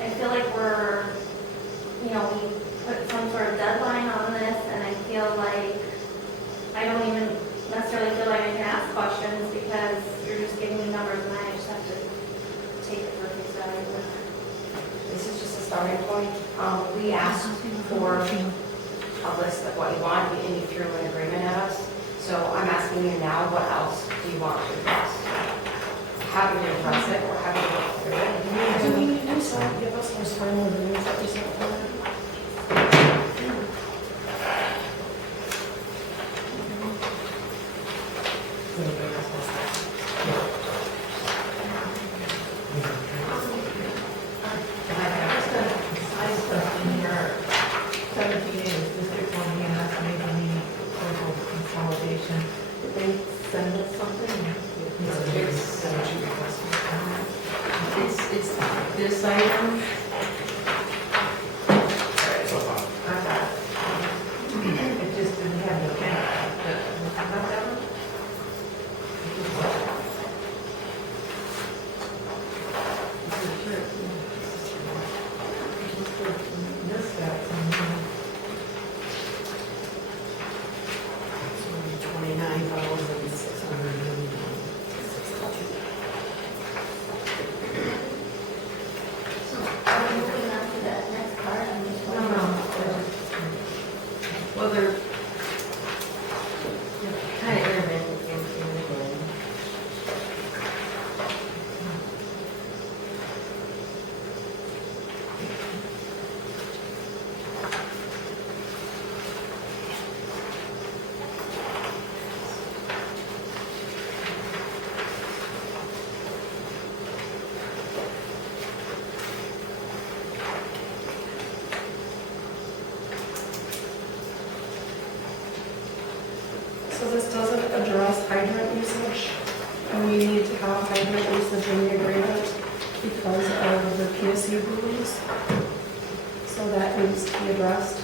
I feel like we're, we put some sort of deadline on this and I feel like I don't even necessarily feel like I can ask questions because you're just giving me numbers and I just have to take it for face value. This is just a starting point. We asked for a list of what you want, and you threw an agreement at us. So I'm asking you now, what else do you want to address? How do you address it, or how do you work through it? Do we do so give us those final agreements that we sent forward? Did they send us something? It's this item. I got it. It just didn't have the camera. Not that one? This got some. 29,600. So are we moving on to the next part? I'm just No, wondering. Well, they're kind of intermittent in the So this doesn't address hydrant usage, and we need to have hydrant usage in the agreement because of the PSU rules. So that needs to be addressed.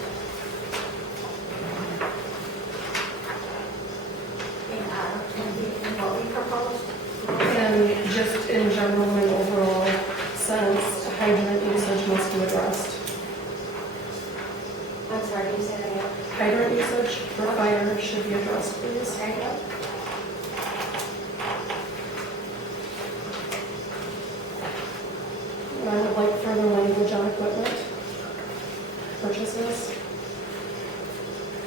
In what we proposed? And just in general and overall sense, hydrant usage must be addressed. I'm sorry, can you say that again? Hydrant usage for fire should be addressed, please. There you go. And I would like further language on equipment purchases.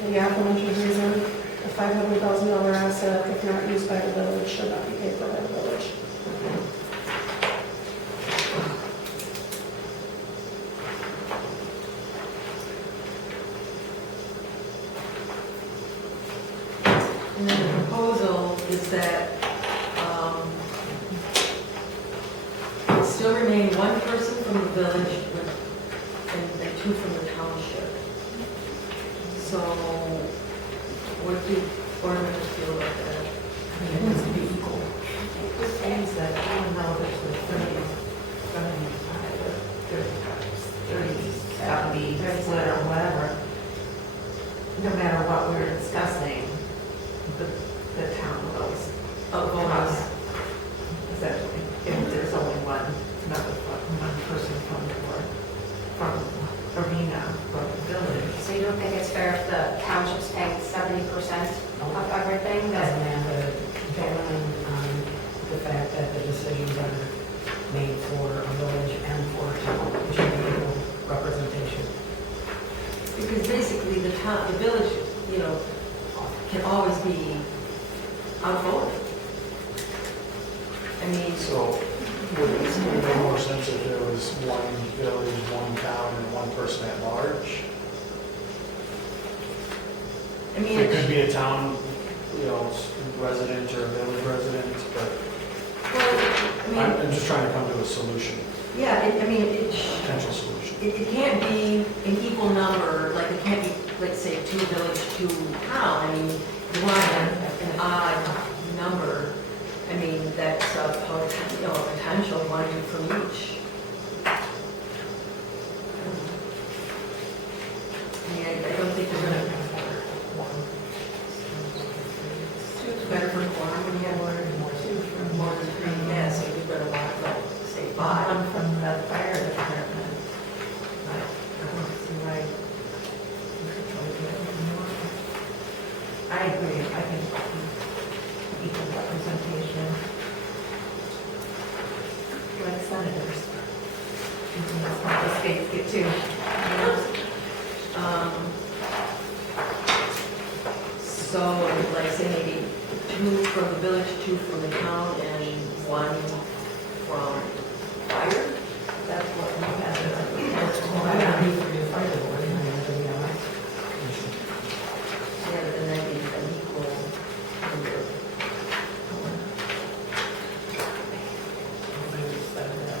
The aforementioned reason, a $500,000 asset, if not used by the village, should not be paid for by the village. And then the proposal is that it still remain one person from the village and two from the township. So what do board feel about that? It needs to be equal. This means that even though there's the 30, 75, or 30, 70, split or whatever, no matter what we were discussing, the town will always vote on it. Essentially, if there's only one person from the board, from arena, from the village. So you don't think it's fair if the township's paying 70% of everything? Doesn't have a bearing on the fact that the decisions are made for a village and for a town, which is equal representation. Because basically the village, can always be outvoted. I mean, So would it make more sense if there was one village, one town, and one person at large? I mean, It could be a town, resident or a village resident, but I'm just trying to come to a solution, yeah, potential solution. it can't be an equal number, like it can't be, let's say, two village, two town. I mean, you want an odd number. I mean, that's a potential one from each. I mean, I don't think they're gonna. I agree, I think equal representation. Like senators. That's what the states get too. So, like say maybe 2 from the village, 2 from the town, and 1 from fire? That's what we have. Well, I don't need to be a fire board, and I have to be on my commission. Yeah, but then that'd be an equal number. Maybe set it up.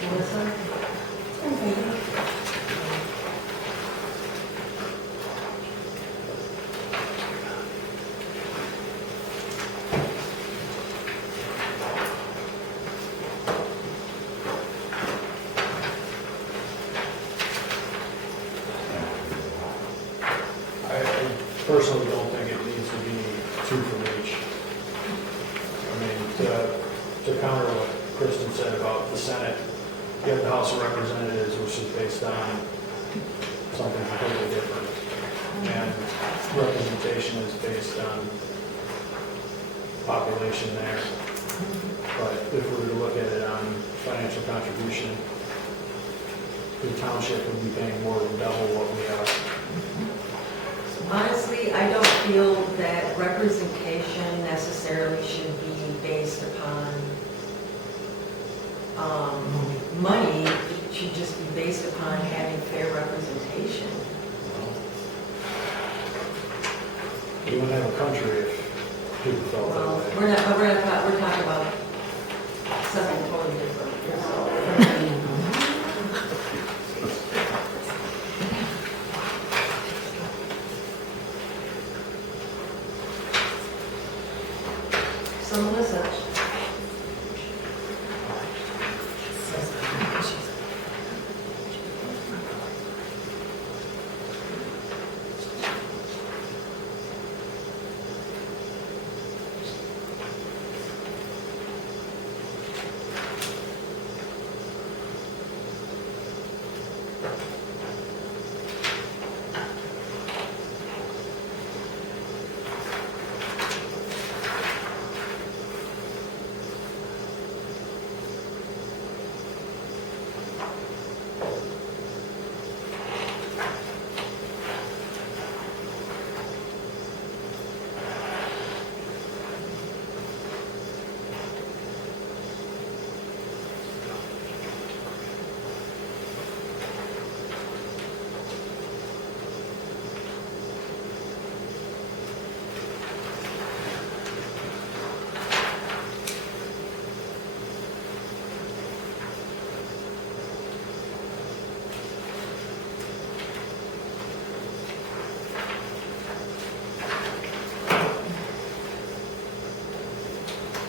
Melissa? I personally don't think it needs to be 2 from each. I mean, to counter what Kristen said about the Senate, you have the House of Representatives, which is based on something completely different. And representation is based on population there. But if we were to look at it on financial contribution, the township would be paying more than double what we are. Honestly, I don't feel that representation necessarily should be based upon money. It should just be based upon having fair representation. We wouldn't have a country if people felt Well, that way. we're talking about something totally different. So, So Melissa,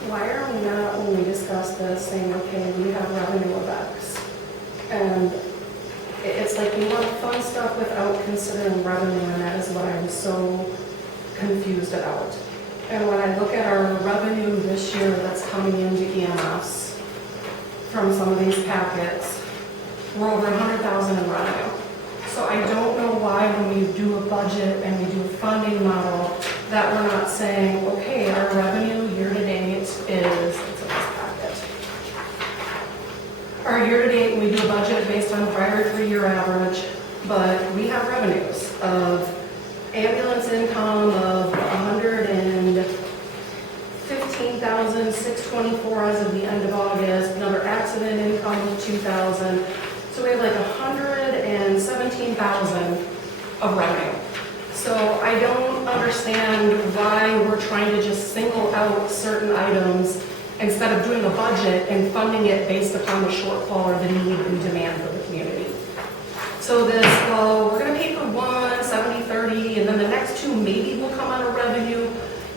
Why are we not, when we discuss this, saying, okay, we have revenue of X? And it's like we want to fund stuff without considering revenue, and that is what I'm so confused about. And when I look at our revenue this year that's coming into EMS from some of these packets, we're over 100,000 in revenue. So I don't know why when we do a budget and we do a funding model, that we're not saying, okay, our revenue year-to-date is, it's in this packet. Our year-to-date, we do a budget based on prior 3-year average, but we have revenues of ambulance income of 115,624 as of the end of August, another accident income of 2,000. So we have like 117,000 of revenue. So I don't understand why we're trying to just single out certain items instead of doing a budget and funding it based upon the shortfall or the need and demand for the community. So this, well, we're going to pay for 1, 70, 30, and then the next 2 maybe will come out of revenue,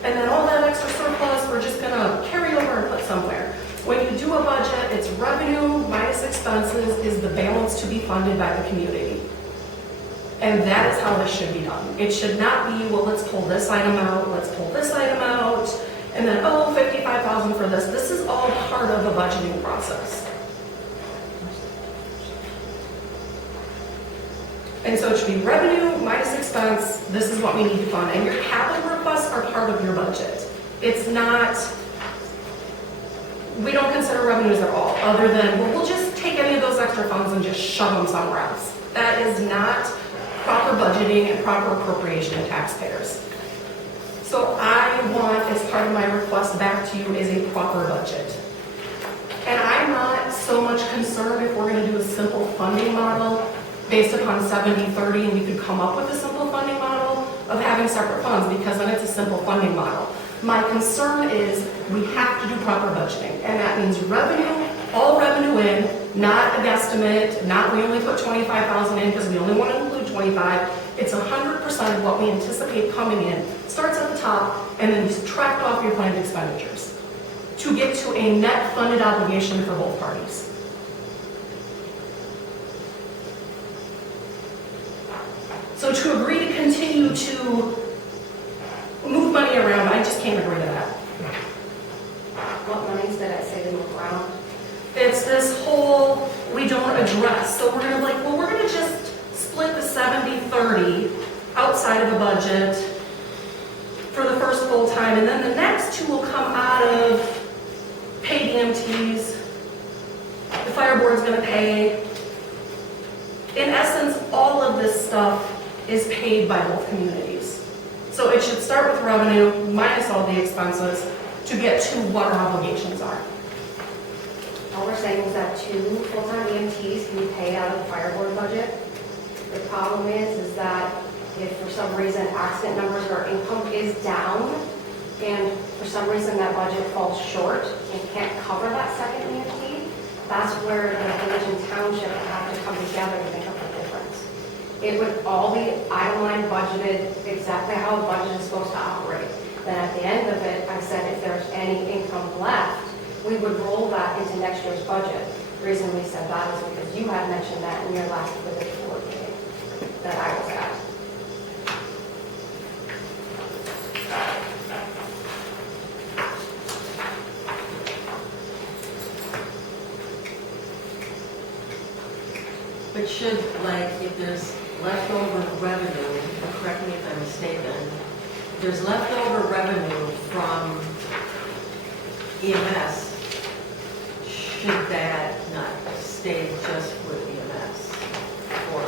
and then all that extra surplus we're just going to carry over and put somewhere. When you do a expenses is the balance to be funded by the community. And that is how this should be done. It should not be, well, let's pull this item out, let's pull this item out, and then, oh, 55,000 for this. This is all part of the budgeting process. And so it should be revenue minus expense, this is what we need to fund. And your capital requests are part of your budget. It's not, we don't consider revenues at all, other than, well, we'll just take any of those extra funds and just shove them somewhere else. That is not proper budgeting and proper appropriation to taxpayers. So I want, as part of my request back to you, is a proper budget. And I'm not so much concerned if we're gonna do a simple funding model based upon 70-30, and we could come up with a simple funding model of having separate funds, because then it's a simple funding model. My concern is we have to do proper budgeting, and that means revenue, all revenue in, not a guesstimate, not we only put 25,000 in because we only want to include 25. It's 100% of what we anticipate coming in. Starts at the top, and then you subtract off your planned expenditures to get to a net funded obligation for both parties. So to agree to continue to move money around, I just can't agree to that. What monies did I say to move around? It's this whole, we don't address. So we're gonna like, well, we're gonna just split the 70-30 outside of the budget for the first full time, and then the next two will come out of paid EMTs. The fire board's gonna pay. In essence, all of this stuff is paid by both communities. So it should start with revenue minus all the expenses to get to what our obligations are. All we're saying is that 2 full-time EMTs can be paid out of the fire board budget. The problem is that if for some reason accident numbers or income is down, and for some reason that budget falls short and can't cover that second EMT, that's where the village and township have to come together to make up the difference. It would all be item line budgeted exactly how a budget is supposed to operate. Then at the end of it, I said if there's any income left, we would roll that into next year's budget. The reason we said that is because you had mentioned that in your last village board meeting that I was at. But should, like, if there's leftover revenue, correct me if I'm mistaken, if there's leftover revenue from EMS, should that not stay just with EMS for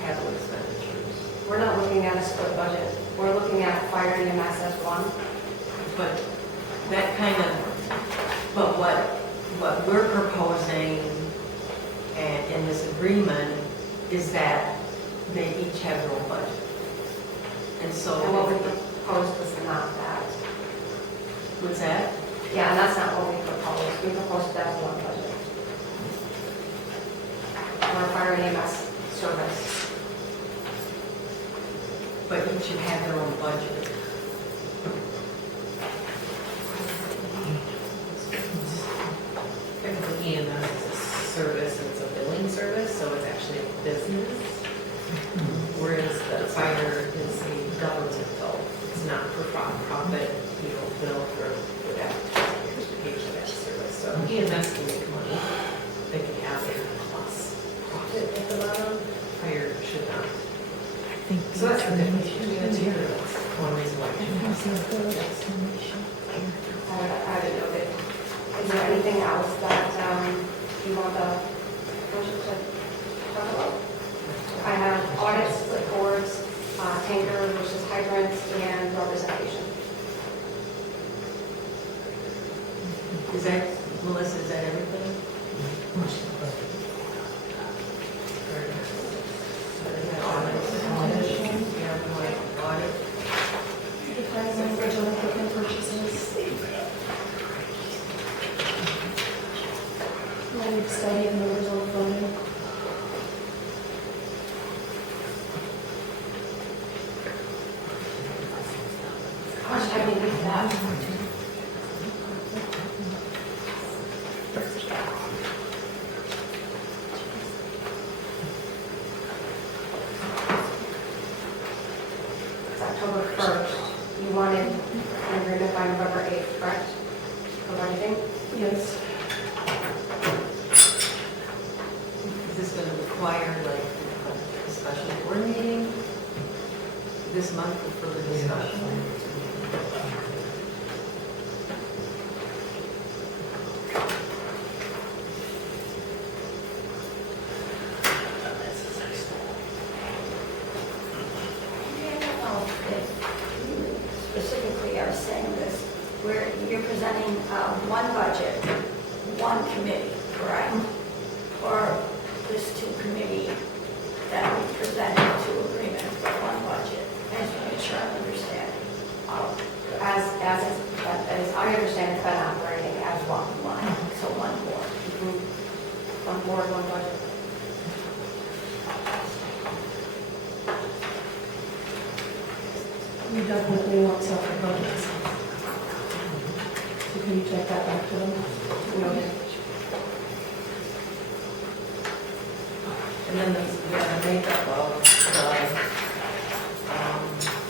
capital expenditures? We're not looking at a split budget. We're looking at fire and EMS as one. But that kind of, but what we're proposing and in this agreement is that they each have their own budget. And so. And what we proposed was not that. What's that? Yeah, and that's not what we proposed. We proposed that as one budget. Our fire and EMS service. But each should have their own budget. Technically, EMS is a service, and it's a billing service, so it's actually a business. Whereas the fire is a governmental, it's not for profit, you don't bill for that, taxpayers pay for that service. So EMS can make money, they can have a plus profit at the bottom, fire should not. So that's the difference between the two, that's one reason why. I didn't know that. Is there anything else that you want the person to talk about? I have audits, reports, tanker versus hydrants, and representation. Is that, Melissa, is that everything? Audit. Defines language on equipment purchases. I need to study the numbers on the funding. How much time do you need for that? month for further discussion. I don't know if you specifically are saying this, where you're presenting one budget, one committee, correct? Or this two committee that we presented to agreement for one budget? I just want to make sure I'm understanding. As I understand, it's been operating as one. So one board. One board, one budget. We definitely want separate budgets. So can you take that back to them? And then the makeup of the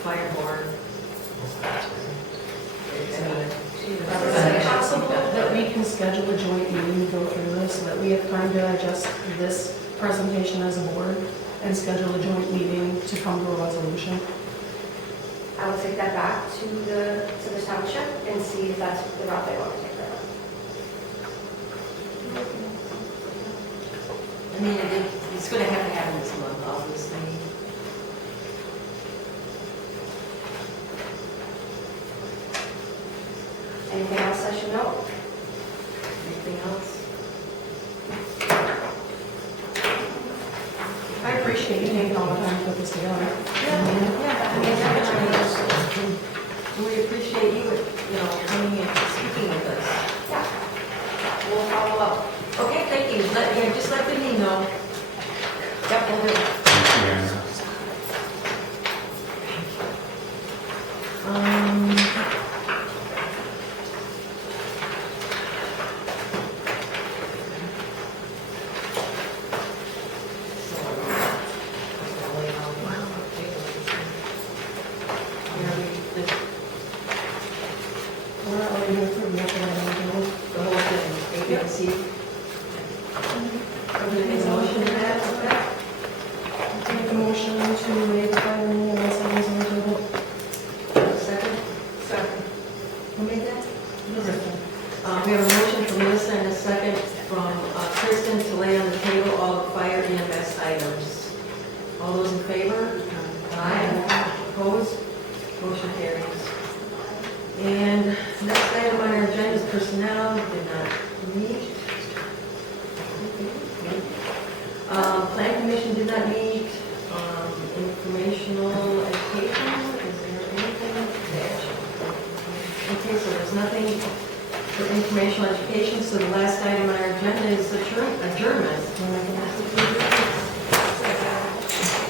fire board. Is it possible that we can schedule a joint meeting to go through this, so that we have time to digest this presentation as a board, and schedule a joint meeting to come to a resolution? I will take that back to the township and see if that's the route they want to take that. I mean, it's going to have to happen this month, obviously. Anything else I should know? Anything else? I appreciate you taking all the time to put this together. Yeah, I mean, definitely. We appreciate you, coming and speaking with us. Yeah. We'll follow up. Okay, thank you. Just let me know. Yep, we'll do. The whole thing, A, B, and C. Everything's motion to that, Make a motion to waive the filing and all items on the table. okay? Second? Second. Who made that? We have a motion from Melissa and a second from Kristen to lay on the table all the fire EMS items. All those in favor? Aye. Opposed? Motion carries. And next item on our agenda is personnel, did not meet. Plan commission did not meet. Informational education, is there anything there? Okay, so there's nothing for informational education, so the last item on our agenda is adjournment.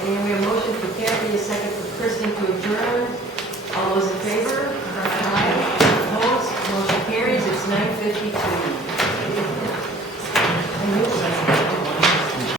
And we have a motion for Kathy, a second for Kristen to adjourn. All those in favor?